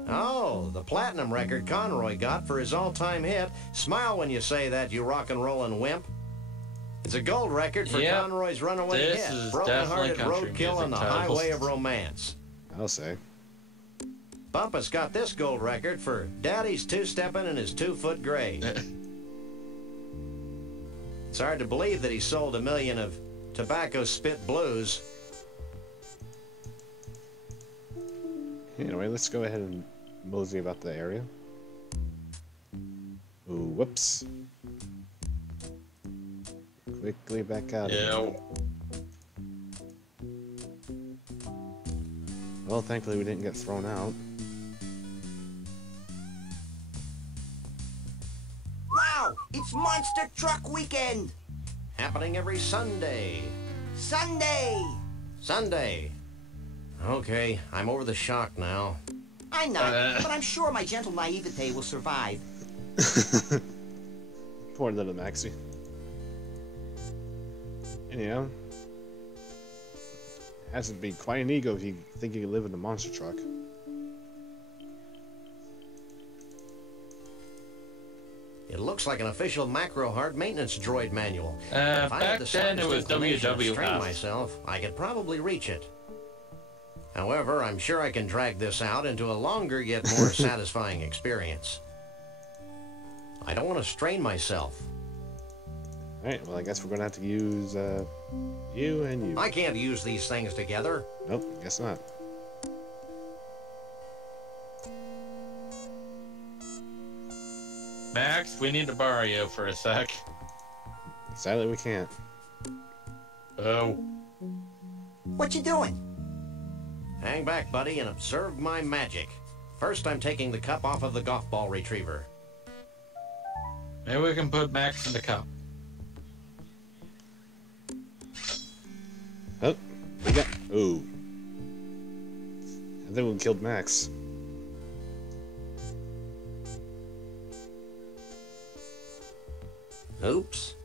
Oh, the platinum record Conroy got for his all-time hit, Smile When You Say That, You Rock and Rollin' Wimp. It's a gold record for Yep. Conroy's runaway This hit, is Broken Hearted definitely country Roadkill on the music titles. Highway of Romance. I'll say. Bumpus got this gold record for Daddy's Two-Steppin' in His 2-Foot Grave. It's hard to believe that he sold 1 million of Tobacco Spit Blues. Anyway, let's go ahead and mosey about the area. Ooh, whoops. Quickly back out. Yeah. Well, thankfully we didn't get thrown out. Wow! It's Monster Truck Weekend! Happening every Sunday. Sunday! Sunday. Okay, I'm over the shock now. I'm not, but I'm sure my gentle naivete will survive. Poor little Maxie. Anyhow, has to be quite an ego if you think you can live in a monster truck. It looks like an official macro hard maintenance droid manual. If I Back had the then it was slightest inclination to strain WWF. myself, I could probably reach it. However, I'm sure I can drag this out into a longer yet more satisfying experience. I don't want to strain myself. Alright, well I guess we're gonna have to use you and you. I can't use these things together. Nope, guess not. Max, we need to borrow you for a sec. Sadly we can't. Oh. What you doing? Hang back, buddy, and observe my magic. First, I'm taking the cup off of the golf ball retriever. Maybe we can put Max in the cup. Oh, we got. Ooh. I think we killed Max. Oops.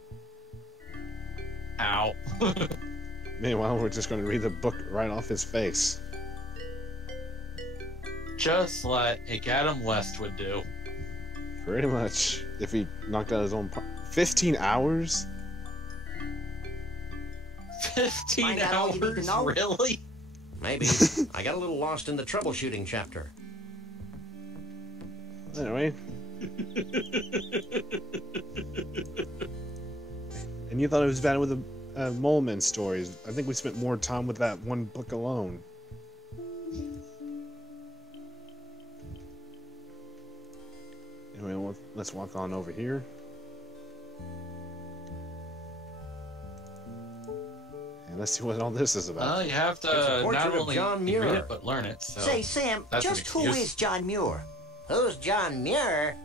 Ow. Meanwhile, we're just going to read the book right off his face. Just like Adam West would do. Pretty much. If he knocked out his own 15 hours? 15 Find out all you need to hours? know? Really? Maybe. I got a little lost in the troubleshooting chapter. Anyway. And you thought it was bad with the Moleman stories. I think we spent more time with that one book alone. Anyway, let's walk on over here. And let's see what all this is about. Well, you have It's a to portrait not of only John read Muir. it, but learn it. So Say, Sam, that's an just who excuse. is John Muir? Who's John Muir?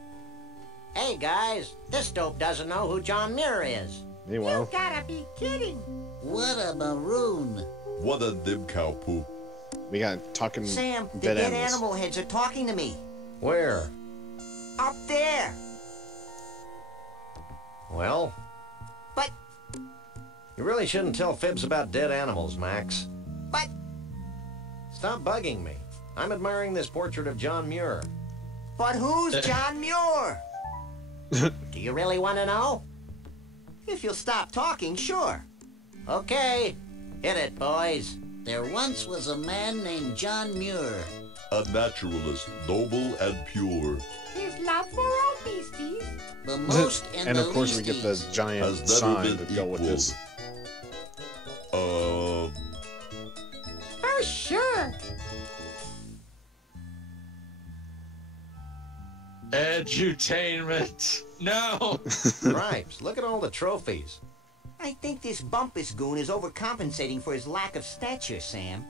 Hey guys, this dope doesn't know who John Muir is. Meanwhile, Gotta be kidding. What a maroon. What a dim cow poop. we got talking Sam, the dead dead animals. animal heads are talking to me. Where? Up there. Well, But, you really shouldn't tell fibs about dead animals, Max. but, Stop bugging me. I'm admiring this portrait of John Muir. but who's John Muir? Do you really want to know? If you'll stop talking, sure. Okay, hit it, boys. There once was a man named John Muir. A naturalist, noble and pure. His love for all beasties. The most and, And the of course we get the leasties. giant Has never sign been to go with equaled. this. Oh, sure. Edutainment. No. Gripes, look at all the trophies. I think this Bumpus goon is overcompensating for his lack of stature, Sam.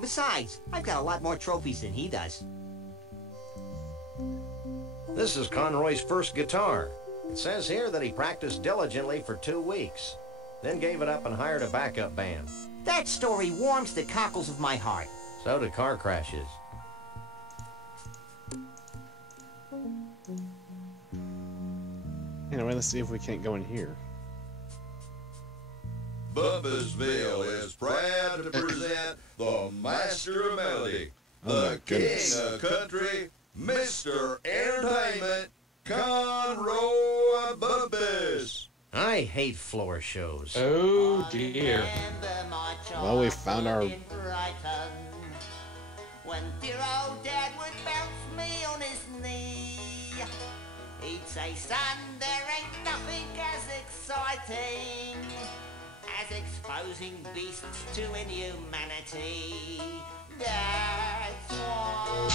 Besides, I've got a lot more trophies than he does. This is Conroy's first guitar. It says here that he practiced diligently for 2 weeks, then gave it up and hired a backup band. That story warms the cockles of my heart. So do car crashes. Anyway, let's see if we can't go in here. Bumpusville is proud to present the master of melody, Oh the my king goodness. of country, Mr. Entertainment, Conroy Bumpus. I hate floor shows. Oh dear. Well, we found our... When dear old dad would bounce me on his knee, he'd say, son, there ain't nothing as exciting as exposing beasts to inhumanity. That's why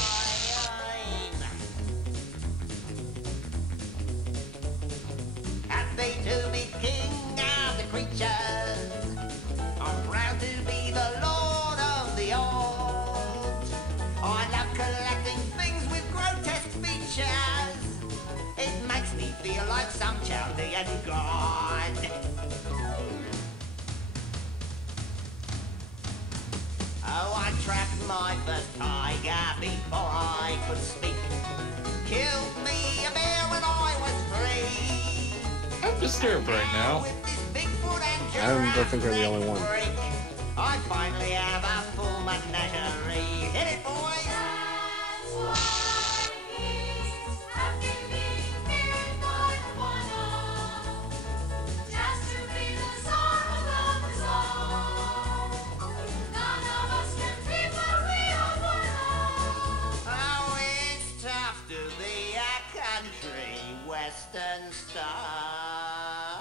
I'm happy to be king of the creatures. I'm proud to be the lord of the old. I love collecting things with grotesque features. It makes me feel like some Chaldean god. Oh, I trapped my first tiger before I could speak. Killed me a bear when I was 3. I'm disturbed right now. With this Bigfoot and I don't think we're the only one. freak, I finally have a full menagerie. Hit it, boys! Oh, it's tough to be a country western star.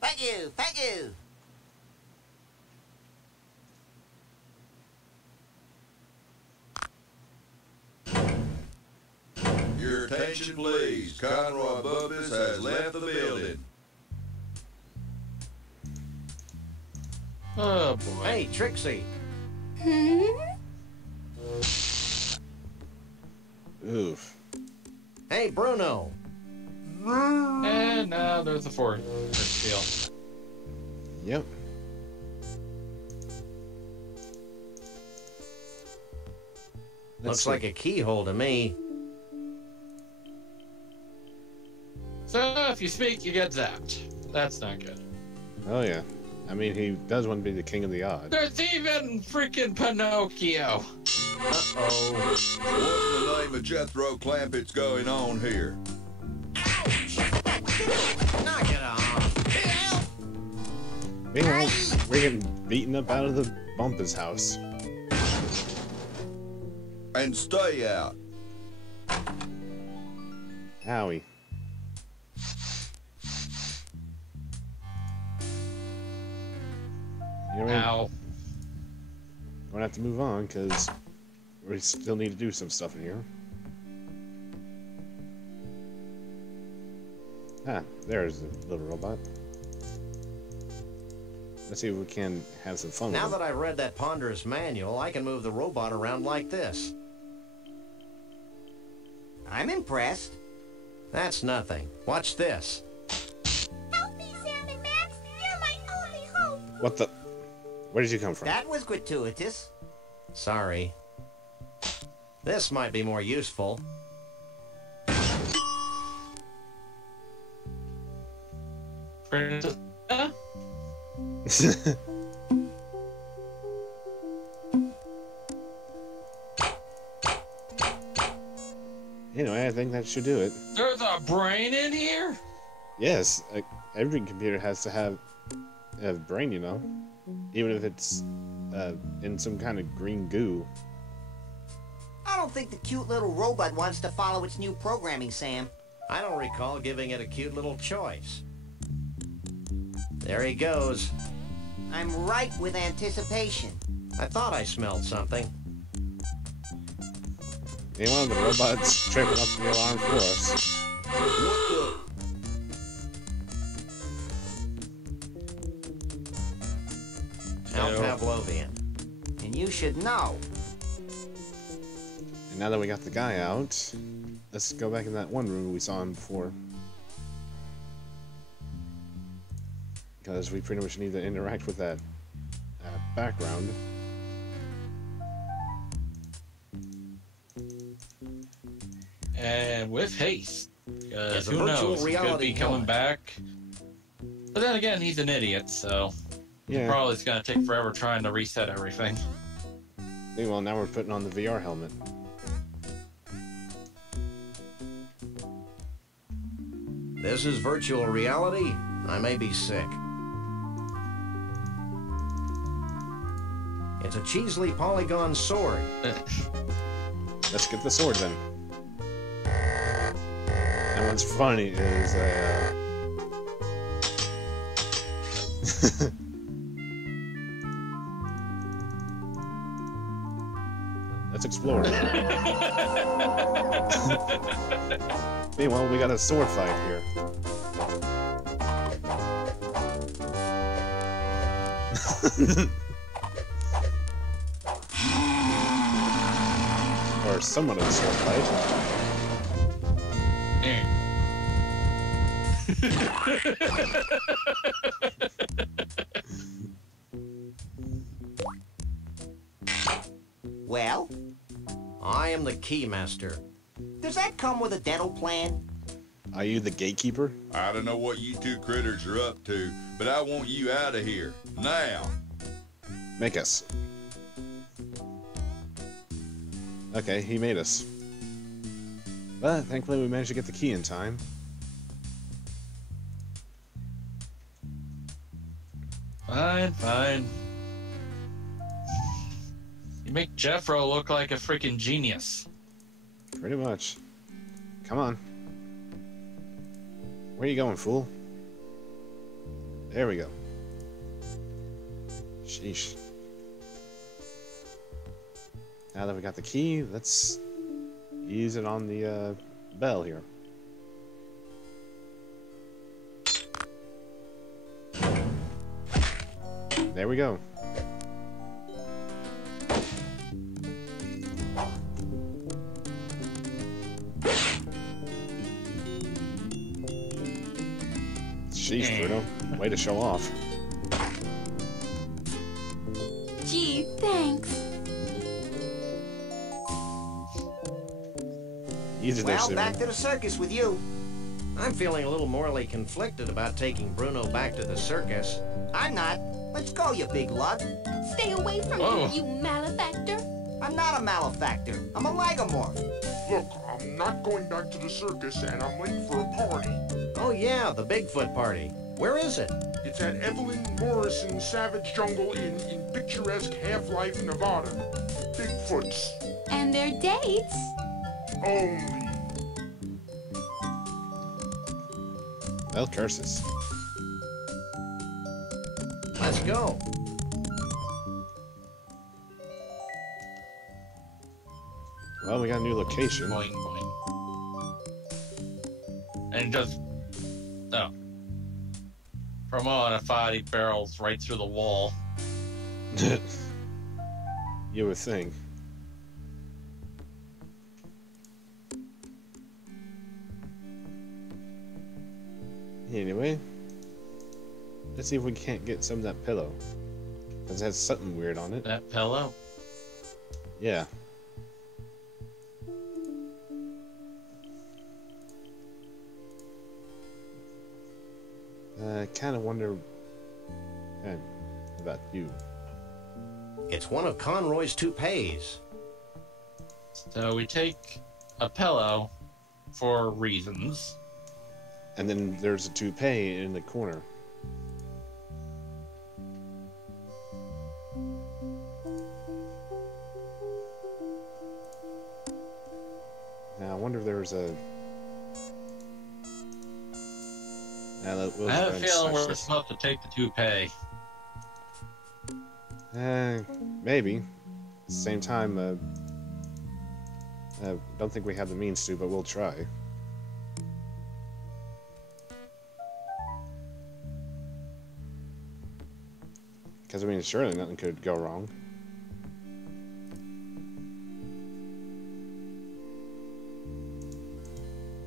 Thank you, thank you. Your attention please, Conroy Bumpus has left the building. Oh boy. Hey, Trixie. Oof. Hey, Bruno. And now there's the fourth seal. Yep. Looks like a keyhole to me. So if you speak, you get zapped. That's not good. Oh yeah. I mean, he does want to be the king of the odd. There's even freaking Pinocchio. Uh-oh. What in the name of Jethro Clampett's going on here? Knock it off. Meanwhile, we're getting beaten up out of the Bumpus house. And stay out. Howie. You know, Ow. we're gonna have to move on because we still need to do some stuff in here. Ah, there's the little robot. Let's see if we can have some fun Now with it. that I read that ponderous manual, I can move the robot around like this. I'm impressed. That's nothing. Watch this. Help me, Sam and Max. You're my only hope. What the? Where did you come from? That was gratuitous. Sorry. This might be more useful. Huh? Anyway, I think that should do it. There's a brain in here? Yes, every computer has to have a brain, you know, even if it's in some kind of green goo. I don't think the cute little robot wants to follow its new programming, Sam. I don't recall giving it a cute little choice. There he goes. I'm ripe with anticipation. I thought I smelled something. Any one of the robots tripping up the alarm for us. What the? Count Pavlovian. And you should know. And now that we got the guy out, let's go back in that one room we saw him before. Because we pretty much need to interact with that background. And with haste. Because It's a who virtual knows? He could reality be coming helmet. back. But then again, he's an idiot, so Yeah. probably it's going to take forever trying to reset everything. Meanwhile, now we're putting on the VR helmet. This is virtual reality? I may be sick. It's a Cheesley polygon sword. Let's get the sword then. And what's funny is let's explore. Meanwhile, we got a sword fight here. Or somewhat of a sword fight. Well, I am the keymaster. does that come with a dental plan? Are you the gatekeeper? I don't know what you two critters are up to, but I want you out of here. Now. Make us. Okay, he made us. But thankfully we managed to get the key in time. Fine, fine. You make Jethro look like a freaking genius. Pretty much. Come on. Where are you going, fool? There we go. Sheesh. Now that we got the key, let's use it on the bell here. There we go. Sheesh, Bruno. Way to show off. Gee, thanks. Easy there, Well, Sue. back to the circus with you. I'm feeling a little morally conflicted about taking Bruno back to the circus. I'm not. Let's go, you big lug. Stay away from Whoa. me, you malefactor. I'm not a malefactor. I'm a lagomorph. Look, I'm not going back to the circus, and I'm late for a party. Oh yeah, the Bigfoot party. Where is it? It's at Evelyn Morrison's Savage Jungle Inn in picturesque Half-Life, Nevada. Bigfoots. And their dates. Only. Well, curses. Let's go. Well, we got a new location. Boing, boing. And just... Oh. From on a fight, barrels right through the wall. You would think. Anyway, let's see if we can't get some of that pillow. Because it has something weird on it. That pillow? Yeah. I kind of wonder about you. It's one of Conroy's toupees. So we take a pillow for reasons. And then there's a toupee in the corner. Now I wonder if there's a... I have a feeling we're supposed to take the toupee. Maybe. At the same time, don't think we have the means to, but we'll try. Because, I mean, surely nothing could go wrong.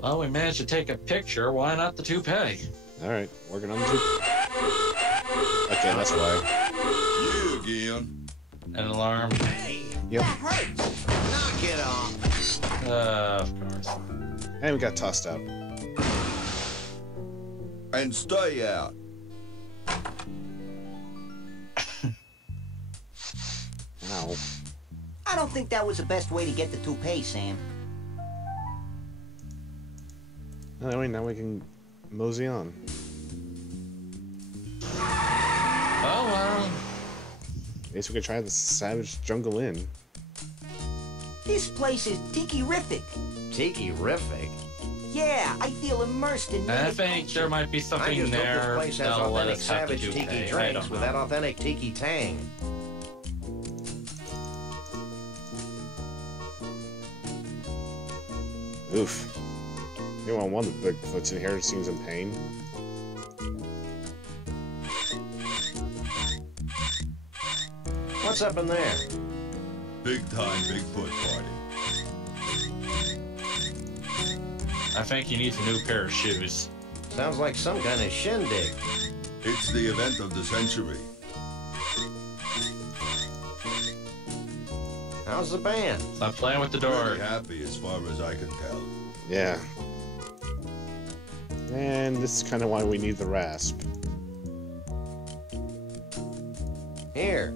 Well, we managed to take a picture. Why not the toupee? Alright, working on the toupee. Okay, that's why. You again. An alarm. Hey, Yep. that hurts. Knock it off. Of course. And we got tossed out. And stay out. Ow. I don't think that was the best way to get the toupee, Sam. Anyway, now we can mosey on. Oh, well. I guess we could try the Savage Jungle Inn. This place is tiki-rific. Tiki-rific? Yeah, I feel immersed in I think there might be I something just hope there this place has that'll let authentic us have the savage tiki toupee. I drinks don't with know. that authentic tiki tang. Oof. You want one of the Bigfoots in here that seems in pain. What's up in there? Big time Bigfoot party. I think he needs a new pair of shoes. Sounds like some kind of shindig. It's the event of the century. How's the band? Stop playing with the door. Pretty happy as far as I can tell. Yeah. And this is kind of why we need the rasp. Here.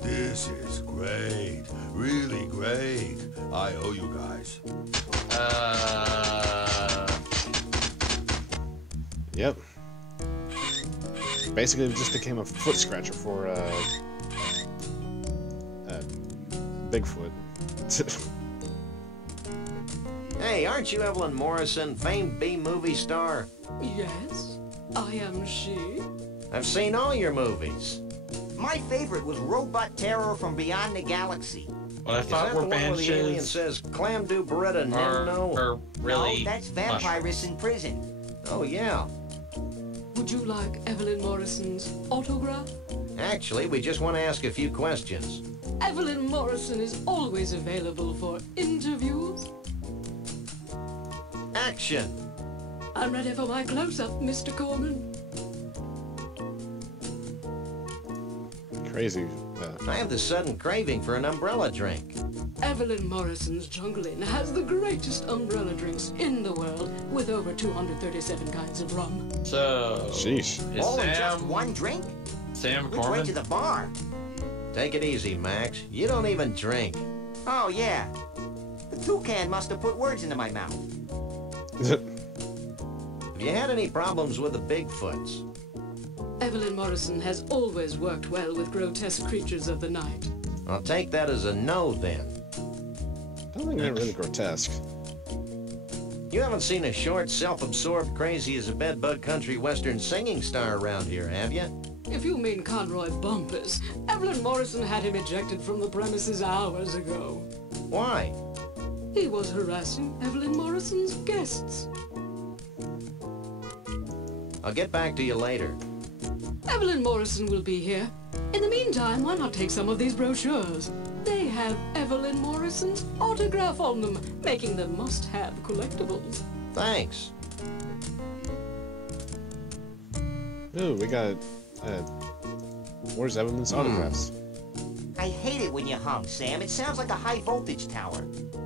This is great. Really great. I owe you guys. Yep. Basically, it just became a foot scratcher for Bigfoot. Hey, aren't you Evelyn Morrison, famed B-movie star? Yes, I am she. I've seen all your movies. My favorite was Robot Terror from Beyond the Galaxy. What I Is thought that were the one where the alien benches says, clam do beretta no? are really No, that's Vampirus mushrooms. in Prison. Oh, yeah. Would you like Evelyn Morrison's autograph? Actually, we just want to ask a few questions. Evelyn Morrison is always available for interviews. Action! I'm ready for my close-up, Mr. Corman. Crazy. I have this sudden craving for an umbrella drink. Evelyn Morrison's Jungle Inn has the greatest umbrella drinks in the world, with over 237 kinds of rum. So, sheesh. Is All in Sam, just one drink? Sam Which way Corman? to the bar? Take it easy, Max. You don't even drink. Oh, yeah. The toucan must have put words into my mouth. Have you had any problems with the Bigfoots? Evelyn Morrison has always worked well with grotesque creatures of the night. I'll take that as a no, then. I don't think they're really grotesque. You haven't seen a short, self-absorbed, crazy-as-a-bedbug country western singing star around here, have you? If you mean Conroy Bumpus, Evelyn Morrison had him ejected from the premises hours ago. Why? He was harassing Evelyn Morrison's guests. I'll get back to you later. Evelyn Morrison will be here. In the meantime, why not take some of these brochures? They have Evelyn Morrison's autograph on them, making them must-have collectibles. Thanks. Ooh, we got, where's Evelyn's autographs? I hate it when you hum, Sam. It sounds like a high-voltage tower.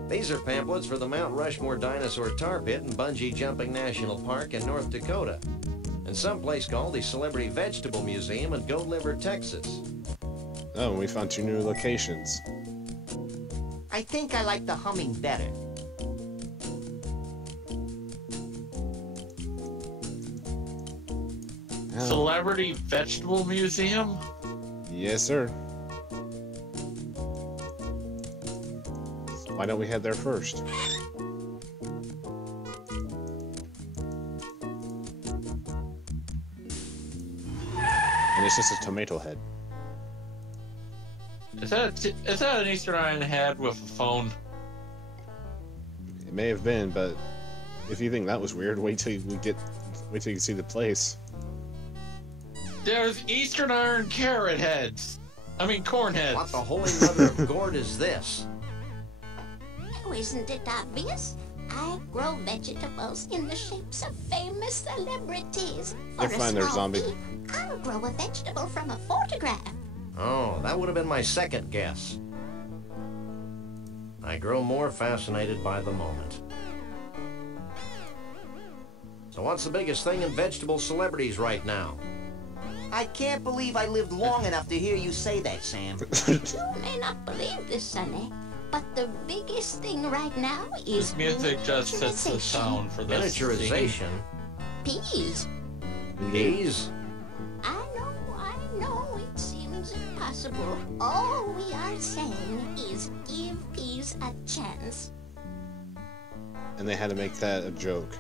These are pamphlets for the Mount Rushmore Dinosaur Tar Pit and Bungee Jumping National Park in North Dakota, and someplace called the Celebrity Vegetable Museum in Goat Liver, Texas. Oh, we found 2 new locations. I think I like the humming better. Oh. Celebrity Vegetable Museum? Yes, sir. Why don't we head there first? And it's just a tomato head. Is that an Eastern Island head with a phone? It may have been, but if you think that was weird, wait till you can see the place. There's Eastern Iron carrot heads. I mean corn heads. What the holy mother of gourd is this? Oh, isn't it obvious? I grow vegetables in the shapes of famous celebrities. They're fine there, zombie. Fee, I'll grow a vegetable from a photograph. Oh, that would have been my second guess. I grow more fascinated by the moment. So what's the biggest thing in vegetable celebrities right now? I can't believe I lived long enough to hear you say that, Sam. You may not believe this, Sonny, but the biggest thing right now is This music just sets the sound for this. Miniaturization? peas. Peas? I know, it seems impossible. All we are saying is give peas a chance. And they had to make that a joke.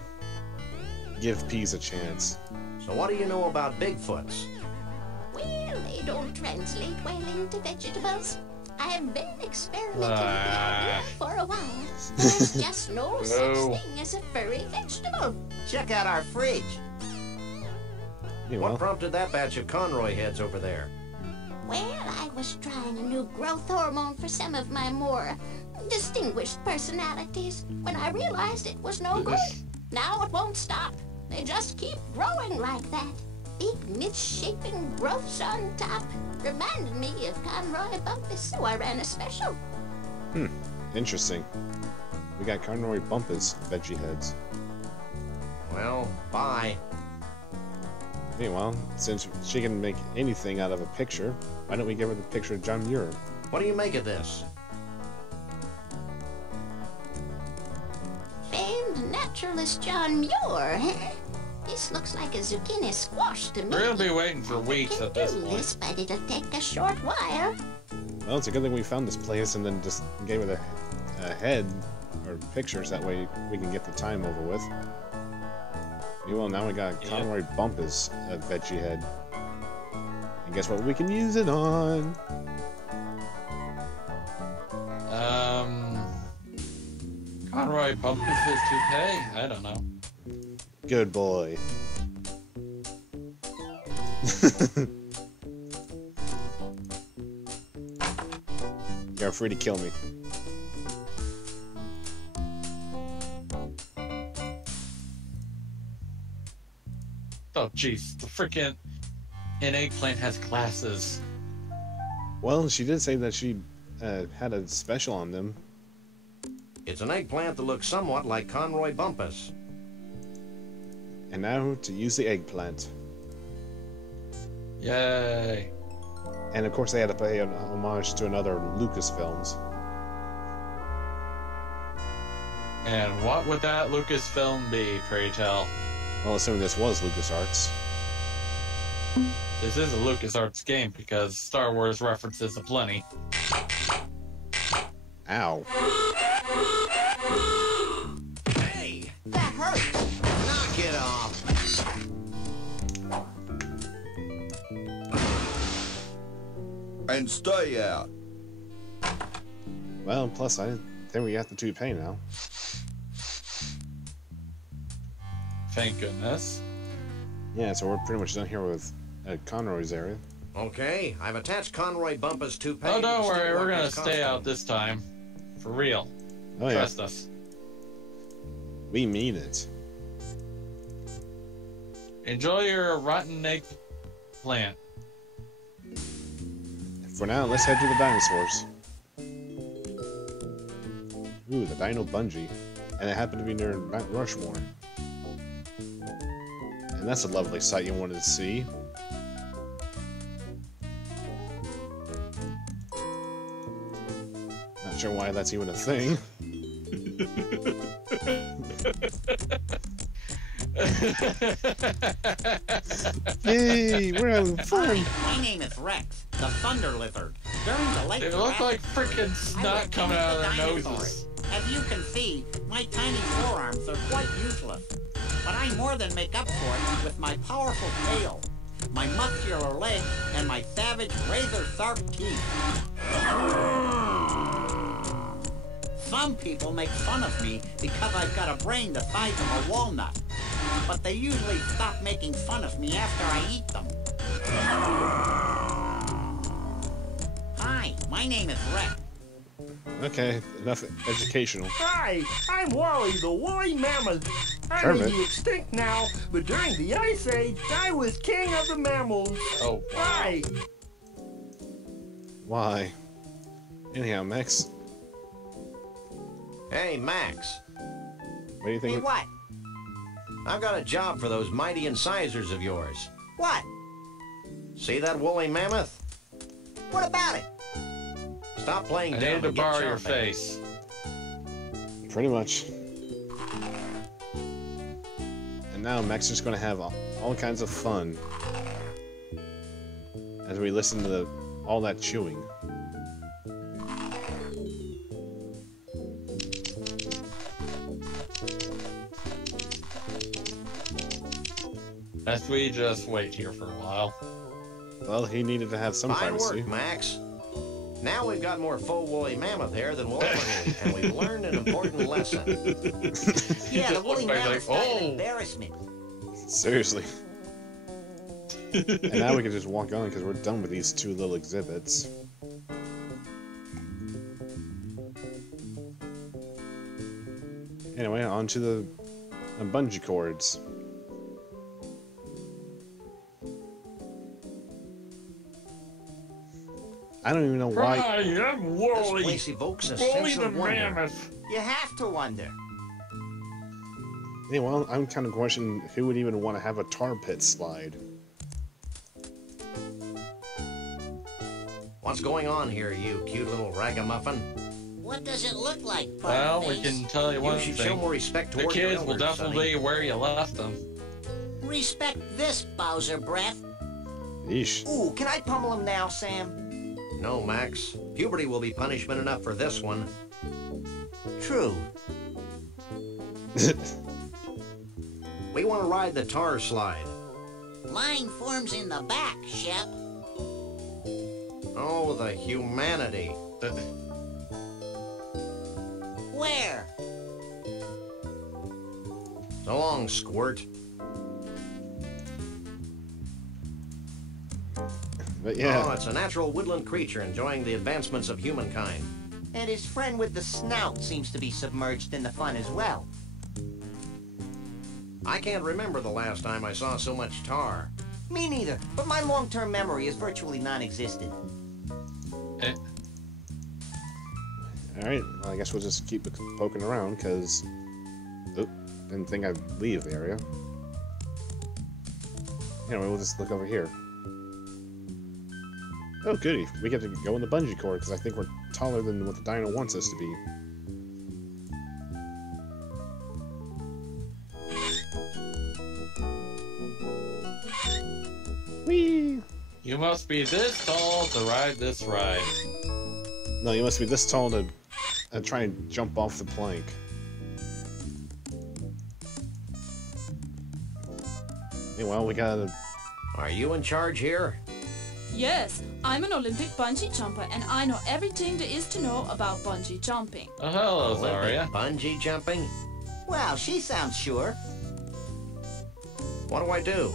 Give peas a chance. So what do you know about Bigfoots? Well, they don't translate well into vegetables. I've been experimenting with the idea for a while. There's just no such thing as a furry vegetable. Check out our fridge. What prompted that batch of Conroy heads over there? Well, I was trying a new growth hormone for some of my more distinguished personalities when I realized it was no good. Now it won't stop. They just keep growing like that. Big misshapen growths on top. Reminded me of Conroy Bumpus, so I ran a special. Interesting. We got Conroy Bumpus veggie heads. Well, bye. Meanwhile, since she can make anything out of a picture, why don't we give her the picture of John Muir? What do you make of this? Famed naturalist John Muir. This looks like a zucchini squash to me. We're gonna be waiting for weeks at this Do point. this, but it'll take a short while. Well, it's a good thing we found this place and then just gave it a head or pictures. That way we can get the time over with. Well, now we got Conroy Bumpus a veggie head. And guess what we can use it on? Conroy Bumpus is toupee? I don't know. Good boy. You're free to kill me. Oh, jeez. The freaking an eggplant has glasses. Well, she did say that she had a special on them. It's an eggplant that looks somewhat like Conroy Bumpus. And now to use the eggplant. Yay. And of course they had to pay an homage to another Lucasfilms. And what would that Lucasfilm be, pray tell? Well, assuming this was LucasArts. This is a LucasArts game because Star Wars references aplenty. Ow. Hey, that hurt. Knock it off. And stay out. Well, plus I think we have to pay now. Thank goodness. Yeah, so we're pretty much done here with Conroy's area. Okay, I've attached Conroy Bumpus toupee. Oh, don't to worry, we're gonna his stay costume. out this time. For real. Oh yeah, Trust us. we mean it. Enjoy your rotten egg plant. For now, let's head to the dinosaurs. Ooh, the Dino Bungee. And it happened to be near Mount Rushmore. And that's a lovely sight you wanted to see. Not sure why that's even a thing. Yay, we're having fun! My name is Rex, the Thunder Lizard. During the late They look like freaking I snot was coming out of their dinosaurs. noses. As you can see, my tiny forearms are quite useless. But I more than make up for it with my powerful tail, my muscular legs, and my savage razor-sharp teeth. Some people make fun of me because I've got a brain the size of a walnut. But they usually stop making fun of me after I eat them. Hi, my name is Rex. Okay, enough educational. Hi, I'm Wally, the woolly mammoth. I'm Kermit. in the extinct now, but during the Ice Age, I was king of the mammals. Oh, wow. Hi. Why? Anyhow, Max, Hey, Max. what do you think? Hey, what? I've got a job for those mighty incisors of yours. What? See that woolly mammoth? What about it? Stop playing I dumb need to and get borrow your jumping. face. Pretty much. And now Max is going to have all kinds of fun as we listen to all that chewing. Best we just wait here for a while. Well, he needed to have some Fine privacy. work, Max. Now we've got more faux woolly mammoth hair than we'll ever need, and we've learned an important lesson. Yeah, the woolly looked like, mammoth died of oh. embarrassment. Seriously. And now we can just walk on because we're done with these two little exhibits. Anyway, on to the bungee cords. I don't even know why. I am This Wally. place evokes a Wally sense the of wonder. mammoth. You have to wonder. Yeah, well, I'm kind of questioning who would even want to have a tar pit slide. What's going on here, you cute little ragamuffin? What does it look like, Well, we Butterface? can tell you one You should show thing. more respect The toward your kids will elders, definitely Sonny. where you left them. Respect this, Bowser Breath. Yeesh. Ooh, can I pummel him now, Sam? No, Max. Puberty will be punishment enough for this one. True. We want to ride the tar slide. Line forms in the back, Shep. Oh, the humanity. Where? So long, Squirt. But yeah. Oh, it's a natural woodland creature enjoying the advancements of humankind. And his friend with the snout seems to be submerged in the fun as well. I can't remember the last time I saw so much tar. Me neither, but my long-term memory is virtually non-existent. Alright, well, I guess we'll just keep poking around, because... Oh, didn't think I'd leave the area. Anyway, we'll just look over here. Oh, goody. We get to go in the bungee cord, because I think we're taller than what the dino wants us to be. Whee! You must be this tall to ride this ride. No, you must be this tall to try and jump off the plank. Hey, well, we gotta... Are you in charge here? Yes, I'm an Olympic bungee jumper, and I know everything there is to know about bungee jumping. Oh, hello, Olympic Zarya. bungee jumping? Wow, she sounds sure. What do I do?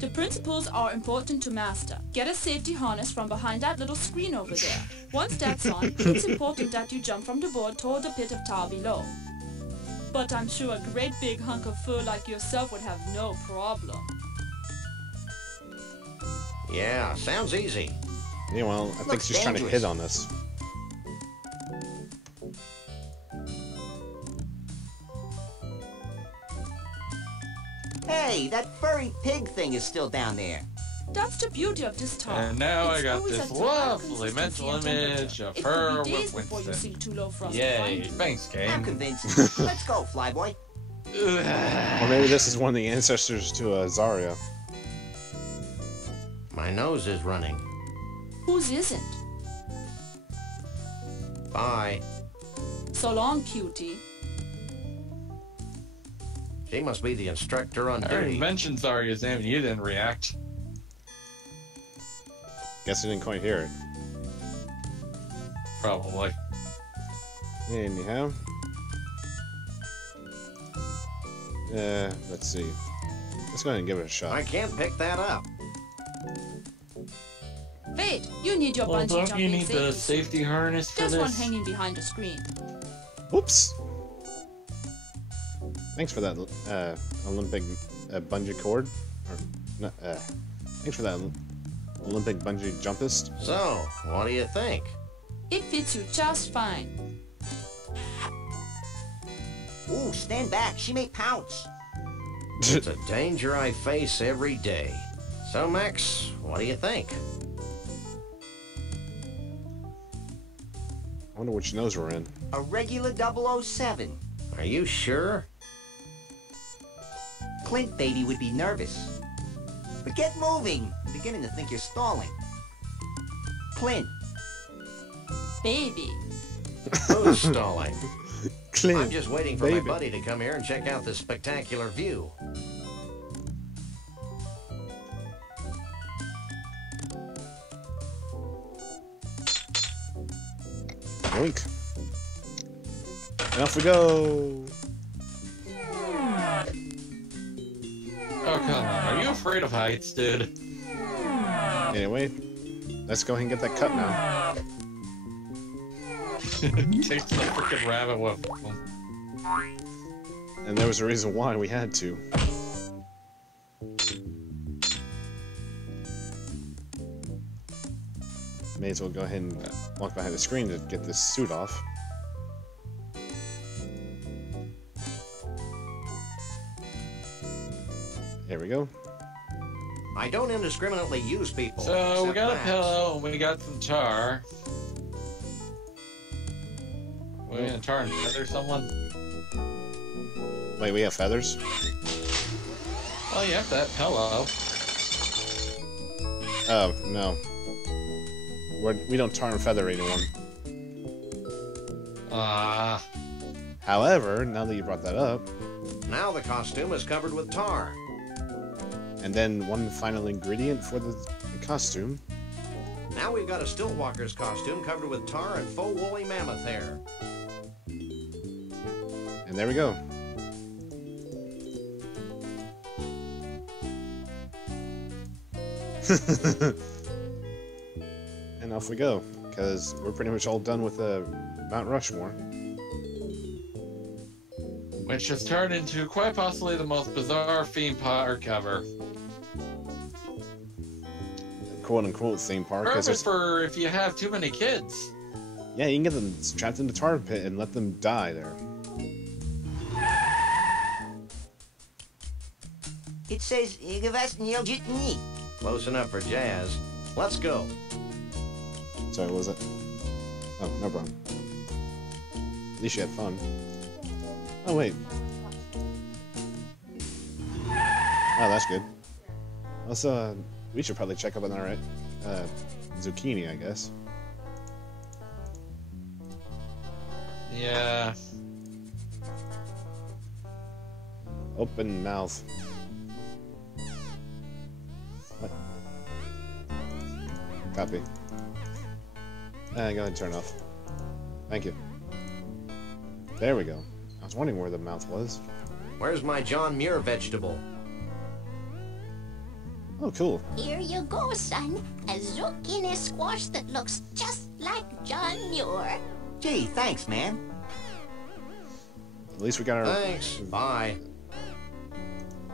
The principles are important to master. Get a safety harness from behind that little screen over there. Once that's on, it's important that you jump from the board toward the pit of tar below. But I'm sure a great big hunk of fur like yourself would have no problem. Yeah, sounds easy. Yeah, well, I think she's trying to hit on us. Hey, that furry pig thing is still down there. That's the beauty of this tar. And now I got always this at the right lovely mental consistency and image of It her could be days with before you Winston. sink too low for us to Yay, find you. thanks, game. I'm convinced. Let's go, Flyboy. Or maybe this is one of the ancestors to Zarya. My nose is running. Whose isn't? Bye. So long, cutie. She must be the instructor on I already duty. mentioned Zarya's name and you didn't react. Guess I didn't quite hear it. Probably. Anyhow. Let's see. Let's go ahead and give it a shot. I can't pick that up. Wait, you need your Well, bungee don't jumping you need the safety. safety harness for There's this? one hanging behind the screen. Whoops! Thanks for that, Olympic bungee cord. Or, no, thanks for that Olympic bungee jumpist. So, what do you think? It fits you just fine. Ooh, stand back. She may pounce. It's a danger I face every day. So, Max, what do you think? I wonder which nose we're in. A regular 007. Are you sure? Clint baby would be nervous. But get moving. I'm beginning to think you're stalling. Clint. Baby. Who's stalling? Clint, I'm just waiting for baby. my buddy to come here and check out this spectacular view. Yoink. And off we go! Oh, come on. Are you afraid of heights, dude? Anyway, let's go ahead and get that cut now. Takes the freaking rabbit whip. And there was a reason why we had to. May as well go ahead and walk behind the screen to get this suit off. There we go. I don't indiscriminately use people. So, we except got a Max. pillow and we got some tar. We're gonna tar and feather someone? Wait, we have feathers? Oh, you have that pillow. Oh, no. We don't tar and feather anyone. Ah. However, now that you brought that up, Now the costume is covered with tar. and then one final ingredient for the costume. Now we've got a Stillwalker's costume covered with tar and faux woolly mammoth hair. And there we go. off we go, because we're pretty much all done with Mount Rushmore. Which has turned into quite possibly the most bizarre theme park ever. Quote-unquote theme park. Perfect for if you have too many kids. Yeah, you can get them trapped in the tar pit and let them die there. It says, Close enough for jazz. Let's go. Sorry, what was it? Oh, no problem. At least you had fun. Oh, wait. Oh, that's good. Also, we should probably check up on our zucchini, I guess. Yeah. Open mouth. What? Copy. Go ahead and turn off. Thank you. There we go. I was wondering where the mouth was. Where's my John Muir vegetable? Oh, cool. Here you go, son. A zucchini squash that looks just like John Muir. Gee, thanks, man. At least we got our... Thanks. Bye.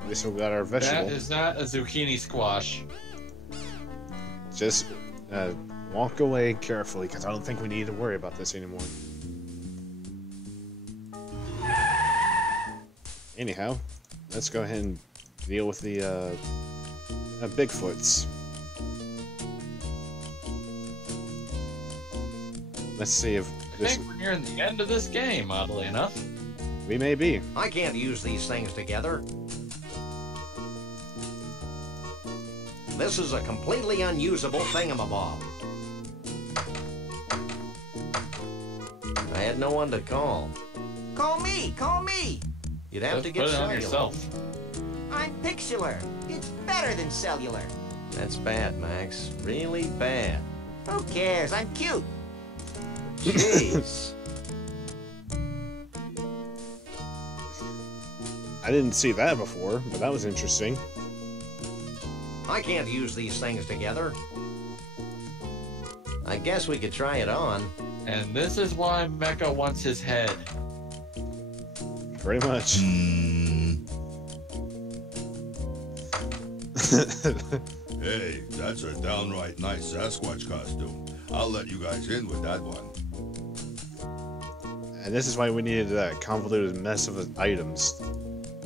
At least we got our vegetable. That is not a zucchini squash. Just walk away carefully, because I don't think we need to worry about this anymore. Anyhow, let's go ahead and deal with the Bigfoots. Let's see if this... I think we're nearing the end of this game, oddly enough. We may be. I can't use these things together. This is a completely unusable thingamabob. I had no one to call. Call me, call me. You'd have Just to get put it on cellular. yourself. I'm Pixular. It's better than cellular. That's bad, Max. Really bad. Who cares? I'm cute. Jeez. I didn't see that before, but that was interesting. I can't use these things together. I guess we could try it on. And this is why Mecha wants his head. Pretty much. Hey, that's a downright nice Sasquatch costume. I'll let you guys in with that one. And this is why we needed that convoluted mess of items.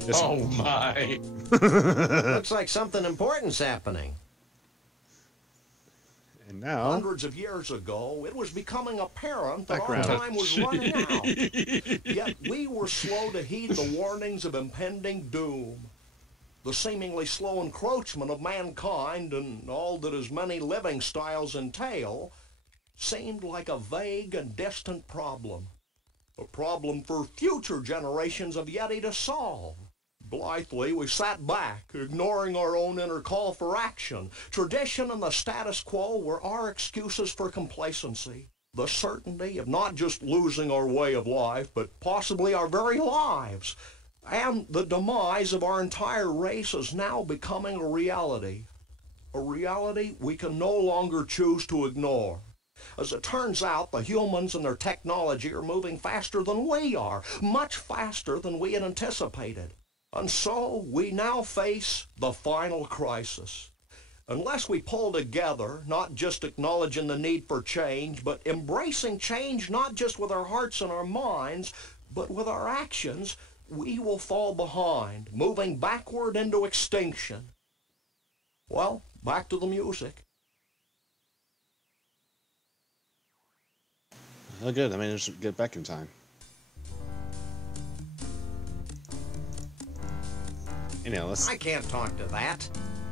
Just... Oh my. Looks like something important's happening. And now... Hundreds of years ago, it was becoming apparent that Background. our time was running out. Yet we were slow to heed the warnings of impending doom. The seemingly slow encroachment of mankind and all that his many living styles entail seemed like a vague and distant problem. A problem for future generations of Yeti to solve. Blithely, we sat back, ignoring our own inner call for action. Tradition and the status quo were our excuses for complacency. The certainty of not just losing our way of life, but possibly our very lives. And the demise of our entire race is now becoming a reality. A reality we can no longer choose to ignore. As it turns out, the humans and their technology are moving faster than we are, much faster than we had anticipated. And so we now face the final crisis. Unless we pull together, not just acknowledging the need for change, but embracing change not just with our hearts and our minds, but with our actions, we will fall behind, moving backward into extinction. Well, back to the music. Oh, good. I managed to get back in time. Anyhow, I can't talk to that.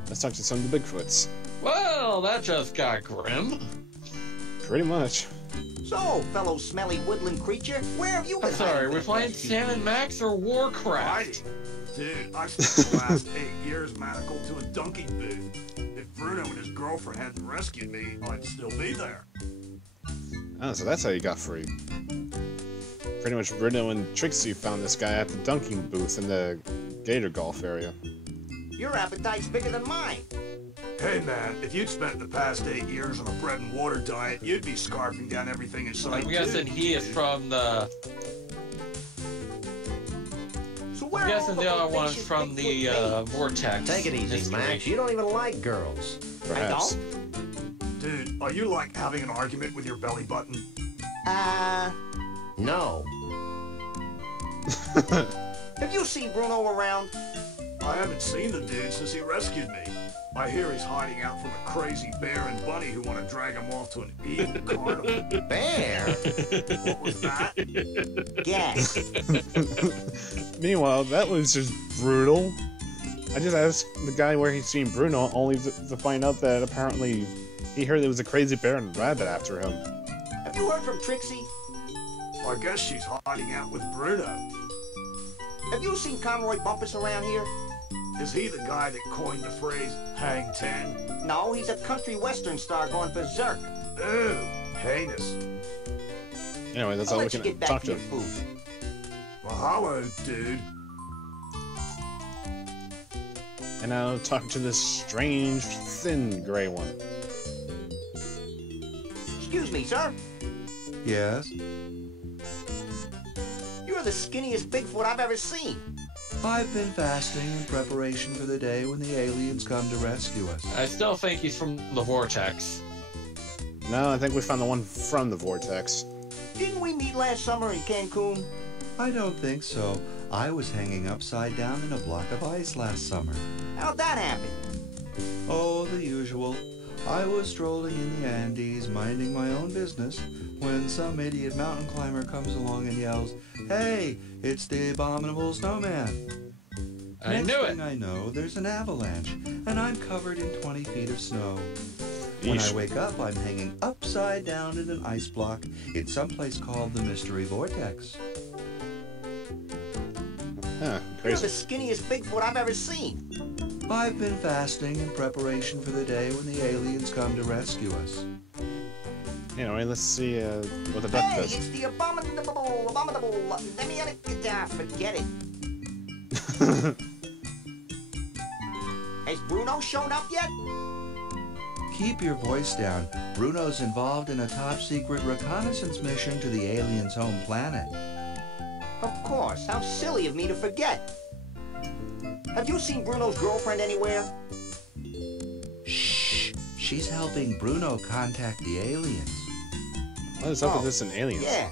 Let's talk to some of the Bigfoots. Well, that just got grim. Pretty much. So, fellow smelly woodland creature, where have you been? I'm sorry, hiding we're the playing past few Sam and years? Max or Warcraft? Dude, I spent the last 8 years manacled to a dunking booth. If Bruno and his girlfriend hadn't rescued me, I'd still be there. Oh, so that's how you got free. Pretty much Bruno and Trixie found this guy at the dunking booth in the Gator Golf area. Your appetite's bigger than mine. Hey man, if you'd spent the past 8 years on a bread and water diet, you'd be scarfing down everything in sight. I'm guessing he is from the... I'm guessing the other one's from the Vortex. Take it easy, Max. You don't even like girls. Perhaps. I don't? Dude, are you like having an argument with your belly button? No. Have you seen Bruno around? I haven't seen the dude since he rescued me. I hear he's hiding out from a crazy bear and bunny who want to drag him off to an evil carnival. Bear? What was that? Yes. Meanwhile, that was just brutal. I just asked the guy where he's seen Bruno, only to find out that apparently he heard there was a crazy bear and rabbit after him. Have you heard from Trixie? I guess she's hiding out with Bruno. Have you seen Conroy Bumpus around here? Is he the guy that coined the phrase, hang 10? No, he's a country western star going berserk. Ew, heinous. Anyway, that's I'll all we let you can get back talk to to your him. food. Well, hello, dude. And now talk to this strange, thin gray one. Excuse me, sir. Yes? You're the skinniest Bigfoot I've ever seen. I've been fasting in preparation for the day when the aliens come to rescue us. I still think he's from the Vortex. No, I think we found the one from the Vortex. Didn't we meet last summer in Cancun? I don't think so. I was hanging upside down in a block of ice last summer. How'd that happen? Oh, the usual. I was strolling in the Andes, minding my own business, when some idiot mountain climber comes along and yells, "Hey, it's the abominable snowman!" I knew it! Next thing I know, there's an avalanche, and I'm covered in 20 feet of snow. When I wake up, I'm hanging upside down in an ice block in some place called the Mystery Vortex. Huh, You're the crazy. skinniest Bigfoot I've ever seen. I've been fasting in preparation for the day when the aliens come to rescue us. Anyway, let's see what the duck Hey, does. it's the abominable. Let me forget it. Has Bruno shown up yet? Keep your voice down. Bruno's involved in a top-secret reconnaissance mission to the aliens' home planet. Of course. How silly of me to forget. Have you seen Bruno's girlfriend anywhere? Shh! She's helping Bruno contact the aliens. What is up with this and aliens? Yeah.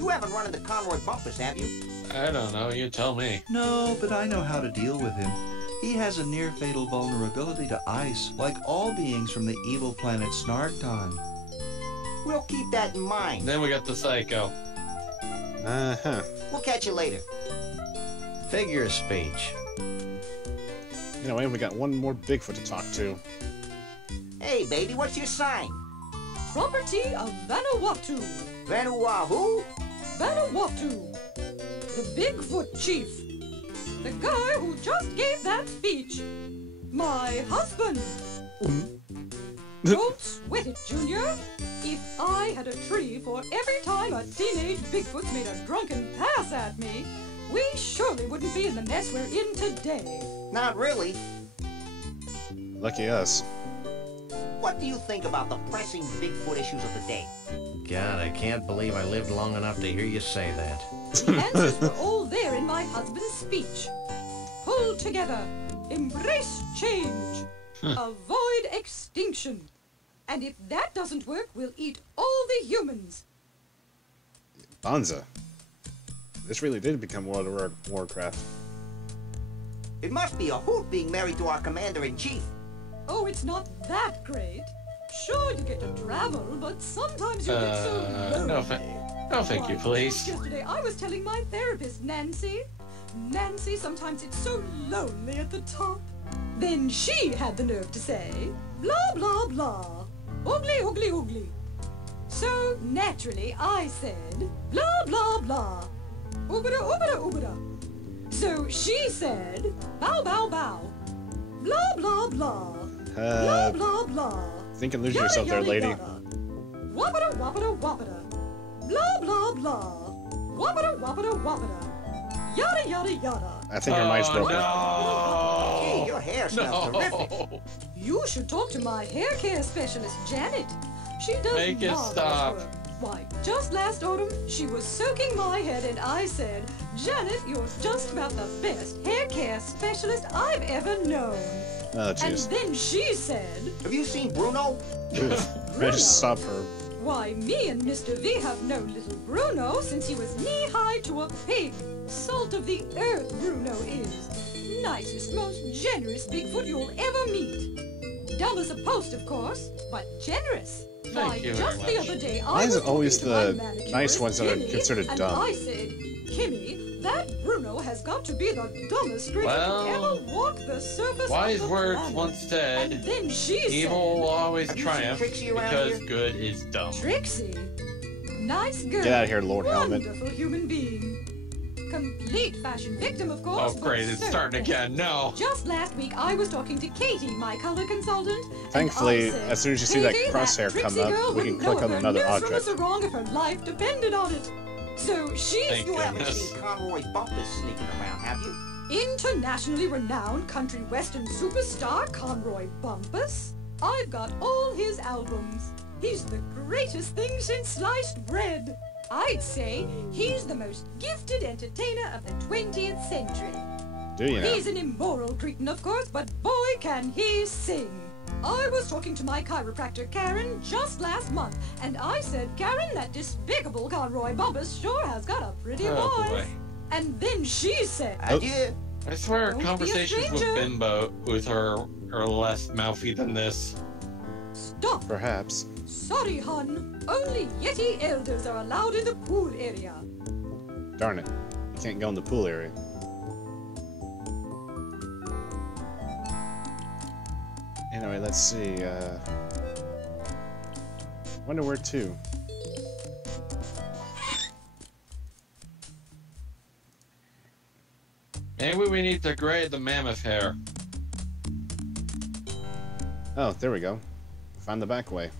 You haven't run into Conroy Bumpus, have you? I don't know, you tell me. No, but I know how to deal with him. He has a near-fatal vulnerability to ice, like all beings from the evil planet Snarkton. We'll keep that in mind. Then we got the Psycho. Uh-huh. We'll catch you later. Figure of speech. Anyway, we got one more Bigfoot to talk to. Hey, baby, what's your sign? Property of Vanuatu. Vanuatu? Vanuatu. The Bigfoot chief. The guy who just gave that speech. My husband. Don't sweat it, Junior. If I had a tree for every time a teenage Bigfoot made a drunken pass at me, we surely wouldn't be in the mess we're in today. Not really. Lucky us. What do you think about the pressing Bigfoot issues of the day? God, I can't believe I lived long enough to hear you say that. The answers were all there in my husband's speech. Pull together. Embrace change. Avoid extinction. And if that doesn't work, we'll eat all the humans. Bonza. This really did become World of Warcraft. It must be a hoot being married to our commander-in-chief. Oh, it's not that great. Sure, you get to travel, but sometimes you get so lonely. No, thank you, Why, please. just yesterday, I was telling my therapist, Nancy. Nancy, sometimes it's so lonely at the top. Then she had the nerve to say, blah, blah, blah. Oogly, oogly, oogly. So, naturally, I said, blah, blah, blah. Oobada, oobada, oobada. So she said, bow, bow, bow. Blah, blah, blah. Blah, blah, blah. Think and lose Yada, yourself there, yada, lady. yada. Wappada, wappada, wappada. Blah, blah, blah. Wappada, wappada, wappada. Yada, yada, yada. I think her mic's broken. Gee, your hair smells terrific. You should talk to my hair care specialist, Janet. She does Make it marvelous stop. work. Why, just last autumn, she was soaking my head and I said, Janet, you're just about the best hair care specialist I've ever known. Oh, And jeez. then she said, Have you seen Bruno? I just stop her. why, me and Mr. V have known little Bruno since he was knee-high to a pig. Salt of the earth, Bruno is. Nicest, most generous Bigfoot you'll ever meet. Dumb as a post, of course, but generous. Why, you very just the much. other day Why I is was it always talking to the my manicurist, nice ones that are Kimmy, considered and dumb? I said, Kimmy, that Bruno has got to be the dumbest creature Well, to ever walk the surface Wise of the words planet. once said, And then she evil will always Have you seen triumph Trixie around because here? good is dumb. Trixie. Nice girl. Get out of here, Lord Helmet. Wonderful human being. Complete fashion victim, of course. Oh, but great, it's so starting bad. again. No. Just last week, I was talking to Katie, my color consultant. Thankfully, and I said, as soon as you see that "Katie, crosshair come Trixie up, girl we can wouldn't know click on if her another nose from object. was wrong if her life depended on it. So she's Thank You haven't goodness. seen Conroy Bumpus sneaking around, have you? internationally renowned country western superstar Conroy Bumpus. I've got all his albums. He's the greatest thing since sliced bread. I'd say he's the most gifted entertainer of the 20th century. Do you know? He's an immoral cretin, of course, but boy, can he sing. I was talking to my chiropractor, Karen, just last month, and I said, Karen, that despicable Conroy Bumpus sure has got a pretty Oh, voice. boy. And then she said, Adieu. I swear, Don't be a conversations with stranger. Bimbo with her are less mouthy than this. Stop. Perhaps. Sorry, hon. Only Yeti elders are allowed in the pool area. Darn it. You can't go in the pool area. Anyway, let's see. Wonder where to. Maybe we need to grade the mammoth hair. Oh, there we go. Found the back way.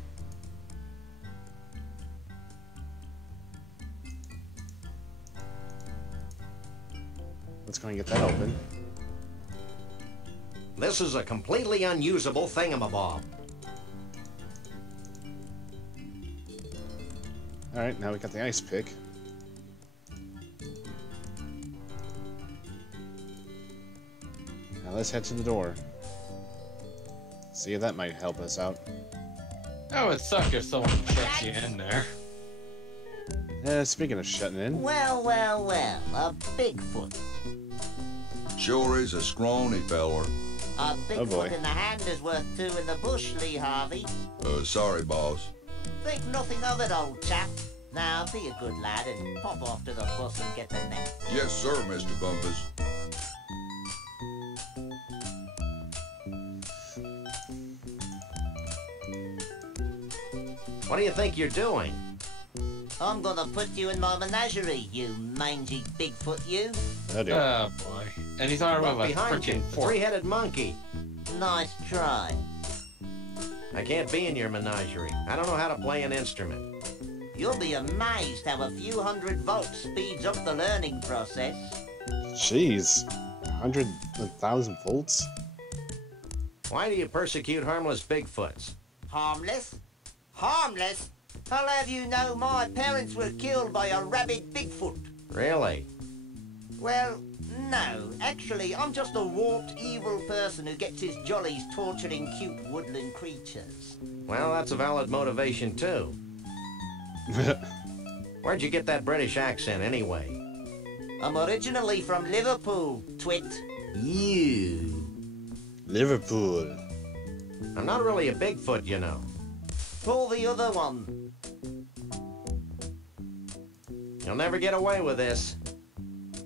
Let's go and get that open. This is a completely unusable thingamabob. Alright, now we got the ice pick. Now let's head to the door. See if that might help us out. That would suck if someone shuts you in there. Speaking of shutting in. Well, well, well, a Bigfoot. Sure is a scrawny feller. A Bigfoot boy. in the hand is worth two in the bush, Lee Harvey. Sorry, boss. Think nothing of it, old chap. Now, be a good lad and pop off to the bus and get the net. Yes, sir, Mr. Bumpus. What do you think you're doing? I'm gonna put you in my menagerie, you mangy Bigfoot, you. Oh dear. Oh boy. And he's talking Look about a behind you, freaking the fork. three-headed monkey. Nice try. I can't be in your menagerie. I don't know how to play an instrument. You'll be amazed how a few hundred volts speeds up the learning process. Jeez. 100,000 volts? Why do you persecute harmless Bigfoots? Harmless? Harmless? I'll have you know my parents were killed by a rabid Bigfoot. Really? Well, no. Actually, I'm just a warped, evil person who gets his jollies torturing cute woodland creatures. Well, that's a valid motivation, too. Where'd you get that British accent, anyway? I'm originally from Liverpool, twit. You. Liverpool. I'm not really a Bigfoot, you know. Pull the other one. You'll never get away with this.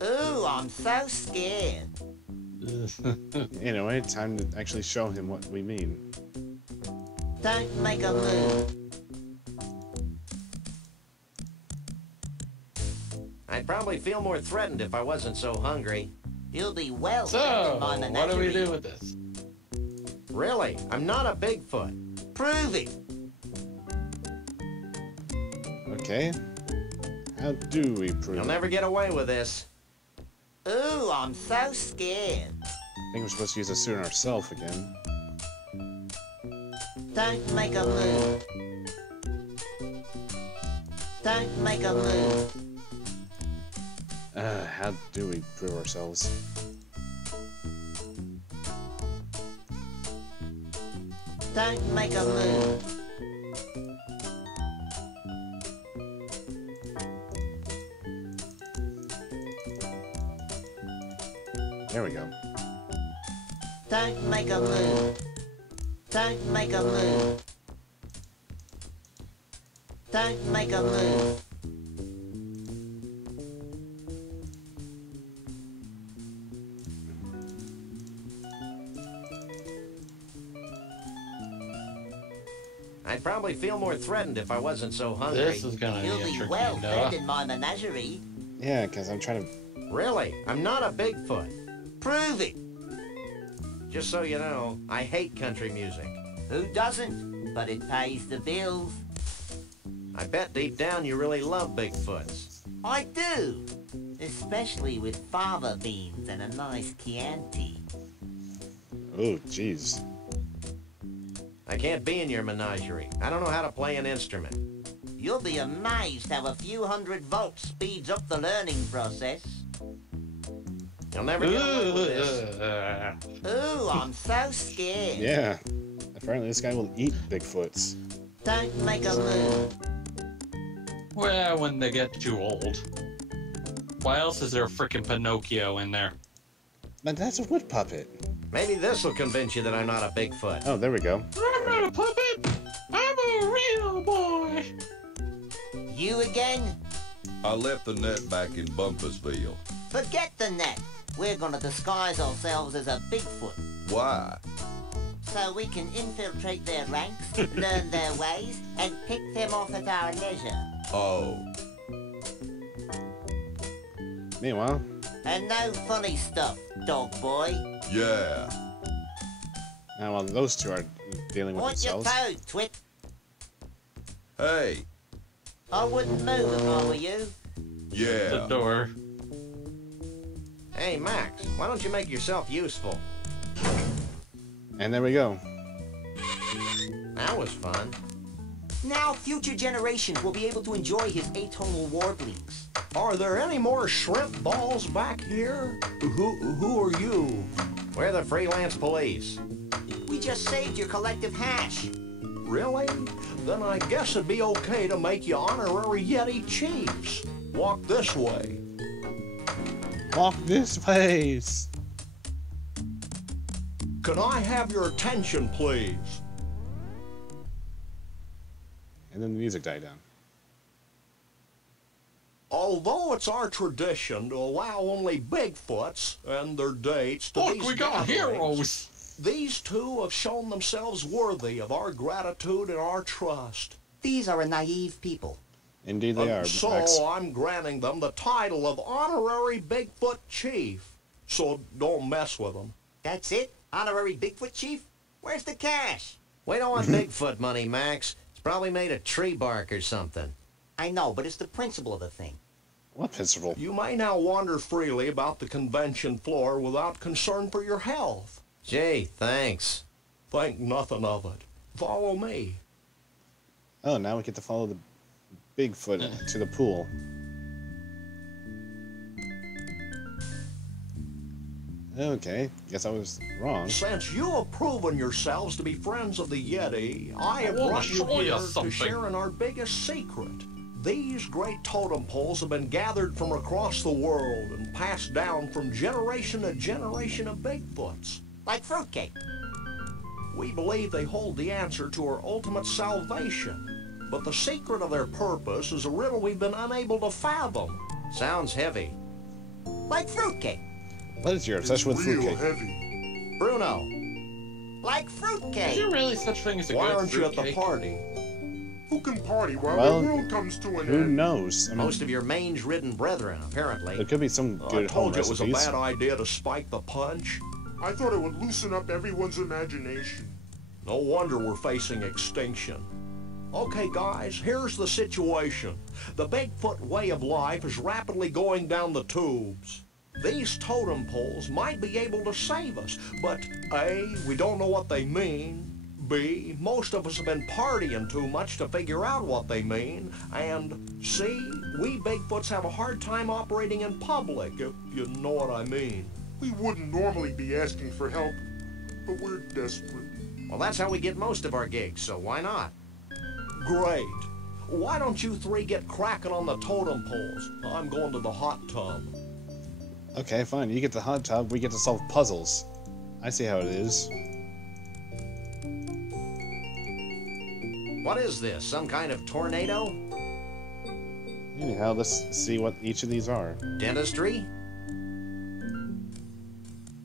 Ooh, I'm so scared. Anyway, time to actually show him what we mean. Don't make a move. I'd probably feel more threatened if I wasn't so hungry. You'll be well So, fed in my what do we menagerie. do with this? Really? I'm not a Bigfoot. Prove it. Okay. How do we prove You'll it? never get away with this. Ooh, I'm so scared. I think we're supposed to use a suit on ourselves again. Don't make a move. Don't make a move. How do we prove ourselves? Don't make a move. There we go. Don't make a move. Don't make a move. Don't make a move. I'd probably feel more threatened if I wasn't so hungry. This is gonna You'll be be tricky, well Noah. fed in my menagerie. Yeah, because I'm trying to... Really? I'm not a Bigfoot. Prove it. Just so you know, I hate country music. Who doesn't? But it pays the bills. I bet deep down you really love Bigfoots. I do. Especially with fava beans and a nice Chianti. Oh, jeez. I can't be in your menagerie. I don't know how to play an instrument. You'll be amazed how a few hundred volts speeds up the learning process. You'll never get away with this. Ooh, I'm so scared. Yeah. Apparently this guy will eat Bigfoots. Don't make a move. Well, when they get too old. Why else is there a frickin' Pinocchio in there? But that's a wood puppet. Maybe this will convince you that I'm not a Bigfoot. Oh, there we go. I'm not a puppet! I'm a real boy! You again? I left the net back in Bumpusville. Forget the net. We're gonna disguise ourselves as a Bigfoot. Why? So we can infiltrate their ranks, learn their ways, and pick them off at our leisure. Oh. Meanwhile... And no funny stuff, dog boy. Yeah. Now, while those two are dealing with Watch your themselves... toe, twit. Hey. I wouldn't move if I were you. Yeah. The door. Hey, Max, why don't you make yourself useful? And there we go. That was fun. Now future generations will be able to enjoy his atonal warblings. Are there any more shrimp balls back here? Who are you? We're the freelance police. We just saved your collective hash. Really? Then I guess it'd be okay to make you honorary Yeti chiefs. Walk this way. Walk this place. Can I have your attention, please? And then the music died down. Although it's our tradition to allow only Bigfoots and their dates to Look, these we got gatherings, heroes! these two have shown themselves worthy of our gratitude and our trust. These are a naive people. Indeed they are, So Max. I'm granting them the title of Honorary Bigfoot Chief. So don't mess with them. That's it? Honorary Bigfoot Chief? Where's the cash? We don't want Bigfoot money, Max. It's probably made of tree bark or something. I know, but it's the principle of the thing. What principle? You may now wander freely about the convention floor without concern for your health. Gee, thanks. Think nothing of it. Follow me. Oh, now we get to follow the Bigfoot to the pool. Okay, guess I was wrong. Since you have proven yourselves to be friends of the Yeti, I have wanna brought you show you here something. to share in our biggest secret. These great totem poles have been gathered from across the world and passed down from generation to generation of Bigfoots. Like fruitcake. We believe they hold the answer to our ultimate salvation, but the secret of their purpose is a riddle we've been unable to fathom. Sounds heavy. Like fruitcake. What is your obsession with Real fruitcake? heavy. Bruno. Like Is fruitcake. there really such thing as a Why good aren't you at the fruitcake? party? Who can party while Well, the world comes to an Who end? knows? I mean, Most of your mange-ridden brethren, apparently. there could be some I good home told you it was a recipes. bad idea to spike the punch. I thought it would loosen up everyone's imagination. No wonder we're facing extinction. Okay, guys, here's the situation. The Bigfoot way of life is rapidly going down the tubes. These totem poles might be able to save us, but A, we don't know what they mean, be. Most of us have been partying too much to figure out what they mean. And, see, we Bigfoots have a hard time operating in public, if you know what I mean. We wouldn't normally be asking for help, but we're desperate. Well, that's how we get most of our gigs, so why not? Great. Why don't you three get cracking on the totem poles? I'm going to the hot tub. Okay, fine. You get the hot tub, we get to solve puzzles. I see how it is. What is this, some kind of tornado? Anyhow, let's see what each of these are. Dentistry?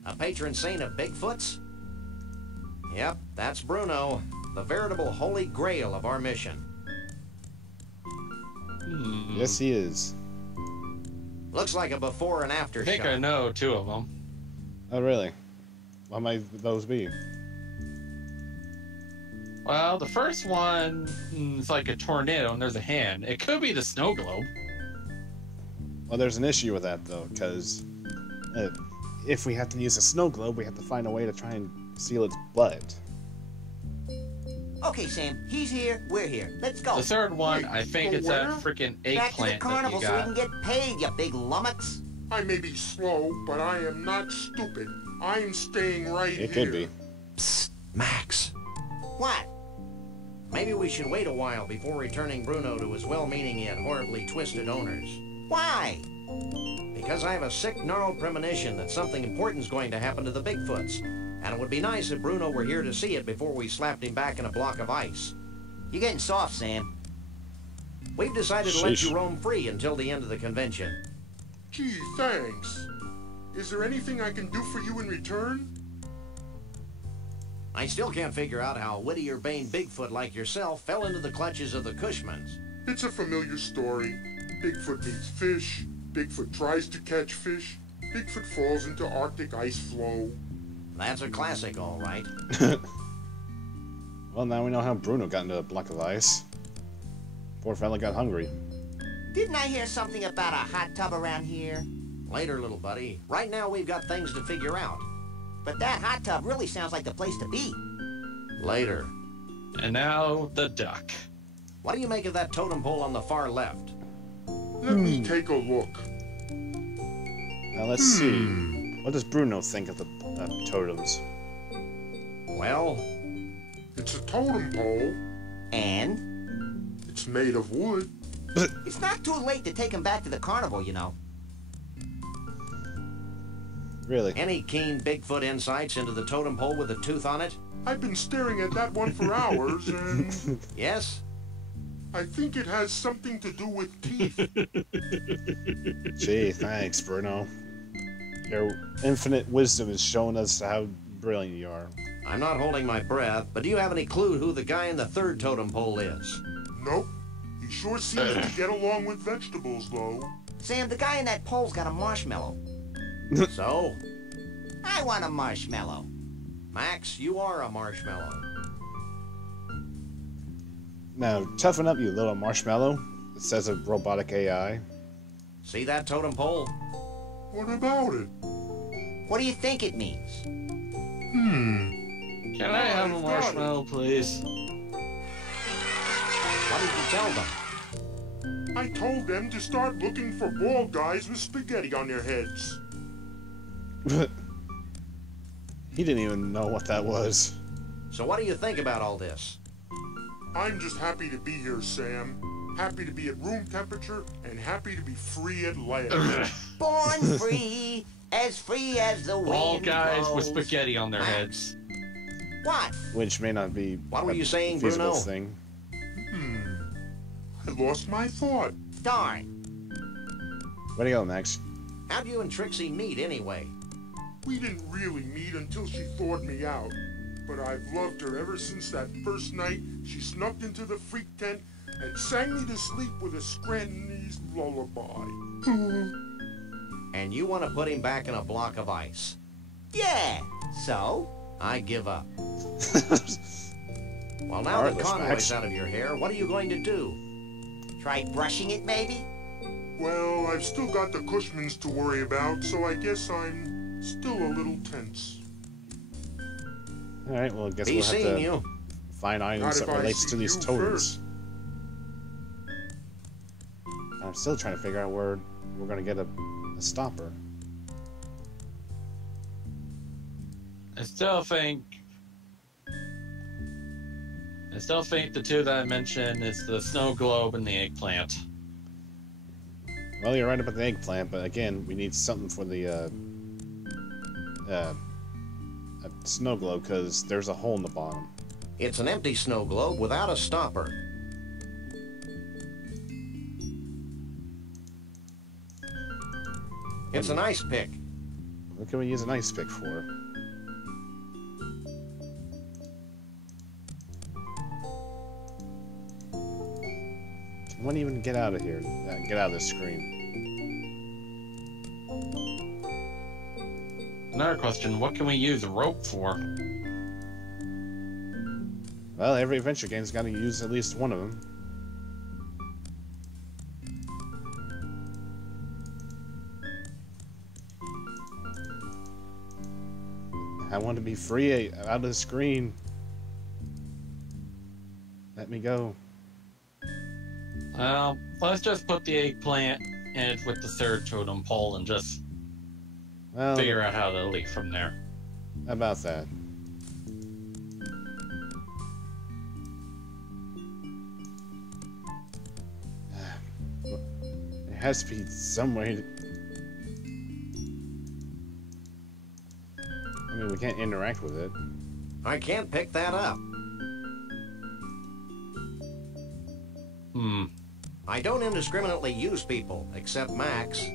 A patron saint of Bigfoots? Yep, that's Bruno, the veritable holy grail of our mission. Yes, he is. Looks like a before and after I think shot. I know two of them. Oh, really? What might those be? Well, the first one is like a tornado and there's a hand. It could be the snow globe. Well, there's an issue with that, though, because if we have to use a snow globe, we have to find a way to try and seal its butt. Okay, Sam, he's here, we're here. Let's go. The third one, I think it's that freaking Back to the eggplant that carnival you so we got. can get paid, you big lummox. I may be slow, but I am not stupid. I'm staying right here. It could be. Psst, Max. What? Maybe we should wait a while before returning Bruno to his well-meaning yet horribly twisted owners. Why? Because I have a sick, gnarled premonition that something important's going to happen to the Bigfoots. And it would be nice if Bruno were here to see it before we slapped him back in a block of ice. You're getting soft, Sam. We've decided to let Sheesh. you roam free until the end of the convention. Gee, thanks. Is there anything I can do for you in return? I still can't figure out how a Whittier-Bane Bigfoot like yourself fell into the clutches of the Cushmans. It's a familiar story. Bigfoot meets fish. Bigfoot tries to catch fish. Bigfoot falls into Arctic ice flow. That's a classic, all right. Well, now we know how Bruno got into a block of ice. Poor fella got hungry. Didn't I hear something about a hot tub around here? Later, little buddy. Right now, we've got things to figure out. But that hot tub really sounds like the place to be. Later. And now the duck. What do you make of that totem pole on the far left? Let me take a look. Now let's see. What does Bruno think of the totems? Well, it's a totem pole. And? It's made of wood. It's not too late to take him back to the carnival, you know. Really? Any keen Bigfoot insights into the totem pole with a tooth on it? I've been staring at that one for hours, and... Yes? I think it has something to do with teeth. Gee, thanks, Bruno. Your infinite wisdom is showing us how brilliant you are. I'm not holding my breath, but do you have any clue who the guy in the third totem pole is? Nope. He sure seems to get along with vegetables, though. Sam, the guy in that pole's got a marshmallow. So? I want a marshmallow. Max, you are a marshmallow. Now, toughen up, you little marshmallow. It says a robotic AI. See that totem pole? What about it? What do you think it means? Can I have a marshmallow, please? What did you tell them? I told them to start looking for bald guys with spaghetti on their heads. He didn't even know what that was. So what do you think about all this? I'm just happy to be here, Sam. Happy to be at room temperature, and happy to be free at last. Born free as the wind All guys blows. with spaghetti on their heads. What? Which may not be What were a you saying, feasible Bruno? thing. I lost my thought. Darn. Where'd he go, Max? How'd you and Trixie meet, anyway? We didn't really meet until she thawed me out. But I've loved her ever since that first night she snuck into the freak tent and sang me to sleep with a Scrantonese lullaby. And you want to put him back in a block of ice? Yeah. So? I give up. Well, now Heartless, the convoy's Max. out of your hair, what are you going to do? Try brushing it, maybe? Well, I've still got the Cushmans to worry about, so I guess I'm still a little tense. Alright, well, I guess Be we'll have seeing to you. find items Not that if I relates see to these you totems. I'm still trying to figure out where we're gonna get a stopper. I still think the two that I mentioned is the snow globe and the eggplant. Well, you're right about the eggplant, but again, we need something for the snow globe because there's a hole in the bottom. It's an empty snow globe without a stopper. It's an ice pick. What can we use an ice pick for? Can one even get out of here? Get out of this screen. Another question, what can we use rope for? Well, every adventure game's got to use at least one of them. I want to be free out of the screen. Let me go. Well, let's just put the eggplant in with the third totem pole and just figure out how to leave from there. How about that? There has to be some way. I mean, we can't interact with it. I can't pick that up. I don't indiscriminately use people, except Max.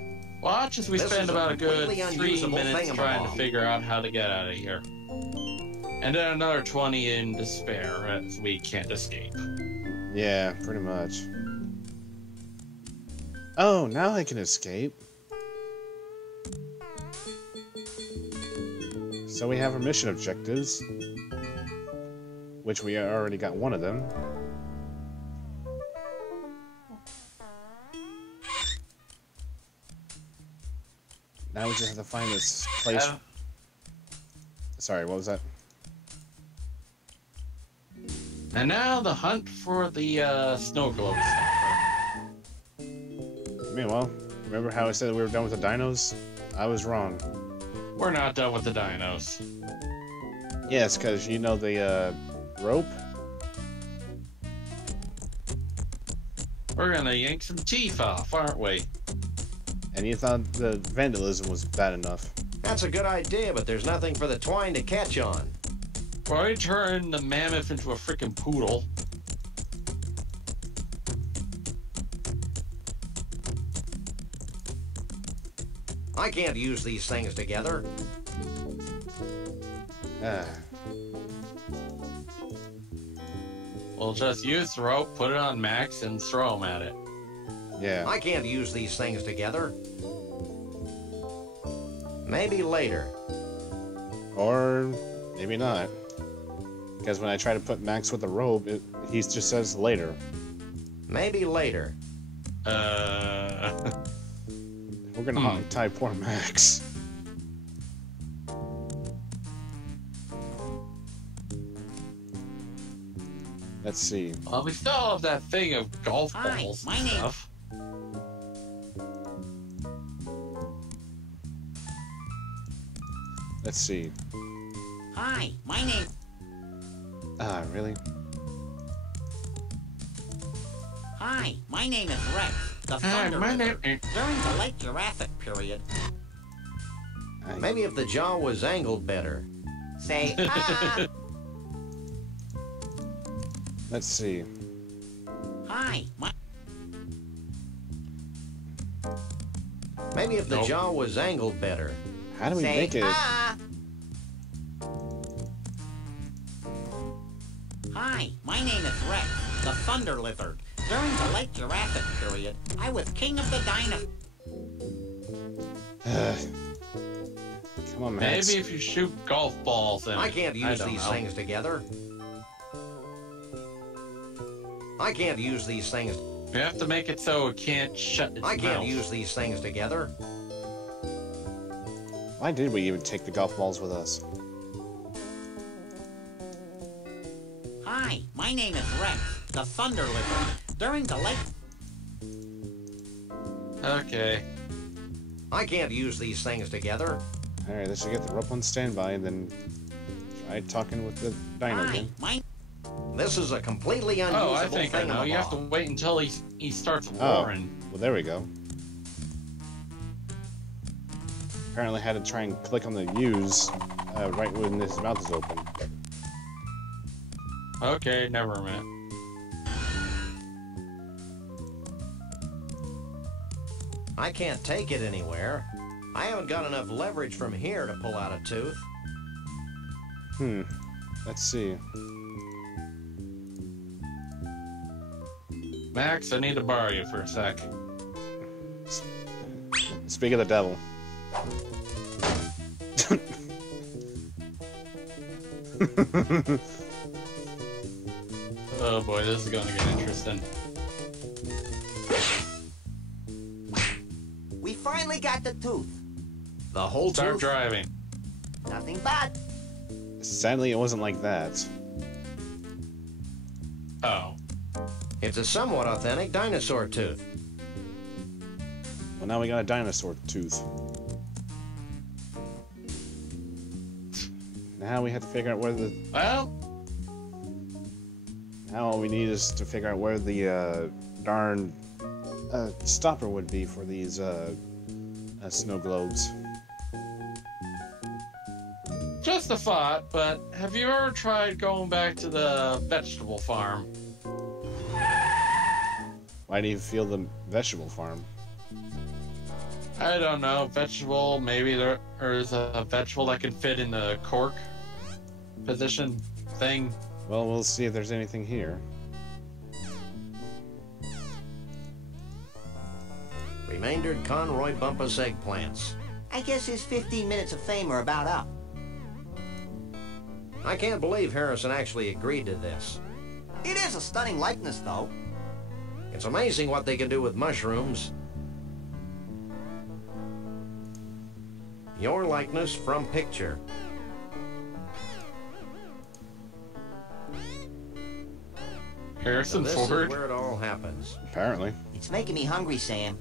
Watch as we This spend is a about a good completely 3 unusable minutes trying to thingamabob. figure out how to get out of here. And then another 20 in despair as we can't escape. Yeah, pretty much. Oh, now I can escape. So we have our mission objectives, which we already got one of them. Now we just have to find this place. Sorry, what was that? And now the hunt for the snow globe stopper. Meanwhile, remember how I said we were done with the dinos? I was wrong. We're not done with the dinos. Yes, because you know the rope? We're gonna yank some teeth off, aren't we? And you thought the vandalism was bad enough. That's a good idea, but there's nothing for the twine to catch on. Well, we turned the mammoth into a freaking poodle. I can't use these things together. We'll just use the rope, put it on Max, and throw him at it. Yeah. I can't use these things together. Maybe later. Or maybe not. Because when I try to put Max with the rope, he just says later. Maybe later. We're gonna hog-tie poor Max. Let's see. Well, we still have that thing of golf balls and stuff. Let's see. Hi, my name... Ah, really? Hi, my name is Rex, the Thunder River. During the late Jurassic period... Maybe if the jaw was angled better. Say, ah! Let's see. Hi, my... Maybe if the jaw was angled better. How do we Say, make it? ah! Hi, my name is Rex, the Thunder Lizard. During the late Jurassic period, I was king of the dinosaurs. Come on, Max. Maybe if you shoot golf balls in I can't use don't these know. things together. I can't use these things. We have to make it so it can't shut its I can't mouth. use these things together. Why did we even take the golf balls with us? Hi, Hi, my name is Rex, the Thunder Lizard. During the late... Okay. I can't use these things together. Alright, let's just get the rope on standby and then try talking with the dino again. This is a completely unusable Oh, I think I thing. know. You have to wait until he starts Oh, roaring. well, there we go. Apparently had to try and click on the use right when his mouth is open. Okay, never mind. I can't take it anywhere. I haven't got enough leverage from here to pull out a tooth. Let's see. Max, I need to borrow you for a sec. Speak of the devil. Oh boy, this is going to get interesting. We finally got the tooth. The whole Start tooth? driving. Nothing but. Sadly, it wasn't like that. Oh. It's a somewhat authentic dinosaur tooth. Well, now we got a dinosaur tooth. Now we have to figure out where the... Well... Now all we need is to figure out where the darn stopper would be for these snow globes. Just a thought, but have you ever tried going back to the vegetable farm? Why do you feel the vegetable farm? I don't know, vegetable, maybe there's a vegetable that can fit in the cork position thing. Well, we'll see if there's anything here. Remaindered Conroy bumpus eggplants. I guess his 15 minutes of fame are about up. I can't believe Harrison actually agreed to this. It is a stunning likeness, though. It's amazing what they can do with mushrooms. Your likeness from picture. Harrison This Ford. is where it all happens. Apparently. It's making me hungry, Sam.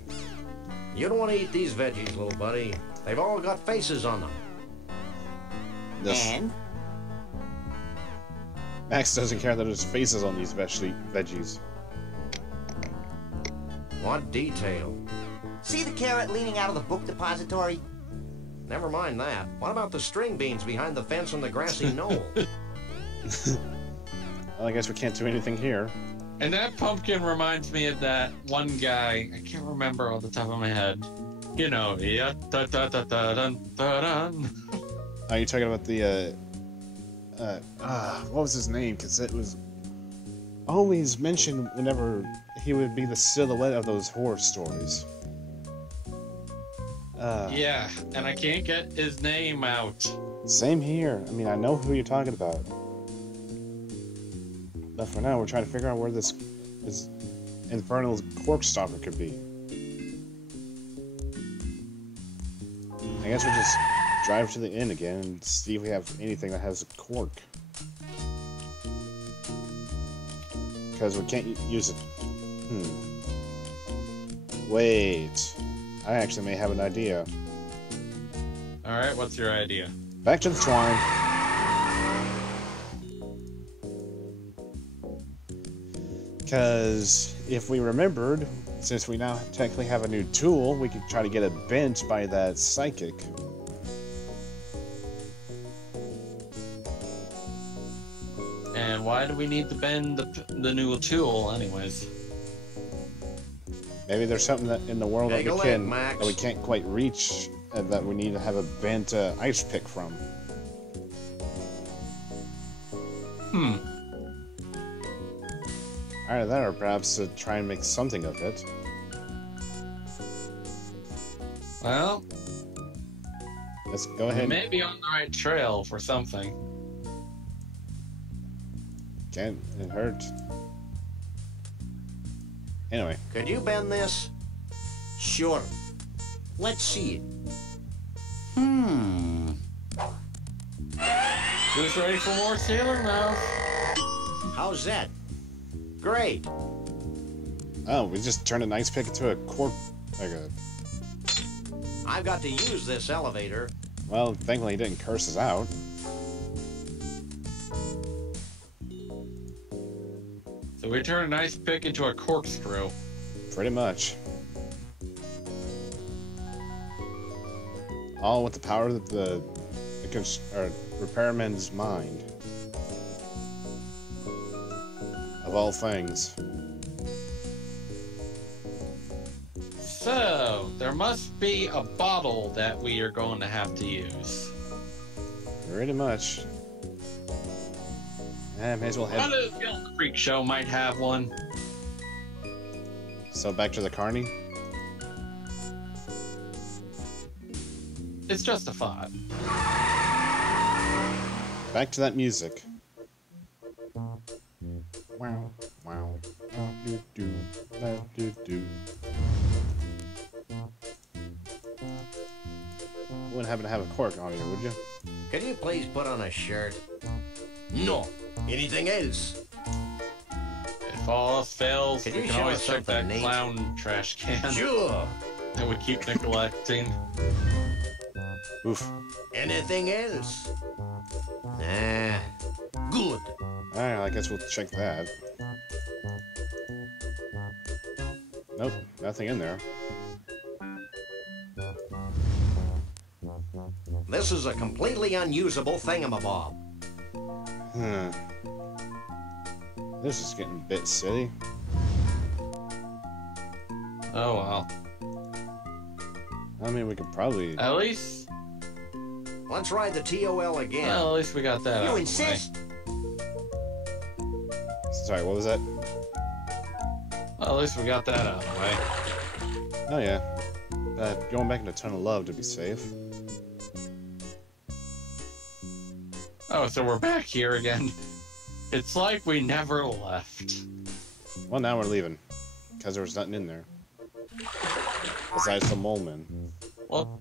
You don't want to eat these veggies, little buddy. They've all got faces on them. And? Max doesn't care that there's faces on these veggies. What detail? See the carrot leaning out of the book depository? Never mind that. What about the string beans behind the fence on the grassy knoll? Well, I guess we can't do anything here. And that pumpkin reminds me of that one guy, I can't remember off the top of my head. You know, yeah, da da da da dun da dun. Are you talking about the, what was his name? Because it was always mentioned whenever he would be the silhouette of those horror stories. Yeah, and I can't get his name out. Same here. I mean, I know who you're talking about. But for now, we're trying to figure out where this infernal cork stopper could be. I guess we'll just drive to the inn again and see if we have anything that has a cork. Because we can't use it. Wait. I actually may have an idea. Alright, what's your idea? Back to the twine. Because if we remembered, since we now technically have a new tool, we could try to get it bent by that psychic. And why do we need to bend the new tool, anyways? Maybe there's something that in the world that Max. we can't quite reach, and that we need to have a bent ice pick from. Either that, or perhaps try and make something of it. Well, let's go ahead. We may be on the right trail for something. Can't it hurt? Anyway. Could you bend this? Sure. Let's see it. Who's ready for more Sailor Mouth? How's that? Great. Oh, we just turned an ice pick into a cork. Like a. I've got to use this elevator. Well, thankfully he didn't curse us out. So we turned an ice pick into a corkscrew. Pretty much. All with the power of the repairman's mind. Of all things. So, there must be a bottle that we are going to have to use. Pretty much. Yeah, may as well What head. if the freak show might have one? So back to the carny. It's just a thought. Back to that music. Wow, wow, do do, do do. You wouldn't happen to have a cork on you, would you? Can you please put on a shirt? No. Anything else? If all else fails, Can we you can show always us check that something neat? clown trash can. Sure. That we keep neglecting. Oof. Anything else? Nah. Good. Alright, I guess we'll check that. Nope, nothing in there. This is a completely unusable thingamabob. This is getting a bit silly. Oh well. I mean, we could probably. At least. Let's ride the TOL again. Well, at least we got that. You out insist? Of the way. Sorry, what was that? Well, at least we got that out of the way. Oh yeah. Going back into Tunnel of Love to be safe. Oh, so we're back here again. It's like we never left. Well, now we're leaving. Because there was nothing in there. Besides the mole man. Well,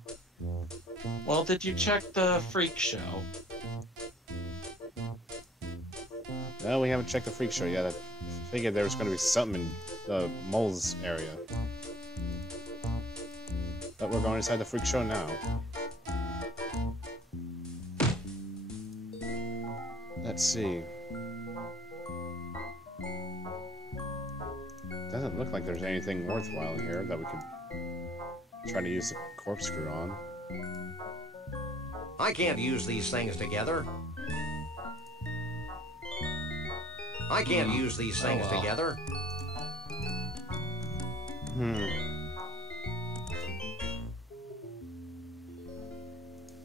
did you check the freak show? No, we haven't checked the freak show yet. I figured there was going to be something in the mole's area. But we're going inside the freak show now. Let's see. Doesn't look like there's anything worthwhile in here that we could try to use the corkscrew on. I can't use these things together. I can't use these things together.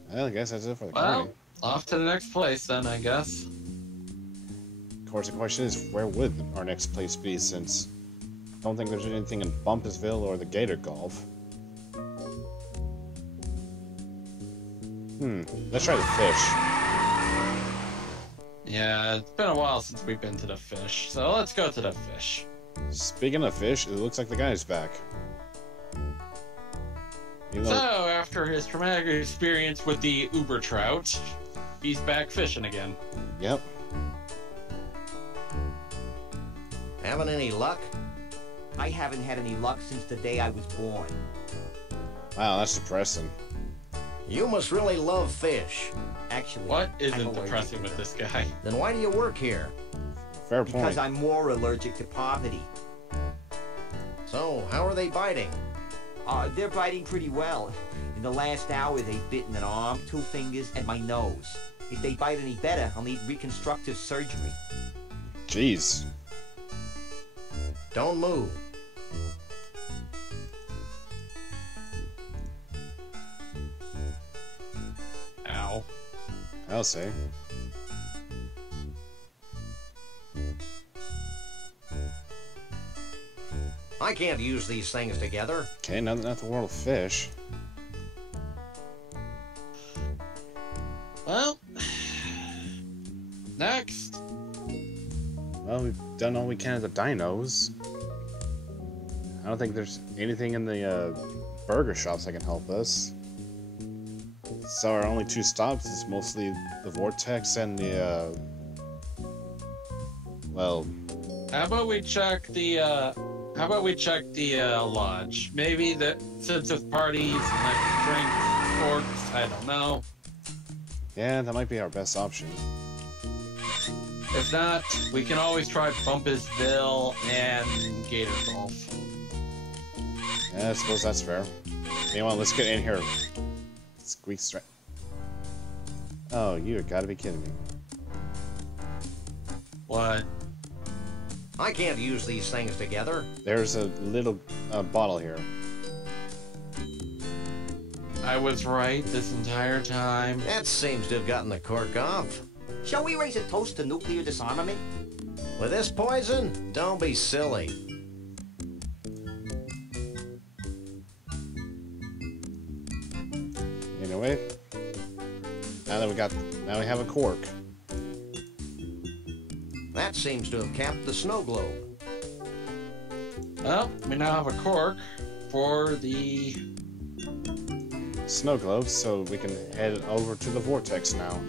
Well, I guess that's it for the Well, carny. off to the next place then, I guess. Of course, the question is, where would our next place be, since I don't think there's anything in Bumpusville or the Gator Golf. Let's try the fish. Yeah, it's been a while since we've been to the fish, so let's go to the fish. Speaking of fish, it looks like the guy's back. So, after his traumatic experience with the uber trout, he's back fishing again. Yep. Having any luck? I haven't had any luck since the day I was born. Wow, that's depressing. You must really love fish. Actually, What I'm isn't allergic depressing to with them. this guy? Then why do you work here? Fair Because point. I'm more allergic to poverty. So, how are they biting? They're biting pretty well. In the last hour, they've bitten an arm, 2 fingers, and my nose. If they bite any better, I'll need reconstructive surgery. Jeez. Don't move. Ow. I'll say. I can't use these things together. Okay, not the world of fish. Well, next. Well, we've done all we can at the dinos. I don't think there's anything in the burger shops that can help us. So our only 2 stops is mostly the Vortex and the Well, how about we check the lodge? Maybe since it's parties and like drinks, forks, I don't know. yeah, that might be our best option. If not, we can always try Bumpusville and Gator Golf. Yeah, I suppose that's fair. Anyway, let's get in here. Squeak straight. Oh, you gotta be kidding me. What? I can't use these things together. There's a little bottle here. I was right this entire time. That seems to have gotten the cork off. Shall we raise a toast to nuclear disarmament? With this poison? Don't be silly. Anyway, now we have a cork. That seems to have capped the snow globe. Well, we now have a cork for the snow globe, so we can head over to the vortex now.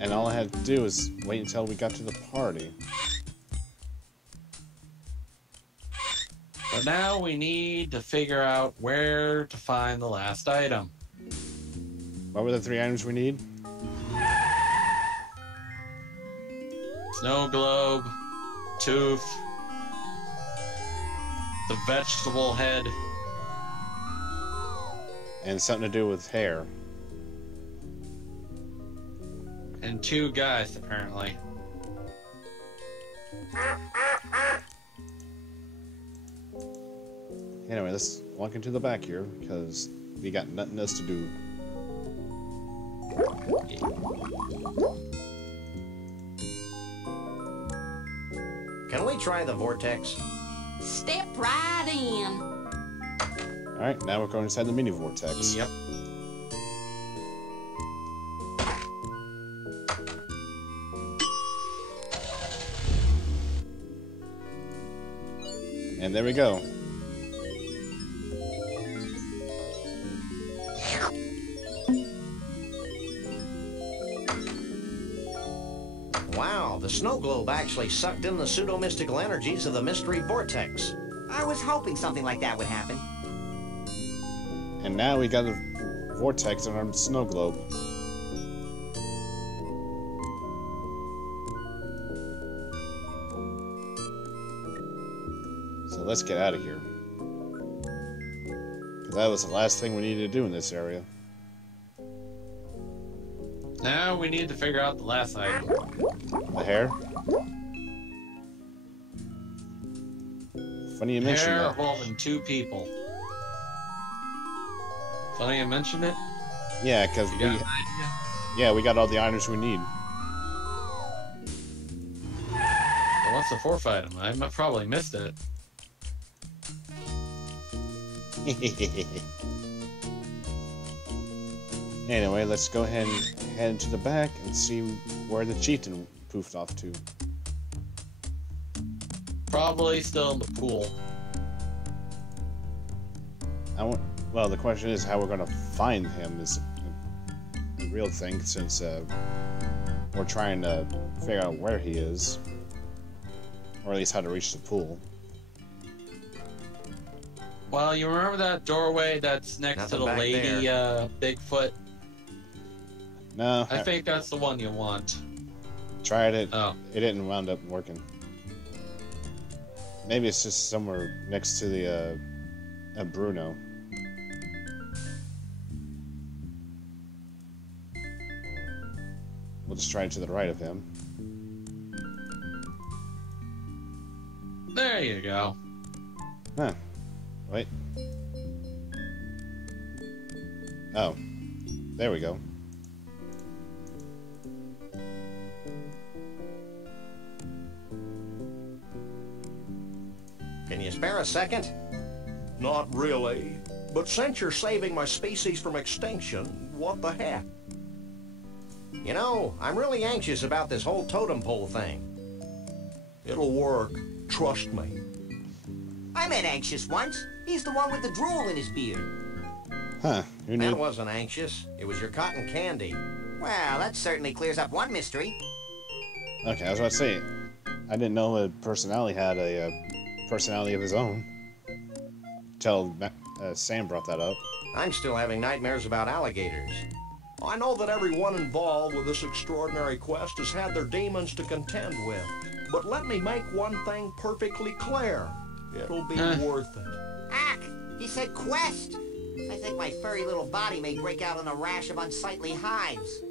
And all I had to do is wait until we got to the party. But now we need to figure out where to find the last item. What were the 3 items we need? Snow globe, tooth, the vegetable head, and something to do with hair. and 2 guys apparently. Anyway, let's walk into the back here because we got nothing else to do. Can we try the vortex? Step right in. Alright, now we're going inside the mini vortex. Yep. And there we go. Wow, the snow globe actually sucked in the pseudo-mystical energies of the mystery vortex. I was hoping something like that would happen. And now we got a vortex on our snow globe. So let's get out of here. Because that was the last thing we needed to do in this area. Now we need to figure out the last item. The hair? Funny you mentioned Hair that. involving 2 people. Funny you mentioned it? Yeah, because You got an idea? yeah, we got all the items we need. Well, what's the 4th item? I probably missed it. Anyway, let's go ahead and head into the back and see where the chieftain poofed off to. Probably still in the pool. Well, the question is how we're going to find him is a real thing, since we're trying to figure out where he is. Or at least how to reach the pool. Well, you remember that doorway that's next Nothing to the back lady Bigfoot? No. I think that's the one you want. Tried it. Oh. It didn't wound up working. Maybe it's just somewhere next to the Bruno. We'll just try it to the right of him. There you go. Huh. Wait. Oh. There we go. Can you spare a second? Not really. But since you're saving my species from extinction, what the heck? You know, I'm really anxious about this whole totem pole thing. It'll work. Trust me. I met Anxious once. He's the one with the drool in his beard. Huh, who knew? That wasn't anxious. It was your cotton candy. Well, that certainly clears up one mystery. Okay, I was about to say, I didn't know a personality had a personality of his own. Till Sam brought that up. I'm still having nightmares about alligators. I know that everyone involved with this extraordinary quest has had their demons to contend with. But let me make one thing perfectly clear. It'll be worth it. Ack! He said quest! I think my furry little body may break out in a rash of unsightly hives.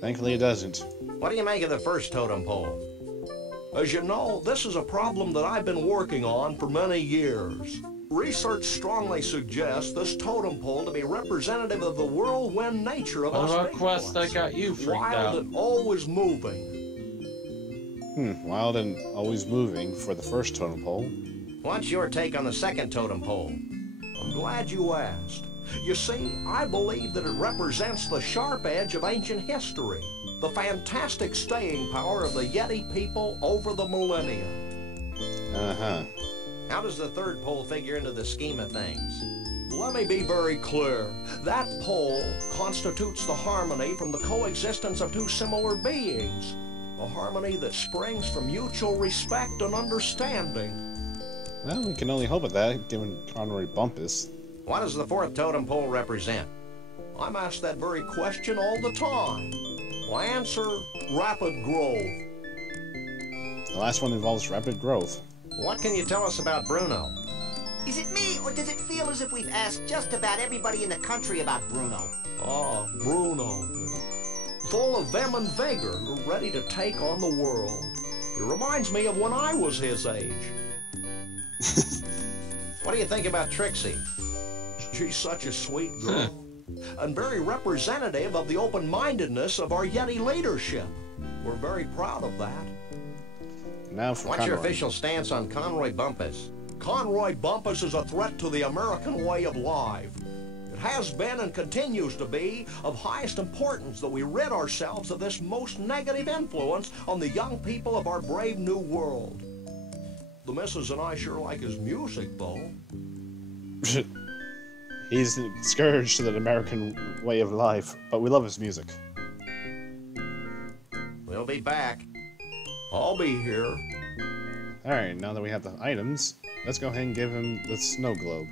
Thankfully it doesn't. What do you make of the first totem pole? As you know, this is a problem that I've been working on for many years. Research strongly suggests this totem pole to be representative of the whirlwind nature of us What quest that got you freaked out? Wild and always moving. Wild and always moving for the first totem pole. What's your take on the second totem pole? I'm glad you asked. You see, I believe that it represents the sharp edge of ancient history, the fantastic staying power of the Yeti people over the millennia. Uh-huh. How does the third pole figure into the scheme of things? Let me be very clear. That pole constitutes the harmony from the coexistence of two similar beings, a harmony that springs from mutual respect and understanding. Well, we can only hope at that, given Conroy Bumpus. What does the fourth totem pole represent? I'm asked that very question all the time. My answer, rapid growth. The last one involves rapid growth. What can you tell us about Bruno? Is it me, or does it feel as if we've asked just about everybody in the country about Bruno? Ah, Bruno. Full of vim and vigor, ready to take on the world. It reminds me of when I was his age. What do you think about Trixie? She's such a sweet girl, and very representative of the open-mindedness of our Yeti leadership. We're very proud of that. Now for What's your Conroy. official stance on Conroy Bumpus? Conroy Bumpus is a threat to the American way of life. It has been and continues to be of highest importance that we rid ourselves of this most negative influence on the young people of our brave new world. The missus and I sure like his music, though. He's the scourge to the American way of life, but we love his music. We'll be back. I'll be here. Alright, now that we have the items, let's go ahead and give him the snow globe.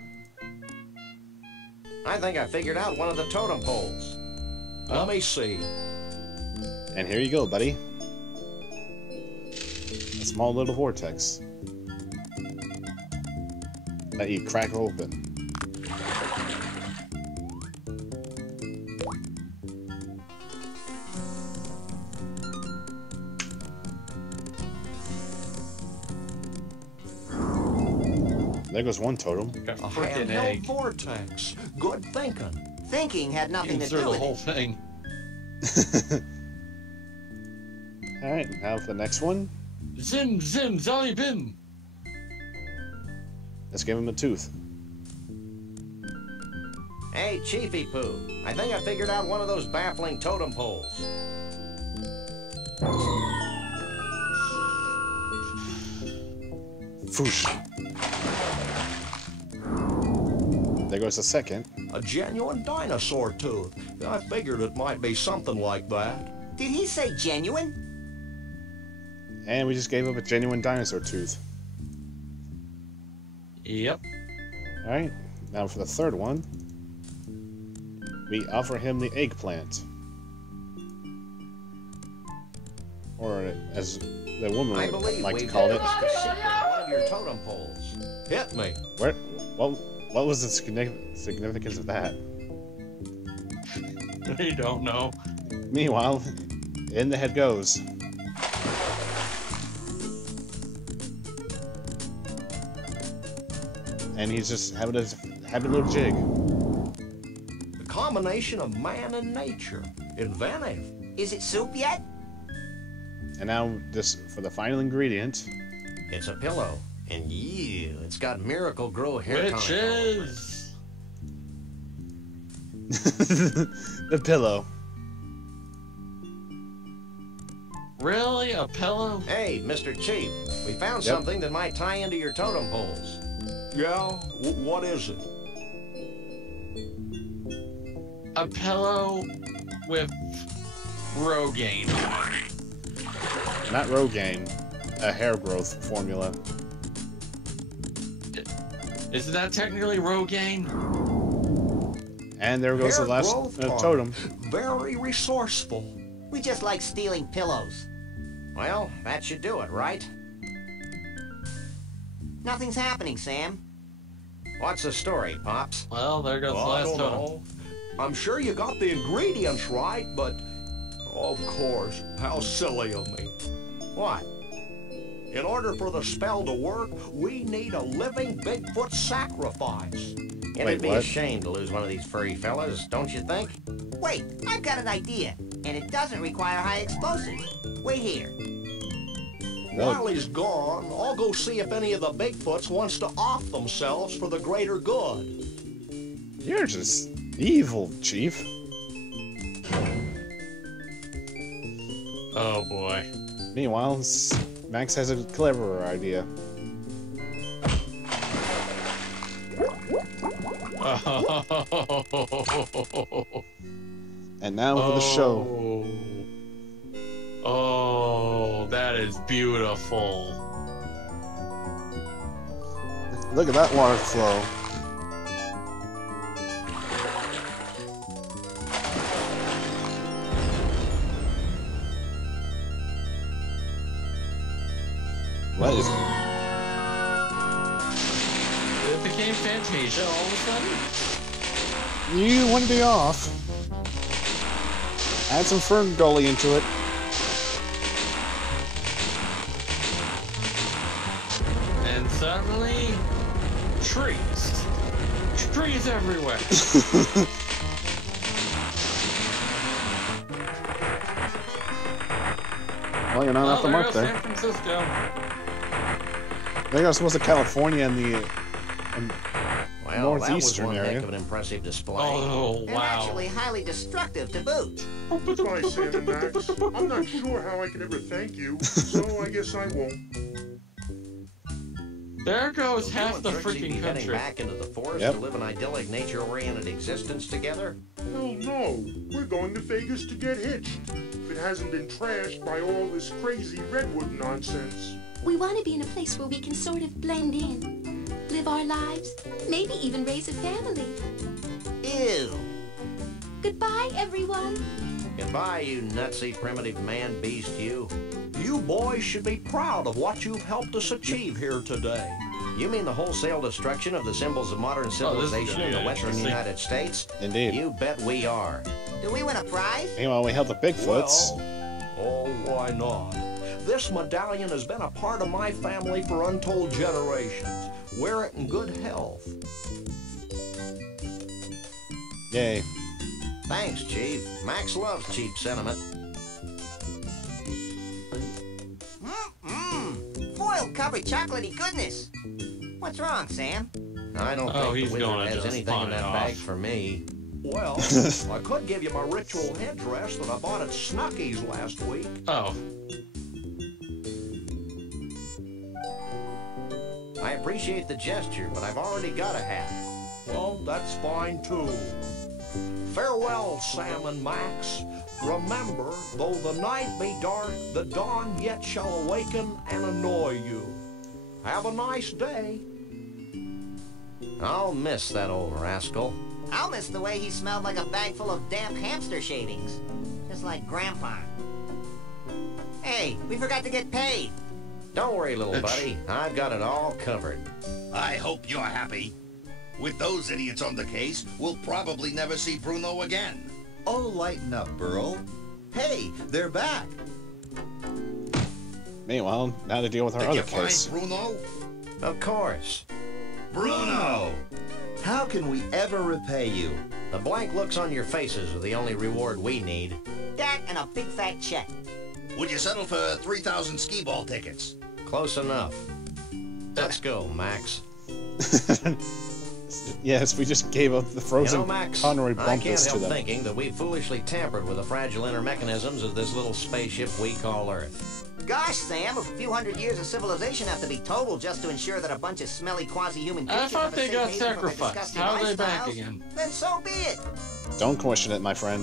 I think I figured out one of the totem poles. Let me see. And here you go, buddy. A small little vortex that you crack open. There goes one totem. A handheld vortex. Good thinking. Thinking had nothing to through do the with whole it. thing. Alright, now for the next one. Zim, zim, zolly bim. Let's give him a tooth. Hey, Chiefy Poo. I think I figured out one of those baffling totem poles. Foosh. There goes the second. A genuine dinosaur tooth. I figured it might be something like that. Did he say genuine? And we just gave up a genuine dinosaur tooth. Yep. Alright, now for the third one. We offer him the eggplant. Or as the woman I would believe like to we've call it. discovered the secret of one of your totem poles. Hit me. Where, what was the significance of that? I don't know. Meanwhile, in the head goes. And he's just having a little jig. The combination of man and nature. Inventive. Is it soup yet? And now, this for the final ingredient. It's a pillow. And it's got Miracle Grow hair tonic. Witches! The pillow. Really? A pillow? Hey, Mr. Chief, we found something that might tie into your totem poles. Yeah? What is it? a pillow with Rogaine. Not Rogaine, a hair growth formula. Isn't that technically Rogaine? And there goes Hair the last growth totem. Very resourceful. We just like stealing pillows. Well, that should do it, right? Nothing's happening, Sam. What's the story, Pops? Well, there goes the I last don't totem. know. I'm sure you got the ingredients right, but... Of course, how silly of me. What? In order for the spell to work, we need a living Bigfoot sacrifice. It'd be what? a shame to lose one of these furry fellas, don't you think? Wait, I've got an idea, and it doesn't require high explosives. Wait here. While he's gone, I'll go see if any of the Bigfoots wants to off themselves for the greater good. You're just evil, Chief. Oh boy. Meanwhile, Max has a cleverer idea. And now for the show. Oh, that is beautiful. Look at that water flow. What is it? It became Fantasia all of a sudden. You want to be off. Add some Fern Gully into it. And suddenly, trees. Trees everywhere. Well, you're not off the there mark goes there. San Francisco. There goes most of California and the Well, that was northeastern one area. heck of an impressive display. Oh, And wow. actually highly destructive to boot. Goodbye, Sam and Max. I'm not sure how I can ever thank you, so I guess I won't. There goes Will half you the and Trixie be freaking heading country. back into the forest Yep. to live an idyllic, nature-oriented existence together? Hell no. We're going to Vegas to get hitched. If it hasn't been trashed by all this crazy redwood nonsense. We want to be in a place where we can sort of blend in, live our lives, maybe even raise a family. Ew. Goodbye, everyone. Goodbye, you nutsy primitive man beast, you. You boys should be proud of what you've helped us achieve here today. You mean the wholesale destruction of the symbols of modern civilization in the western United States? Indeed. You bet we are. Do we win a prize? Meanwhile, we help the Bigfoots. Oh, why not? This medallion has been a part of my family for untold generations. Wear it in good health. Yay. Thanks, Chief. Max loves cheap sentiment. Foil covered chocolatey goodness. What's wrong, Sam? I don't Oh, think he's the wizard gonna has just anything in find that off. bag for me. Well, I could give you my ritual headdress that I bought at Snucky's last week. Oh. I appreciate the gesture, but I've already got a hat. Well, that's fine too. Farewell, Sam and Max. Remember, though the night be dark, the dawn yet shall awaken and annoy you. Have a nice day. I'll miss that old rascal. I'll miss the way he smelled like a bag full of damp hamster shavings. Just like Grandpa. Hey, we forgot to get paid. Don't worry, little buddy. I've got it all covered. I hope you're happy. With those idiots on the case, we'll probably never see Bruno again. Oh, lighten up, Burl. Hey, they're back. Meanwhile, now to deal with our Did other you find case. Bruno? Of course. Bruno! How can we ever repay you? The blank looks on your faces are the only reward we need. That and a big fat check. Would you settle for 3,000 skee-ball tickets? Close enough. Let's go, Max. Yes, we just gave up the frozen Max, Conroy I can't bumpus to help them. thinking that we foolishly tampered with the fragile inner mechanisms of this little spaceship we call Earth. Gosh, Sam, if a few hundred years of civilization have to be totaled just to ensure that a bunch of smelly quasi-human I creatures thought have a they safe got haven from their sacrificed. disgusting How are they back lifestyles, again? then so be it. Don't question it, my friend.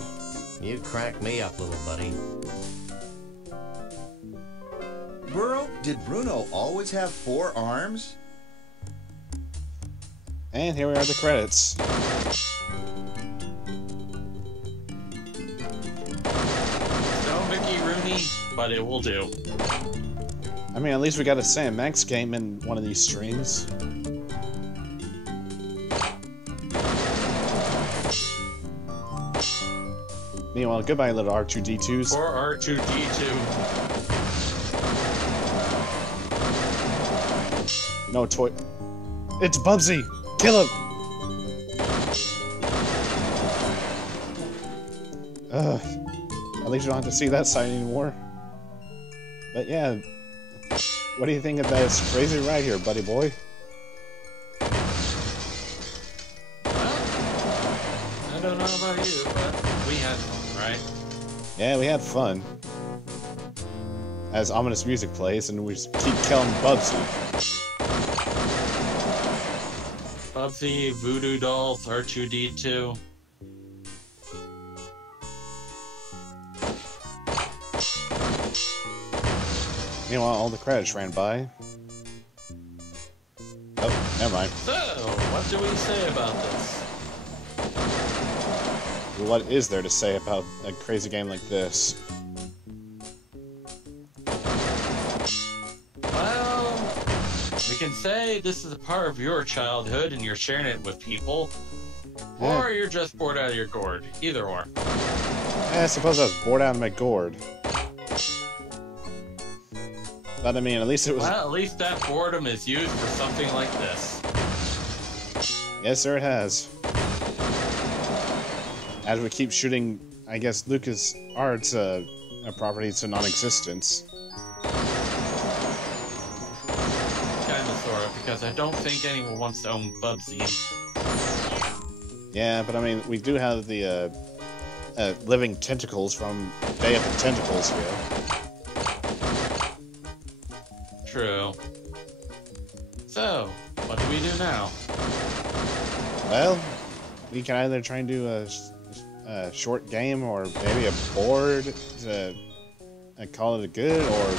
You crack me up, little buddy. Burrow, did Bruno always have 4 arms? And here we are at the credits. No Mickey Rooney, but it will do. I mean, at least we got a Sam Max game in one of these streams. Meanwhile, goodbye, little R2-D2s. Or R2-D2. No toy. It's Bubsy! Kill him! Ugh. At least you don't have to see that side anymore. But yeah. What do you think of this crazy ride here, buddy boy? I don't know about you, but we had fun, right? Yeah, we had fun. As ominous music plays, and we just keep killing Bubsy. Bubsy, Voodoo Dolls, R2-D2. Meanwhile, all the credits ran by. Oh, never mind. So, what do we say about this? What is there to say about a crazy game like this? Well, we can say this is a part of your childhood and you're sharing it with people. Yeah. Or you're just bored out of your gourd. Either or. Yeah, I suppose I was bored out of my gourd. But I mean, at least it was... Well, at least that boredom is used for something like this. Yes, sir, it has. As we keep shooting, I guess, Lucas Arts properties to non-existence. Kinda, sorta, because I don't think anyone wants to own Bubsy. Yeah, but I mean, we do have the living tentacles from Day of the Tentacles here. True. So, what do we do now? Well, we can either try and do a short game or maybe a board to call it a good, or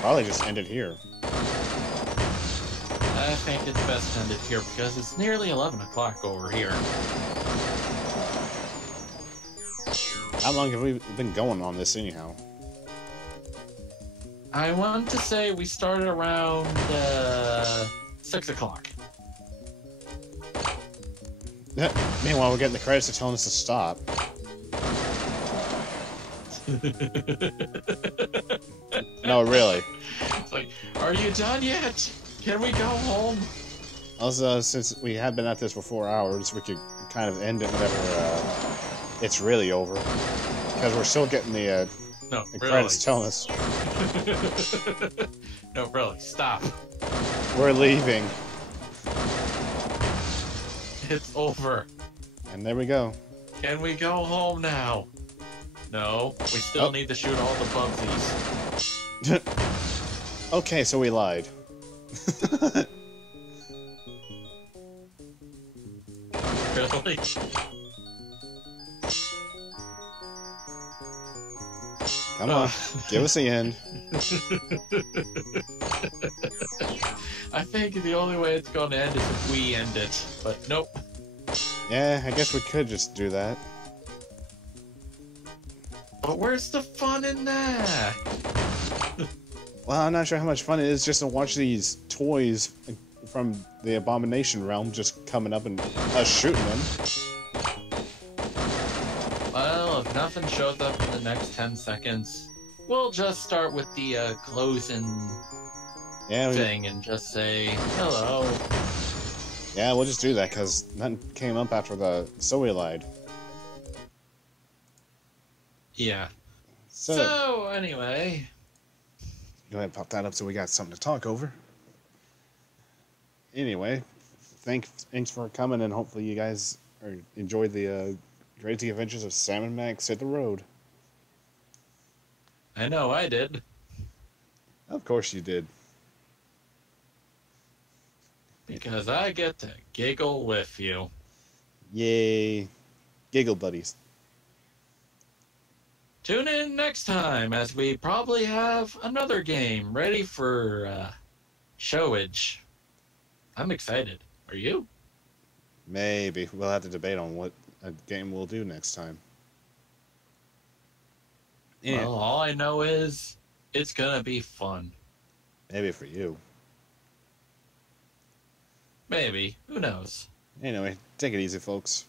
probably just end it here. I think it's best to end it here because it's nearly 11 o'clock over here. How long have we been going on this anyhow? I want to say we started around 6 o'clock. Meanwhile, we're getting the credits to telling us to stop. No, really. It's like, are you done yet? Can we go home? Also, since we have been at this for 4 hours, we could kind of end it whenever it's really over. Because we're still getting the credits telling us. No, really, stop. We're leaving. It's over. And there we go. Can we go home now? No, we still need to shoot all the Bubsies. Okay, so we lied. Really? Come on, give us the end. I think the only way it's going to end is if we end it, but nope. Yeah, I guess we could just do that. But where's the fun in that? Well, I'm not sure how much fun it is just to watch these toys from the Abomination realm just coming up and us shooting them. Well, if nothing shows up in the next 10 seconds, we'll just start with the closing thing and just say hello. Yeah, we'll just do that because nothing came up after so we lied. Yeah. So anyway. Go ahead and pop that up so we got something to talk over. Anyway, thanks for coming, and hopefully you guys enjoyed the crazy adventures of Sam and Max hit the road. I know I did. Of course you did. Because I get to giggle with you. Yay. Giggle buddies. Tune in next time as we probably have another game ready for showage. I'm excited. Are you? Maybe. We'll have to debate on what a game we'll do next time. Yeah. Well, all I know is it's gonna be fun. Maybe for you. Maybe. Who knows? Anyway, take it easy, folks.